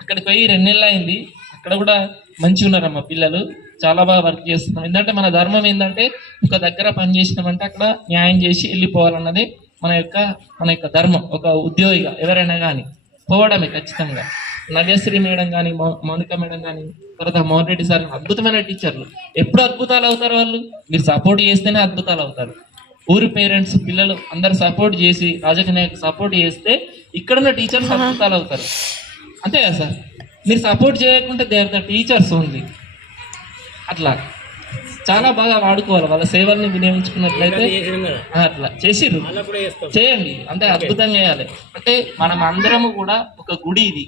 అక్కడికి పోయి 2 నెలలు అయింది. అక్కడ కూడా మంచిగా ఉన్నారమ్మ పిల్లలు, చాలా బాగా వర్క్ చేస్తున్నాం. ఎందుకంటే మన ధర్మం ఏంటంటే ఒక దగ్గర పని చేసినామంటే అక్కడ న్యాయం చేసి వెళ్ళిపోవాలన్నదే మన యొక్క ధర్మం. ఒక ఉద్యోగిగా ఎవరైనా కానీ పోవడమే ఖచ్చితంగా. నవ్యశ్రీ మేడం కానీ, మౌనిక మేడం కానీ, తర్వాత మోహన్ రెడ్డి సార్ అద్భుతమైన టీచర్లు. ఎప్పుడు అద్భుతాలు అవుతారు వాళ్ళు? మీరు సపోర్ట్ చేస్తేనే అద్భుతాలు అవుతారు. ఊరి పేరెంట్స్, పిల్లలు అందరు సపోర్ట్ చేసి, రాజకీయ నాయకులు సపోర్ట్ చేస్తే ఇక్కడున్న టీచర్స్ అద్భుతాలు అవుతారు. అంతే కదా సార్? మీరు సపోర్ట్ చేయకుంటే they are the teachers only. అట్లా చాలా బాగా వాడుకోవాలి. వాళ్ళ సేవల్ని వినియోగించుకున్నట్లయితే అట్లా చేసిర్రు, చేయండి. అంటే అద్భుతంగా చేయాలి. అంటే మనం అందరము కూడా ఒక గుడి, ఇది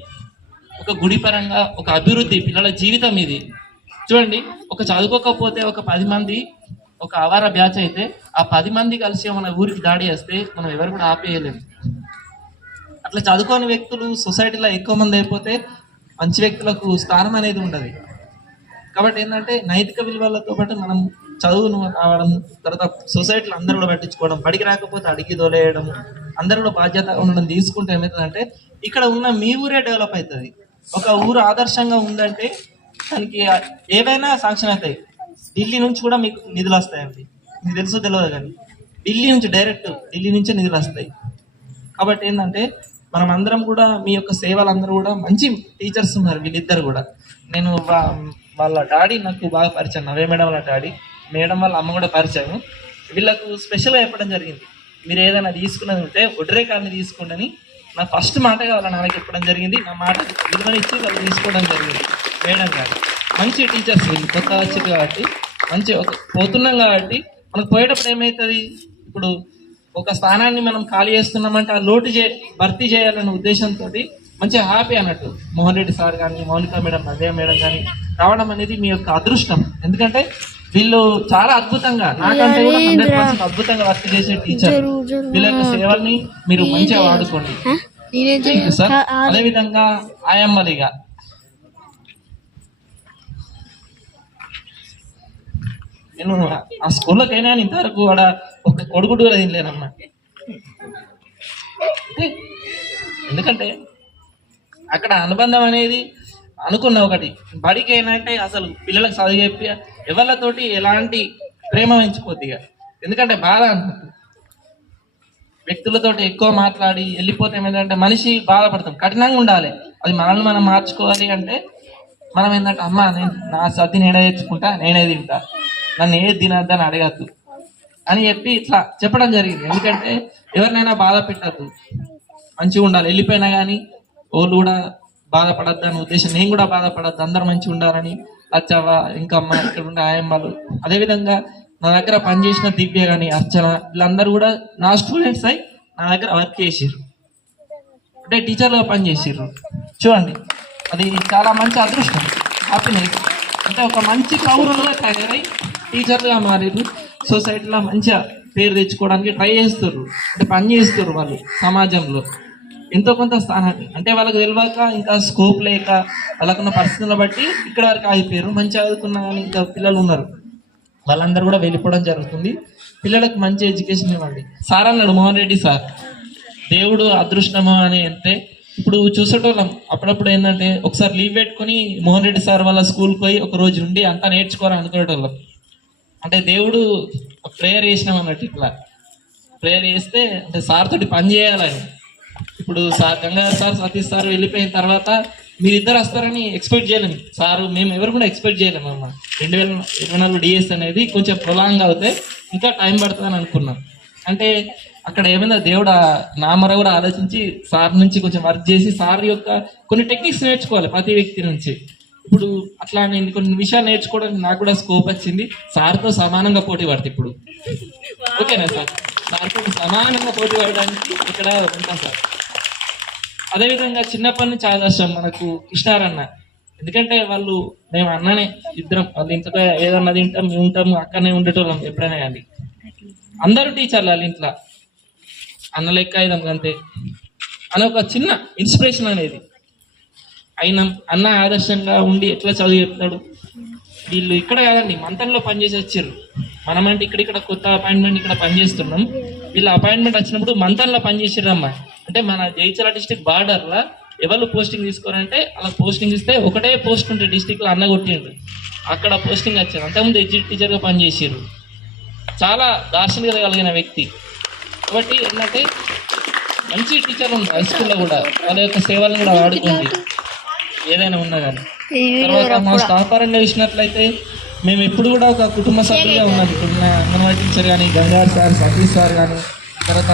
ఒక గుడి పరంగా ఒక అభివృద్ధి, పిల్లల జీవితం ఇది. చూడండి, ఒక చదువుకోకపోతే ఒక 10 మంది ఒక అవార బ్యాచ్ అయితే ఆ 10 మంది కలిసి మన ఊరికి దాడి చేస్తే మనం ఎవరు కూడా ఆపేయలేము. అట్లా చదువుకోని వ్యక్తులు సొసైటీలో ఎక్కువ మంది అయిపోతే మంచి వ్యక్తులకు స్థానం అనేది ఉండదు. కాబట్టి ఏంటంటే నైతిక విలువలతో పాటు మనం చదువును రావడం, తర్వాత సొసైటీలో అందరూ కూడా పట్టించుకోవడం, బడికి రాకపోతే అడిగి దొలేయడం, అందరూ కూడా బాధ్యత ఉండడం తీసుకుంటే ఏమవుతుందంటే ఇక్కడ ఉన్న మీ ఊరే డెవలప్ అవుతుంది. ఒక ఊరు ఆదర్శంగా ఉందంటే దానికి ఏవైనా సాంక్షన్ అవుతాయి. ఢిల్లీ నుంచి కూడా మీకు నిధులు వస్తాయండి, మీకు తెలుసో తెలియదు కానీ ఢిల్లీ నుంచి డైరెక్ట్ ఢిల్లీ నుంచే నిధులు వస్తాయి. కాబట్టి ఏంటంటే మనం అందరం కూడా మీ యొక్క సేవలు అందరూ కూడా మంచి టీచర్స్ ఉన్నారు వీళ్ళిద్దరు కూడా. నేను వాళ్ళ డాడీ నాకు బాగా పరిచయం, నవే మేడం వాళ్ళ డాడీ, మేడం వాళ్ళ అమ్మ కూడా పరిచయం. వీళ్ళకు స్పెషల్గా చెప్పడం జరిగింది, మీరు ఏదైనా తీసుకున్నది ఉంటే ఒడ్రే కాలనీ తీసుకోండి అని నా ఫస్ట్ మాటగా వాళ్ళ నాన్నకి చెప్పడం జరిగింది. నా మాట విలువనిచ్చి వాళ్ళు తీసుకోవడం జరిగింది. మేడం గారు మంచి టీచర్స్, వీళ్ళు కొత్త వచ్చారు కాబట్టి మంచి పోతున్నాం కాబట్టి మనకు పోయేటప్పుడు ఏమవుతుంది, ఇప్పుడు ఒక స్థానాన్ని మనం ఖాళీ చేస్తున్నామంటే ఆ లోటు భర్తీ చేయాలనే ఉద్దేశంతో మంచిగా హ్యాపీ అన్నట్టు మోహన్ రెడ్డి సార్ కానీ, మౌనిక మేడం, నవ్య మేడం కానీ రావడం అనేది మీ యొక్క అదృష్టం. ఎందుకంటే వీళ్ళు చాలా అద్భుతంగా, నాకంటే కూడా 100% అద్భుతంగా వర్క్ చేసే టీచర్. వీళ్ళ యొక్క సేవల్ని మీరు మంచిగా వాడుకోండి సార్. అదేవిధంగా ఆయమ్మలిగా నేను ఆ స్కూల్లోకైనా ఇంతవరకు కూడా ఒక కొడుకుడు కూడా తినలేనమ్మా. ఎందుకంటే అక్కడ అనుబంధం అనేది అనుకున్న ఒకటి, బడికి ఏంటంటే అసలు పిల్లలకు చదువు చెప్పి ఎవరితోటి ఎలాంటి ప్రేమ పెంచుకోద్దిగా. ఎందుకంటే బాధ అనుకుంటుంది, వ్యక్తులతో ఎక్కువ మాట్లాడి వెళ్ళిపోతే ఏమైందంటే మనిషి బాధపడతాం. కఠినంగా ఉండాలి, అది మనల్ని మనం మార్చుకోవాలి. అంటే మనం ఏంటంటే అమ్మ నేను నా సర్ది నేనే తెచ్చుకుంటా, నేనే తింటా, నన్ను ఏది తినద్దని అడగద్దు అని చెప్పి ఇట్లా చెప్పడం జరిగింది. ఎందుకంటే ఎవరినైనా బాధ పెట్టద్దు, మంచిగా ఉండాలి. వెళ్ళిపోయినా కానీ వాళ్ళు కూడా బాధపడద్దు అనే ఉద్దేశం, నేను కూడా బాధపడద్దు, అందరూ మంచిగా ఉండాలని. అచ్చవ్వ, ఇంకా అమ్మ, ఇక్కడ ఉండే ఆయమ్మలు, అదేవిధంగా నా దగ్గర పనిచేసిన దివ్య కానీ అర్చన వీళ్ళందరూ కూడా నా స్టూడెంట్స్ అయి నా దగ్గర వర్క్ చేసిర్రు, అంటే టీచర్లుగా పనిచేసిర్రు. చూడండి, అది చాలా మంచి అదృష్టం, హ్యాపీనెస్. అంటే ఒక మంచి పౌరులుగా తయారై టీచర్లుగా మారిర్రు, సొసైటీలో మంచిగా పేరు తెచ్చుకోవడానికి ట్రై చేస్తారు, అంటే పని చేస్తారు వాళ్ళు సమాజంలో ఎంతో కొంత స్థానాన్ని. అంటే వాళ్ళకి తెలియక ఇంకా స్కోప్ లేక వాళ్ళకున్న పరిస్థితులను బట్టి ఇక్కడ వరకు ఆగిపోయారు. మంచి చదువుకున్న కానీ ఇంకా పిల్లలు ఉన్నారు, వాళ్ళందరూ కూడా వెళ్ళిపోవడం జరుగుతుంది. పిల్లలకు మంచి ఎడ్యుకేషన్ ఇవ్వండి. సార్ అన్నాడు మోహన్ రెడ్డి సార్, దేవుడు అదృష్టము అని అంటే ఇప్పుడు చూసేటోళ్ళం అప్పుడప్పుడు ఏంటంటే ఒకసారి లీవ్ పెట్టుకొని మోహన్ రెడ్డి సార్ వాళ్ళ స్కూల్కి పోయి ఒక రోజు నుండి అంతా నేర్చుకోవాలని అనుకునేటోళ్ళం. అంటే దేవుడు ప్రేయర్ చేసినాం అన్నట్టు, ఇట్లా ప్రేయర్ చేస్తే అంటే సార్ తోటి పని చేయాలని. ఇప్పుడు sir Gangadhar sir, Satish sir వెళ్ళిపోయిన తర్వాత మీరిద్దరు వస్తారని ఎక్స్పెక్ట్ చేయలేము సారు, మేము ఎవరు కూడా ఎక్స్పెక్ట్ చేయలేము అమ్మ. 2024 డిఎస్ అనేది కొంచెం ప్రొలాంగ్ అవుతే ఇంకా టైం పడుతుందని అనుకున్నాం. అంటే అక్కడ ఏమైనా దేవుడు నా మర కూడా ఆలోచించి సార్ నుంచి కొంచెం వర్క్ చేసి సార్ యొక్క కొన్ని టెక్నిక్స్ నేర్చుకోవాలి ప్రతి వ్యక్తి నుంచి. ఇప్పుడు అట్లా నేను కొన్ని విషయాలు నేర్చుకోవడానికి నాకు కూడా స్కోప్ వచ్చింది. సార్తో సమానంగా పోటీ పడుతుంది ఇప్పుడు, ఓకేనా సార్? సార్తో సమానంగా పోటీ పడడానికి ఇక్కడ ఉంటాం సార్. అదేవిధంగా చిన్నప్పటి నుంచి ఆదర్శం మనకు కృష్ణారన్న, ఎందుకంటే వాళ్ళు మేము అన్ననే ఇద్దరం, వాళ్ళు ఇంట్లో ఏదన్నా తింటాం మేము ఉంటాము, అక్కడనే ఉండేటోళ్ళం ఎప్పుడైనా కానీ. అందరూ టీచర్లు వాళ్ళ ఇంట్లో, అన్న లెక్క అయిదాం అంతే అని ఒక చిన్న ఇన్స్పిరేషన్ అనేది అయినా. అన్న ఆదర్శంగా ఉండి ఎట్లా చదువు చెప్తాడు. వీళ్ళు ఇక్కడ కాదండి మంతంలో పనిచేసి వచ్చారు, మనమంటే ఇక్కడ కొత్త అపాయింట్మెంట్ ఇక్కడ పనిచేస్తున్నాం. వీళ్ళ అపాయింట్మెంట్ వచ్చినప్పుడు మంతంలో పనిచేసారమ్మా. అంటే మన జగిత్యాల డిస్టిక్ బార్డర్లో ఎవరు పోస్టింగ్ తీసుకోరంటే అలా పోస్టింగ్ ఇస్తే ఒకటే పోస్ట్ ఉంటే డిస్టిక్లో అన్న కొట్టిండ్రు, అక్కడ పోస్టింగ్ వచ్చారు. అంతకుముందు ఎగ్జిట్ టీచర్గా పనిచేసారు, చాలా దార్శనికత కలిగిన వ్యక్తి. కాబట్టి ఏంటంటే మంచి టీచర్లు ఉన్నారు హై స్కూల్లో కూడా, వాళ్ళ యొక్క సేవలను కూడా వాడుకోండి ఏదైనా ఉన్నా కానీ. తర్వాత మా స్టాఫ్ పరంగా చూసినట్లయితే మేము ఎప్పుడు కూడా ఒక కుటుంబ సభ్యులుగా ఉన్నాం. ఇప్పుడున్న అంగన్వాడీ టీచర్ కానీ, గంగాధర్ సార్, సతీష్ సార్ కానీ, తర్వాత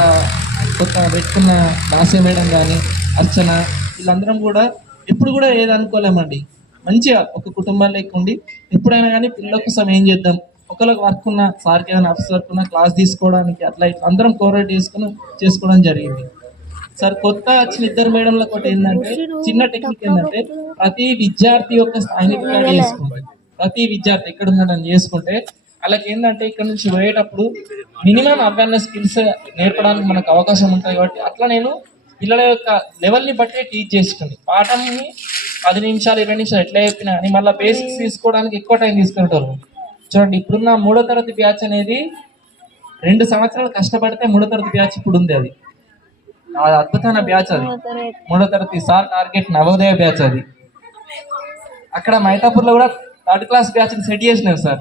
కొత్త పెట్టుకున్న దాసే మేడం కానీ, అర్చన, వీళ్ళందరం కూడా ఎప్పుడు కూడా ఏది అనుకోలేమండి. మంచిగా ఒక కుటుంబాలు లేకుండి ఎప్పుడైనా కానీ పిల్లల కోసం ఏం చేద్దాం, ఒకరికి వర్క్ ఉన్న సార్కి ఏదైనా ఆఫీస్ వర్క్ ఉన్న క్లాస్ తీసుకోవడానికి అట్లా ఇట్లా అందరం కోఆర్డినేట్ చేసుకోవడం జరిగింది. సార్ కొత్త వచ్చిన ఇద్దరు మేడంల ఒకటి ఏంటంటే చిన్న టెక్నిక్ ఏంటంటే ప్రతి విద్యార్థి యొక్క స్థాయిని చేసుకుంటారు. ప్రతి విద్యార్థి ఎక్కడ ఉన్నాడని చేసుకుంటే వాళ్ళకి ఏంటంటే ఇక్కడ నుంచి పోయేటప్పుడు మినిమం అవేర్నెస్ స్కిల్స్ నేర్పడానికి మనకు అవకాశం ఉంటుంది. కాబట్టి అట్లా నేను పిల్లల యొక్క లెవెల్ని బట్టి టీచ్ చేసుకుని పాఠంని 10 నిమిషాలు 20 నిమిషాలు ఎట్లా చెప్పినా అని మళ్ళీ బేసిక్స్ తీసుకోవడానికి ఎక్కువ టైం తీసుకుంటారు. చూడండి, ఇప్పుడున్న 3వ తరగతి బ్యాచ్ అనేది 2 సంవత్సరాలు కష్టపడితే 3వ తరగతి బ్యాచ్ ఇప్పుడు ఉంది. అది అద్భుతమైన బ్యాచ్, అది 3వ తరగతి సార్ టార్గెట్ నవోదయ బ్యాచ్. అది అక్కడ మైతాపూర్లో కూడా 3rd క్లాస్ బ్యాచ్ సెట్ చేసినారు సార్.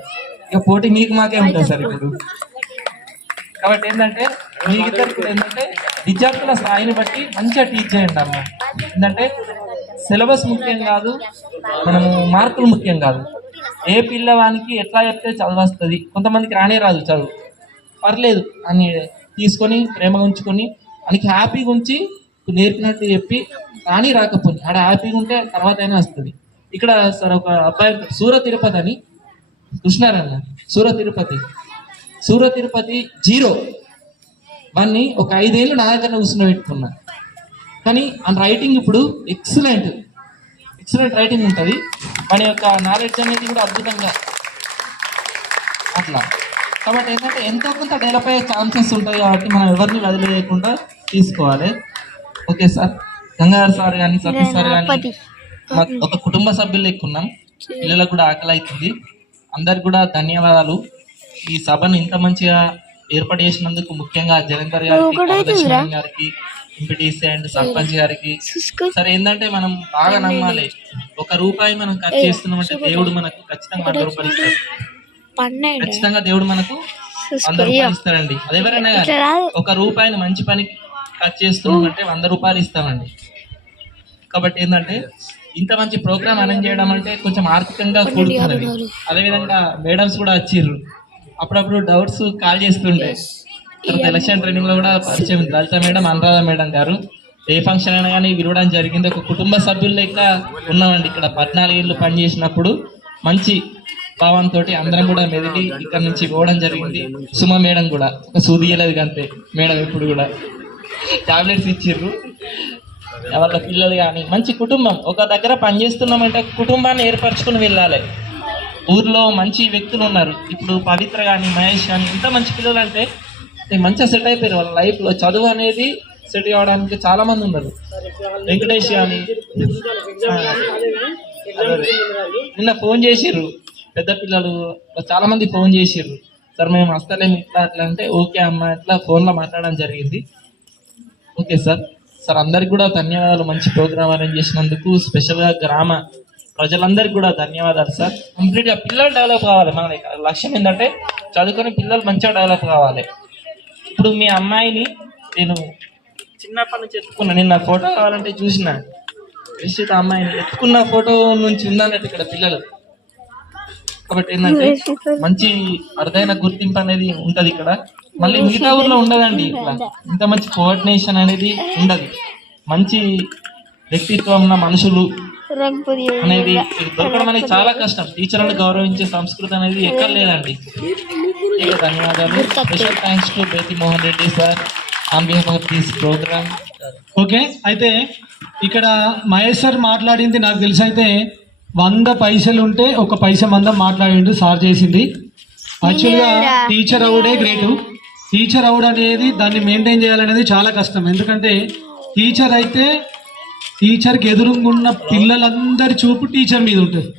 ఇక పోటీ మీకు మాకే ఉంటుంది సార్ ఇప్పుడు. కాబట్టి ఏంటంటే మీకిద్దరు కూడా ఏంటంటే విద్యార్థుల స్థాయిని బట్టి మంచిగా టీచ్ చేయండి అమ్మ. ఏంటంటే సిలబస్ ముఖ్యం కాదు, మనము మార్కులు ముఖ్యం కాదు. ఏ పిల్లవానికి ఎట్లా చెప్తే చదువు వస్తుంది, కొంతమందికి రానే రాదు చదువు, పర్లేదు అని తీసుకొని ప్రేమగా ఉంచుకొని మనకి హ్యాపీగా ఉంచి నేర్పినట్టు చెప్పి రాని రాకపోయి ఆడ హ్యాపీగా ఉంటే తర్వాత అయినా వస్తుంది. ఇక్కడ సార్ ఒక అబ్బాయి సూర తిరుపతి అని కృష్ణారన్న, సూర తిరుపతి 0 వాన్ని ఒక 5 ఏళ్ళు నా దగ్గర కూర్చుని పెట్టుకున్నా. కానీ ఆ రైటింగ్ ఇప్పుడు ఎక్సలెంట్ రైటింగ్ ఉంటుంది. వాని యొక్క నాలెడ్జ్ అనేది కూడా అద్భుతంగా అట్లా. కాబట్టి ఏంటంటే ఎంతో కొంత డెవలప్ అయ్యే ఛాన్సెస్ ఉంటాయి. కాబట్టి మనం ఎవరిని వదిలేయకుండా తీసుకోవాలి. ఓకే సార్, గంగాధర్ సార్ కానీ, సతీష్ సార్ కానీ ఒక కుటుంబ సభ్యులు ఎక్కున్నాం. పిల్లలకు కూడా ఆకలి అవుతుంది. అందరికి కూడా ధన్యవాదాలు. ఈ సభను ఇంత మంచిగా ఏర్పాటు చేసినందుకు ముఖ్యంగా జలంధర్ గారికి, ఎంపీటీసీ అండ్ సర్పంచ్ గారికి. సరే ఏంటంటే మనం బాగా నమ్మాలి, 1 రూపాయి మనం ఖర్చు చేస్తున్నామంటే దేవుడు మనకు ఖచ్చితంగా 100 రూపాయలు ఇస్తాడు. ఖచ్చితంగా దేవుడు మనకు 100 రూపాయలు ఇస్తాడండి. అదేవరైనా కానీ 1 రూపాయిని మంచి పనికి ఖర్చు చేస్తున్నామంటే 100 రూపాయలు ఇస్తామండి. కాబట్టి ఏంటంటే ఇంత మంచి ప్రోగ్రామ్ అరేంజ్ చేయడం అంటే కొంచెం ఆర్థికంగా కూడుతున్నది. అదేవిధంగా మేడమ్స్ కూడా వచ్చిర్రు, అప్పుడప్పుడు డౌట్స్ కాల్ చేస్తుండే. తర్వాత ఎలక్షన్ ట్రైనింగ్ లో కూడా పరిచయం లలిత మేడం, అనురాధ మేడం గారు. ఏ ఫంక్షన్ అయినా కానీ వినడం జరిగింది. ఒక కుటుంబ సభ్యులు లెక్క ఉన్నామండి. ఇక్కడ 14 ఏళ్ళు పనిచేసినప్పుడు మంచి భావంతో అందరం కూడా మెదిలి ఇక్కడ నుంచి పోవడం జరిగింది. సుమ మేడం కూడా ఒక సూది ఇయ్యలేదు అంతే, మేడం ఇప్పుడు కూడా టాబ్లెట్స్ ఇచ్చిర్రు. వాళ్ళ పిల్లలు కానీ మంచి కుటుంబం, ఒక దగ్గర పనిచేస్తున్నామంటే కుటుంబాన్ని ఏర్పరచుకుని వెళ్ళాలి. ఊర్లో మంచి వ్యక్తులు ఉన్నారు, ఇప్పుడు పవిత్ర కానీ మహేష్ కానీ ఇంత మంచి పిల్లలు అంటే మంచిగా సెట్ అయిపోయారు వాళ్ళ లైఫ్లో. చదువు అనేది సెట్ కావడానికి చాలా మంది ఉన్నారు. వెంకటేష్ కానీ నిన్న ఫోన్ చేసిర్రు, పెద్ద పిల్లలు చాలా మంది ఫోన్ చేసిర్రు, సార్ మేము వస్తలేము ఇట్లా అట్లా అంటే ఓకే అమ్మ ఇట్లా ఫోన్లో మాట్లాడడం జరిగింది. Okay sir. సార్ అందరికి కూడా ధన్యవాదాలు, మంచి ప్రోగ్రామ్ అరేంజ్ చేసినందుకు. స్పెషల్గా గ్రామ ప్రజలందరికీ కూడా ధన్యవాదాలు సార్. కంప్లీట్గా పిల్లలు డెవలప్ కావాలి. మన లక్ష్యం ఏంటంటే చదువుకొని పిల్లలు మంచిగా డెవలప్ కావాలి. ఇప్పుడు మీ అమ్మాయిని నేను చిన్నప్పటి నుంచి ఎత్తుకున్నా, నిన్న ఫోటో కావాలంటే చూసిన నిశ్చిత అమ్మాయిని ఎత్తుకున్న ఫోటో నుంచి ఉందన్నట్టు ఇక్కడ పిల్లలు. కాబట్టి ఏంటంటే మంచి అరుదైన గుర్తింపు అనేది ఉంటది ఇక్కడ. మళ్ళీ మిగతా ఊర్లో ఉండదండి ఇట్లా ఇంత మంచి కోఆర్డినేషన్ అనేది ఉండదు. మంచి వ్యక్తిత్వం ఉన్న మనుషులు అనేది దొరకడం అనేది చాలా కష్టం. టీచర్లను గౌరవించే సంస్కృతి అనేది ఎక్కడ లేదండి. ధన్యవాదాలు. Special thanks to Bethi Mohan Reddy sir on behalf of this program. Okay, అయితే ఇక్కడ మహేష్ సార్ మాట్లాడింది నాకు తెలిసి అయితే 100 పైసలు ఉంటే 1 పైసా మందం మాట్లాడిండు సార్ చేసింది. యాక్చువల్గా టీచర్ అవుడే గ్రేటు. టీచర్ అవుడ్ అనేది దాన్ని మెయింటైన్ చేయాలనేది చాలా కష్టం. ఎందుకంటే టీచర్ అయితే టీచర్కి ఎదురుగున్న పిల్లలందరి చూపు టీచర్ మీద ఉంటుంది.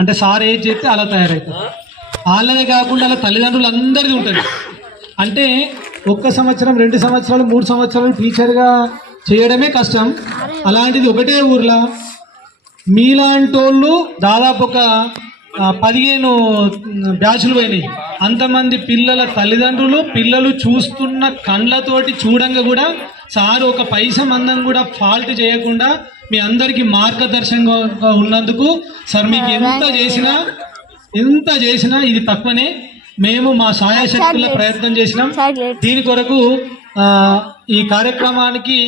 అంటే సార్ ఏది చేస్తే అలా తయారవుతుంది. వాళ్ళదే కాకుండా వాళ్ళ తల్లిదండ్రులు అందరిది ఉంటుంది. అంటే 1 సంవత్సరం 2 సంవత్సరాలు 3 సంవత్సరాలు టీచర్గా చేయడమే కష్టం. అలాంటిది ఒకటే ఊర్లో మీలాంటి వాళ్ళు దాదాపు ఒక 15 బ్యాచ్లు పోయినాయి. అంతమంది పిల్లల తల్లిదండ్రులు పిల్లలు చూస్తున్న కండ్లతోటి చూడంగా కూడా సార్ 1 పైసా మందం కూడా ఫాల్ట్ చేయకుండా మీ అందరికీ మార్గదర్శకంగా ఉన్నందుకు సార్ మీకు ఎంత చేసినా ఇది తక్కువనే. మేము మా సాయశక్తుల ప్రయత్నం చేసినాం. దీని కొరకు ఈ కార్యక్రమానికి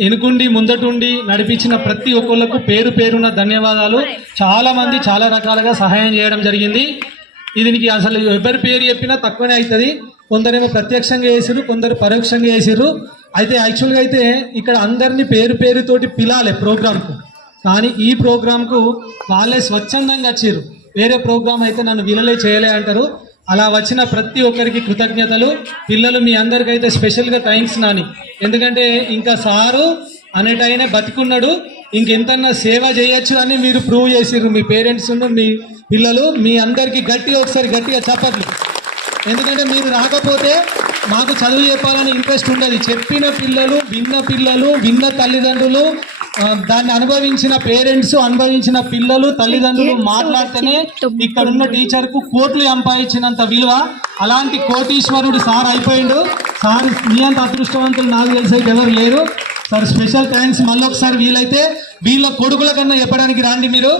వెనుకుండి ముందటుండి నడిపించిన ప్రతి ఒక్కళ్ళకు పేరు పేరున ధన్యవాదాలు. చాలా మంది చాలా రకాలుగా సహాయం చేయడం జరిగింది. దీనికి అసలు ఎవరి పేరు చెప్పినా తక్కువనే అవుతుంది. కొందరేమో ప్రత్యక్షంగా చేసిర్రు, కొందరు పరోక్షంగా చేసిర్రు. అయితే యాక్చువల్గా అయితే ఇక్కడ అందరినీ పేరుతోటి పిలాలి ప్రోగ్రాంకు, కానీ ఈ ప్రోగ్రాంకు వాళ్ళే స్వచ్ఛందంగా వచ్చిర్రు. వేరే ప్రోగ్రాం అయితే నన్ను వీళ్ళలే చేయలే అంటారు. అలా వచ్చిన ప్రతి ఒక్కరికి కృతజ్ఞతలు. పిల్లలు మీ అందరికైతే స్పెషల్గా థ్యాంక్స్ నాని. ఎందుకంటే ఇంకా సారు అనేటైనా బతికున్నాడు, ఇంకెంతన్నా సేవ చేయొచ్చు అని మీరు ప్రూవ్ చేసిర్రు. మీ పేరెంట్స్ మీ పిల్లలు మీ అందరికీ ఒకసారి గట్టిగా చప్పట్లు. ఎందుకంటే మీరు రాకపోతే మాకు చదువు చెప్పాలని ఇంట్రెస్ట్ ఉండదు. చెప్పిన పిల్లలు, విన్న తల్లిదండ్రులు, దాన్ని అనుభవించిన పేరెంట్స్, అనుభవించిన పిల్లలు, తల్లిదండ్రులు మాట్లాడితేనే ఇక్కడున్న టీచర్కు కోట్లు సంపాదించినంత విలువ. అలాంటి కోటీశ్వరుడు సార్ అయిపోయిండు. సార్ మీ అంత అదృష్టవంతులు నాకు తెలిసి అయితే ఎవరు లేరు. Sir special thanks. మళ్ళీ ఒకసారి వీలైతే వీళ్ళ కొడుకుల కన్నా చెప్పడానికి రాండి, మీరు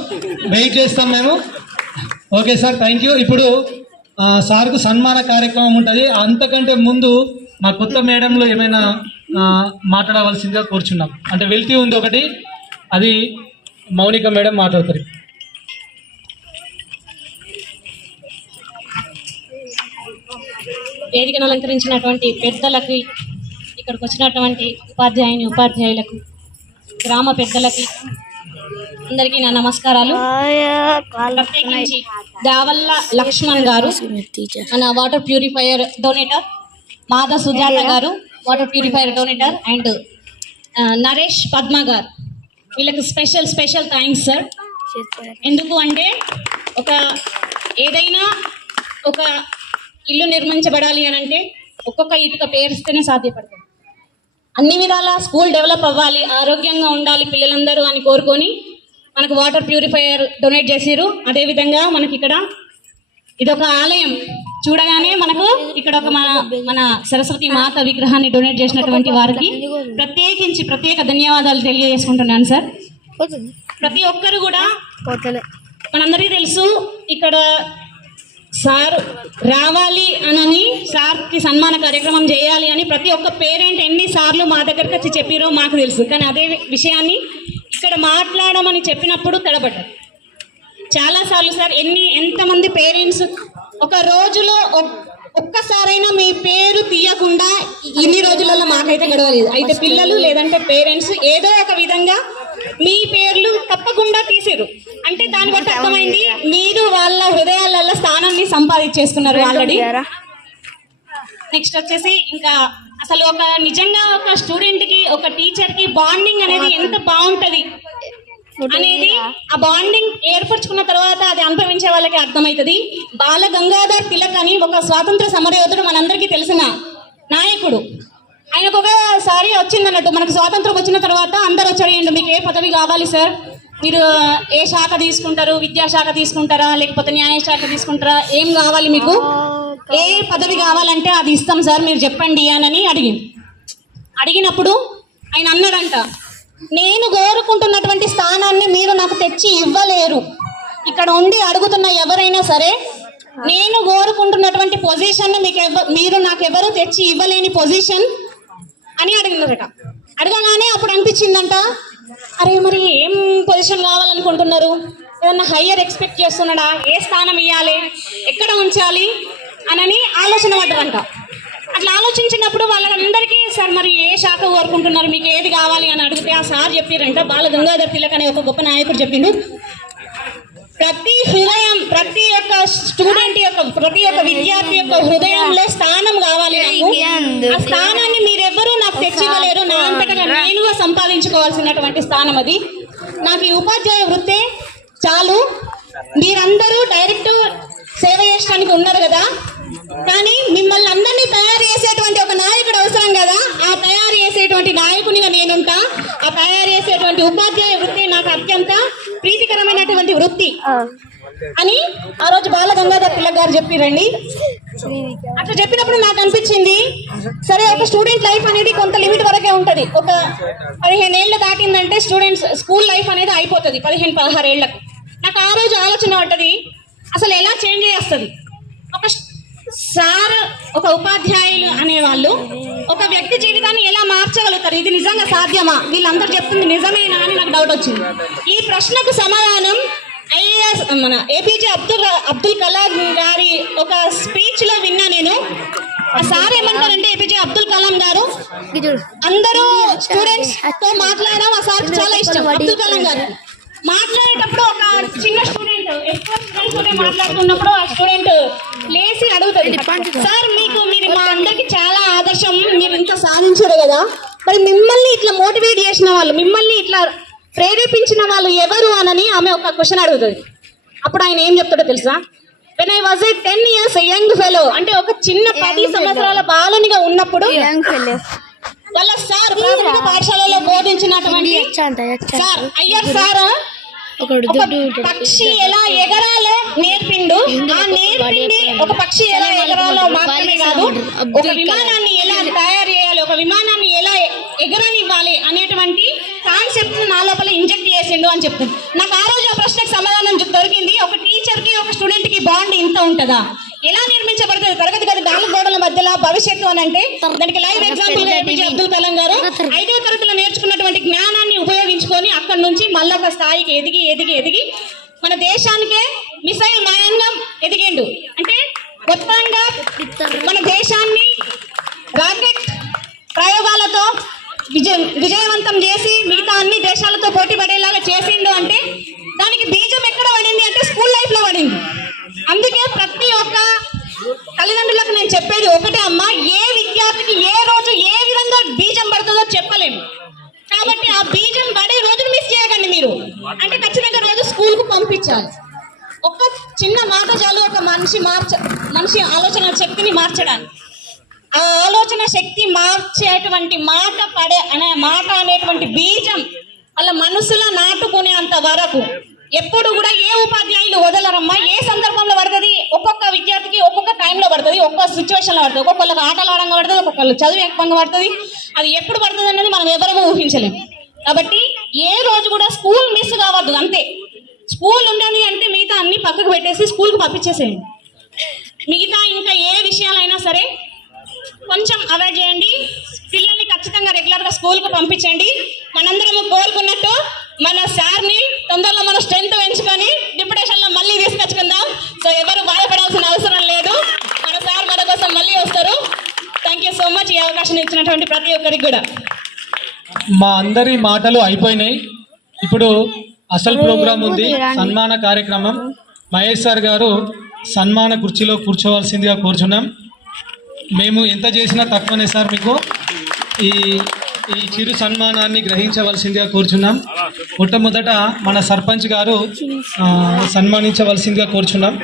వెయిట్ చేస్తాం మేము. Okay sir, thank you. ఇప్పుడు సార్కు సన్మాన కార్యక్రమం ఉంటుంది. అంతకంటే ముందు మా కొత్త మేడంలో ఏమైనా మాట్లాడవలసిందిగా కూర్చున్నాం. అంటే వెళ్తీ ఉంది ఒకటి, అది మౌనిక మేడం మాట్లాడతారు. వేదికను అలంకరించినటువంటి పెద్దలకి, ఇక్కడికి వచ్చినటువంటి ఉపాధ్యాయులకు, గ్రామ పెద్దలకి అందరికీ నా నమస్కారాలు. ప్రత్యేకించి దావల్ల లక్ష్మణ్ గారు మన వాటర్ ప్యూరిఫైయర్ డొనేటర్, మాధ సుజాత గారు water purifier donator, and Naresh Padma గారు, వీళ్ళకి స్పెషల్ థ్యాంక్స్ సార్. ఎందుకు అంటే ఏదైనా ఒక ఇల్లు నిర్మించబడాలి అని అంటే ఒక్కొక్క ఇటుక పేరుస్తేనే సాధ్యపడుతుంది. అన్ని విధాల స్కూల్ డెవలప్ అవ్వాలి, ఆరోగ్యంగా ఉండాలి పిల్లలందరూ అని కోరుకొని మనకు వాటర్ ప్యూరిఫైయర్ డొనేట్ చేసిరు. అదేవిధంగా మనకి ఇక్కడ ఇదొక ఆలయం, చూడగానే మనకు ఇక్కడ ఒక మన సరస్వతి మాత విగ్రహాన్ని డొనేట్ చేసినటువంటి వారికి ప్రత్యేక ధన్యవాదాలు తెలియజేసుకుంటున్నాను సార్. ప్రతి ఒక్కరు కూడా మనందరికీ తెలుసు ఇక్కడ సార్ రావాలి అని, సార్కి సన్మాన కార్యక్రమం చేయాలి అని ప్రతి ఒక్క పేరెంట్ ఎన్నిసార్లు మా దగ్గరకు వచ్చి చెప్పిరో మాకు తెలుసు. కానీ అదే విషయాన్ని ఇక్కడ మాట్లాడమని చెప్పినప్పుడు తడబడ్డారు. చాలాసార్లు సార్ ఎంతమంది పేరెంట్స్ ఒక రోజులో ఒక్కసారైనా మీ పేరు తీయకుండా ఇన్ని రోజులలో మాకైతే గడవలేదు. అయితే పిల్లలు లేదంటే పేరెంట్స్ ఏదో ఒక విధంగా మీ పేర్లు తప్పకుండా తీసారు. అంటే దాన్ని బట్టి అర్థమైంది మీరు వాళ్ళ హృదయాలలో స్థానాన్ని సంపాదించేసుకున్నారు ఆల్రెడీ. నెక్స్ట్ వచ్చేసి ఇంకా అసలు నిజంగా ఒక స్టూడెంట్ కి ఒక టీచర్ కి బాండింగ్ అనేది ఎంత బాగుంటది అనేది ఆ బాండింగ్ ఏర్పరచుకున్న తర్వాత అది అనుభవించే వాళ్ళకి అర్థమవుతుంది. బాల గంగాధర్ తిలక్ అని ఒక స్వాతంత్ర సమరయోధుడు మనందరికీ తెలిసిన నాయకుడు. ఆయనకు ఒకసారి వచ్చిందన్నట్టు మనకు స్వాతంత్రం వచ్చిన తర్వాత అందరూ వచ్చి అడిగిండు, మీకు ఏ పదవి కావాలి సార్, మీరు ఏ శాఖ తీసుకుంటారు, విద్యాశాఖ తీసుకుంటారా లేకపోతే న్యాయశాఖ తీసుకుంటారా, ఏం కావాలి మీకు, ఏ పదవి కావాలంటే అది ఇస్తాం సార్ మీరు చెప్పండి అని అడిగినప్పుడు ఆయన అన్నాడంట, నేను కోరుకుంటున్నటువంటి స్థానాన్ని మీరు నాకు తెచ్చి ఇవ్వలేరు. ఇక్కడ ఉండి అడుగుతున్న ఎవరైనా సరే నేను కోరుకుంటున్నటువంటి పొజిషన్ మీరు నాకెవరు తెచ్చి ఇవ్వలేని పొజిషన్ అని అడిగినారట. అడగగానే అప్పుడు అనిపించిందంట, అరే మరి ఏం పొజిషన్ కావాలనుకుంటున్నారు, ఏదన్నా హయ్యర్ ఎక్స్పెక్ట్ చేస్తున్నాడా, ఏ స్థానం ఇవ్వాలి, ఎక్కడ ఉంచాలి అని ఆలోచన పడ్డారంట. అట్లా ఆలోచించినప్పుడు వాళ్ళందరికీ సార్ మరి ఏ శాఖ కోరుకుంటున్నారు, మీకు ఏది కావాలి అని అడిగితే ఆ సార్ చెప్పారంట, బాల గంగాధర్ తిలక్ అనే ఒక గొప్ప నాయకుడు చెప్పిండు, ప్రతి హృదయం ప్రతి ఒక్క స్టూడెంట్ యొక్క ప్రతి ఒక్క విద్యార్థి యొక్క హృదయంలో స్థానం కావాలి నాకు. ఆ స్థానాన్ని మీరెవ్వరూ నాకు తెచ్చివ్వలేరు, నా అంతటా నేనుగా సంపాదించుకోవాల్సినటువంటి స్థానం అది. నాకు ఈ ఉపాధ్యాయ వృత్తే చాలు. మీరందరూ డైరెక్ట్ సేవ చేయడానికి ఉన్నారు కదా, కానీ మిమ్మల్ని అందరినీ తయారు చేసేటువంటి ఒక నాయకుడు అవసరం కదా, ఆ తయారు చేసేటువంటి నాయకునిగా నేనుంటా. ఆ తయారు చేసేటువంటి ఉపాధ్యాయ వృత్తి నాకు అత్యంత ప్రీతికరమైనటువంటి వృత్తి అని ఆ రోజు బాల గంగాధర్ తిలక్ గారు చెప్పిరండి. అట్లా చెప్పినప్పుడు నాకు అనిపించింది, సరే ఒక స్టూడెంట్ లైఫ్ అనేది కొంత లిమిట్ వరకే ఉంటది. ఒక 15 ఏళ్ళు దాటిందంటే స్కూల్ లైఫ్ అనేది అయిపోతుంది 15-16 ఏళ్లకు. నాకు ఆ రోజు ఆలోచన పడ్డది, అసలు ఎలా చేంజ్ చేస్తుంది ఒక సార్, ఒక ఉపాధ్యాయులు అనేవాళ్ళు ఒక వ్యక్తి జీవితాన్ని ఎలా మార్చగలుగుతారు, ఇది నిజంగా సాధ్యమా, వీళ్ళందరూ చెప్తుంది నిజమేనా అని నాకు డౌట్ వచ్చింది. ఈ ప్రశ్నకు సమాధానం ఐఏఎస్ మన ఏపీజే అబ్దుల్ కలాం గారి ఒక స్పీచ్ లో విన్నా నేను. ఆ సార్ ఏమంటారంటే, ఏపీజే అబ్దుల్ కలాం గారు అందరూ స్టూడెంట్స్ తో మాట్లాడడం ఆ సార్ చాలా ఇష్టం. అబ్దుల్ కలాం గారు మాట్లాడేటప్పుడు ఒక చిన్న స్టూడెంట్ ఎక్కువ స్టూడెంట్స్ మాట్లాడుతున్నప్పుడు ఆ స్టూడెంట్ లేచి అడుగుతుంది, సార్ మీరు మా అందరికి చాలా ఆదర్శం, మీరు ఇంత సాధించారు కదా, మరి మిమ్మల్ని ఇట్లా మోటివేట్ చేసిన వాళ్ళు, మిమ్మల్ని ఇట్లా ప్రేరేపించిన వాళ్ళు ఎవరు అని ఆమె ఒక క్వశ్చన్ అడుగుతుంది. అప్పుడు ఆయన ఏం చెప్తాడో తెలుసా, when I was a 10 years young fellow, అంటే ఒక చిన్న 10 సంవత్సరాల బాలునిగా ఉన్నప్పుడు వాళ్ళ సార్ ప్రాథమిక పాఠశాలలో బోధించినటువంటి సార్ అయ్యర్ సార్ పక్షి ఎలా ఎగరాలో నేర్పిండు. ఆ నేర్పిండి ఒక పక్షి ఎలా ఎగరాలో మాత్రమే కాదు, ఒక విమానాన్ని ఎలా తయారు చేయాలి, ఒక విమానాన్ని ఎలా ఎగరనివ్వాలి అనేటువంటి కాన్సెప్ట్ నా లోపల ఇంజెక్ట్ చేసిండు అని చెప్తుంది. నాకు ఆ రోజు ఆ ప్రశ్నకు సమాధానం దొరికింది. ఒక టీచర్ కి ఒక స్టూడెంట్ కి బాండ్ ఇంత ఉంటుందా, ఎలా నిర్మించబడుతుంది తరగతి గది 4 గోడల మధ్యలో భవిష్యత్తు అని అంటే దానికి live example APJ Abdul Kalam గారు 5వ తరగతిలో నేర్చుకున్నటువంటి జ్ఞానాన్ని ఉపయోగించుకొని అక్కడి నుంచి మళ్ళొక స్థాయికి ఎదిగి ఎదిగి ఎదిగి మన దేశానికే మిసైల్ మ్యాన్గా ఎదిగిండు. అంటే మొత్తంగా మన దేశాన్ని రాకెట్ ప్రయోగాలతో విజయవంతం చేసి మిగతా అన్ని దేశాలతో పోటీ పడేలాగా చేసిండు. అంటే దానికి బీజం ఎక్కడ పడింది అంటే స్కూల్ లైఫ్ లో పడింది. అందుకే ప్రతి ఒక్క తల్లిదండ్రులకు నేను చెప్పేది ఒకటే అమ్మా, ఏ విద్యార్థికి ఏ రోజు ఏ విధంగా బీజం పడుతుందో చెప్పలేము. కాబట్టి ఆ బీజం పడే రోజును మిస్ చేయకండి మీరు. అంటే ఖచ్చితంగా రోజు స్కూల్ కు పంపించాలి. ఒక్క చిన్న మాట చాలు ఒక మనిషి ఆలోచన శక్తిని మార్చడానికి. ఆ ఆలోచన శక్తి మార్చేటువంటి మాట అనేటువంటి బీజం వాళ్ళ మనసులో నాటుకునేంత వరకు ఎప్పుడు కూడా ఏ ఉపాధ్యాయులు వదలరమ్మా. ఏ సందర్భంలో పడుతుంది, ఒక్కొక్క విద్యార్థికి ఒక్కొక్క టైంలో పడుతుంది, ఒక్కొక్క సిచ్యువేషన్లో పడుతుంది. ఒక్కొక్కళ్ళకి ఆటలు ఆడంగా పడుతుంది, ఒక్కొక్కళ్ళు చదువు ఎక్కువగా పడుతుంది. అది ఎప్పుడు పడుతుంది అన్నది మనం ఎవరమూ ఊహించలేము. కాబట్టి ఏ రోజు కూడా స్కూల్ మిస్ కావద్దు. అంతే, స్కూల్ ఉండదు అంటే మిగతా అన్ని పక్కకు పెట్టేసి స్కూల్కి పంపించేసేయండి. మిగతా ఇంకా ఏ విషయాలైనా సరే కొంచెం అవాయిడ్ చేయండి. పిల్లల్ని ఖచ్చితంగా రెగ్యులర్గా స్కూల్కి పంపించండి. మనందరము కోరుకున్నట్టు మన సార్ని తొందరలో మన స్ట్రెంత్ పెంచుకొని డిప్యుటేషన్లో ఒక్కరికి కూడా. మా అందరి మాటలు అయిపోయినాయి. ఇప్పుడు అసలు ప్రోగ్రాం ఉంది, సన్మాన కార్యక్రమం. మహేష్ సార్ గారు సన్మాన కుర్చీలో కూర్చోవలసిందిగా కోరుచున్నాం. మేము ఎంత చేసినా తక్కువనే సార్, మీకు ఈ ఈ చిరు సన్మానాన్ని గ్రహించవలసిందిగా కోరుచున్నాం. మొట్టమొదట మన సర్పంచ్ గారు సన్మానించవలసిందిగా కోరుచున్నాం.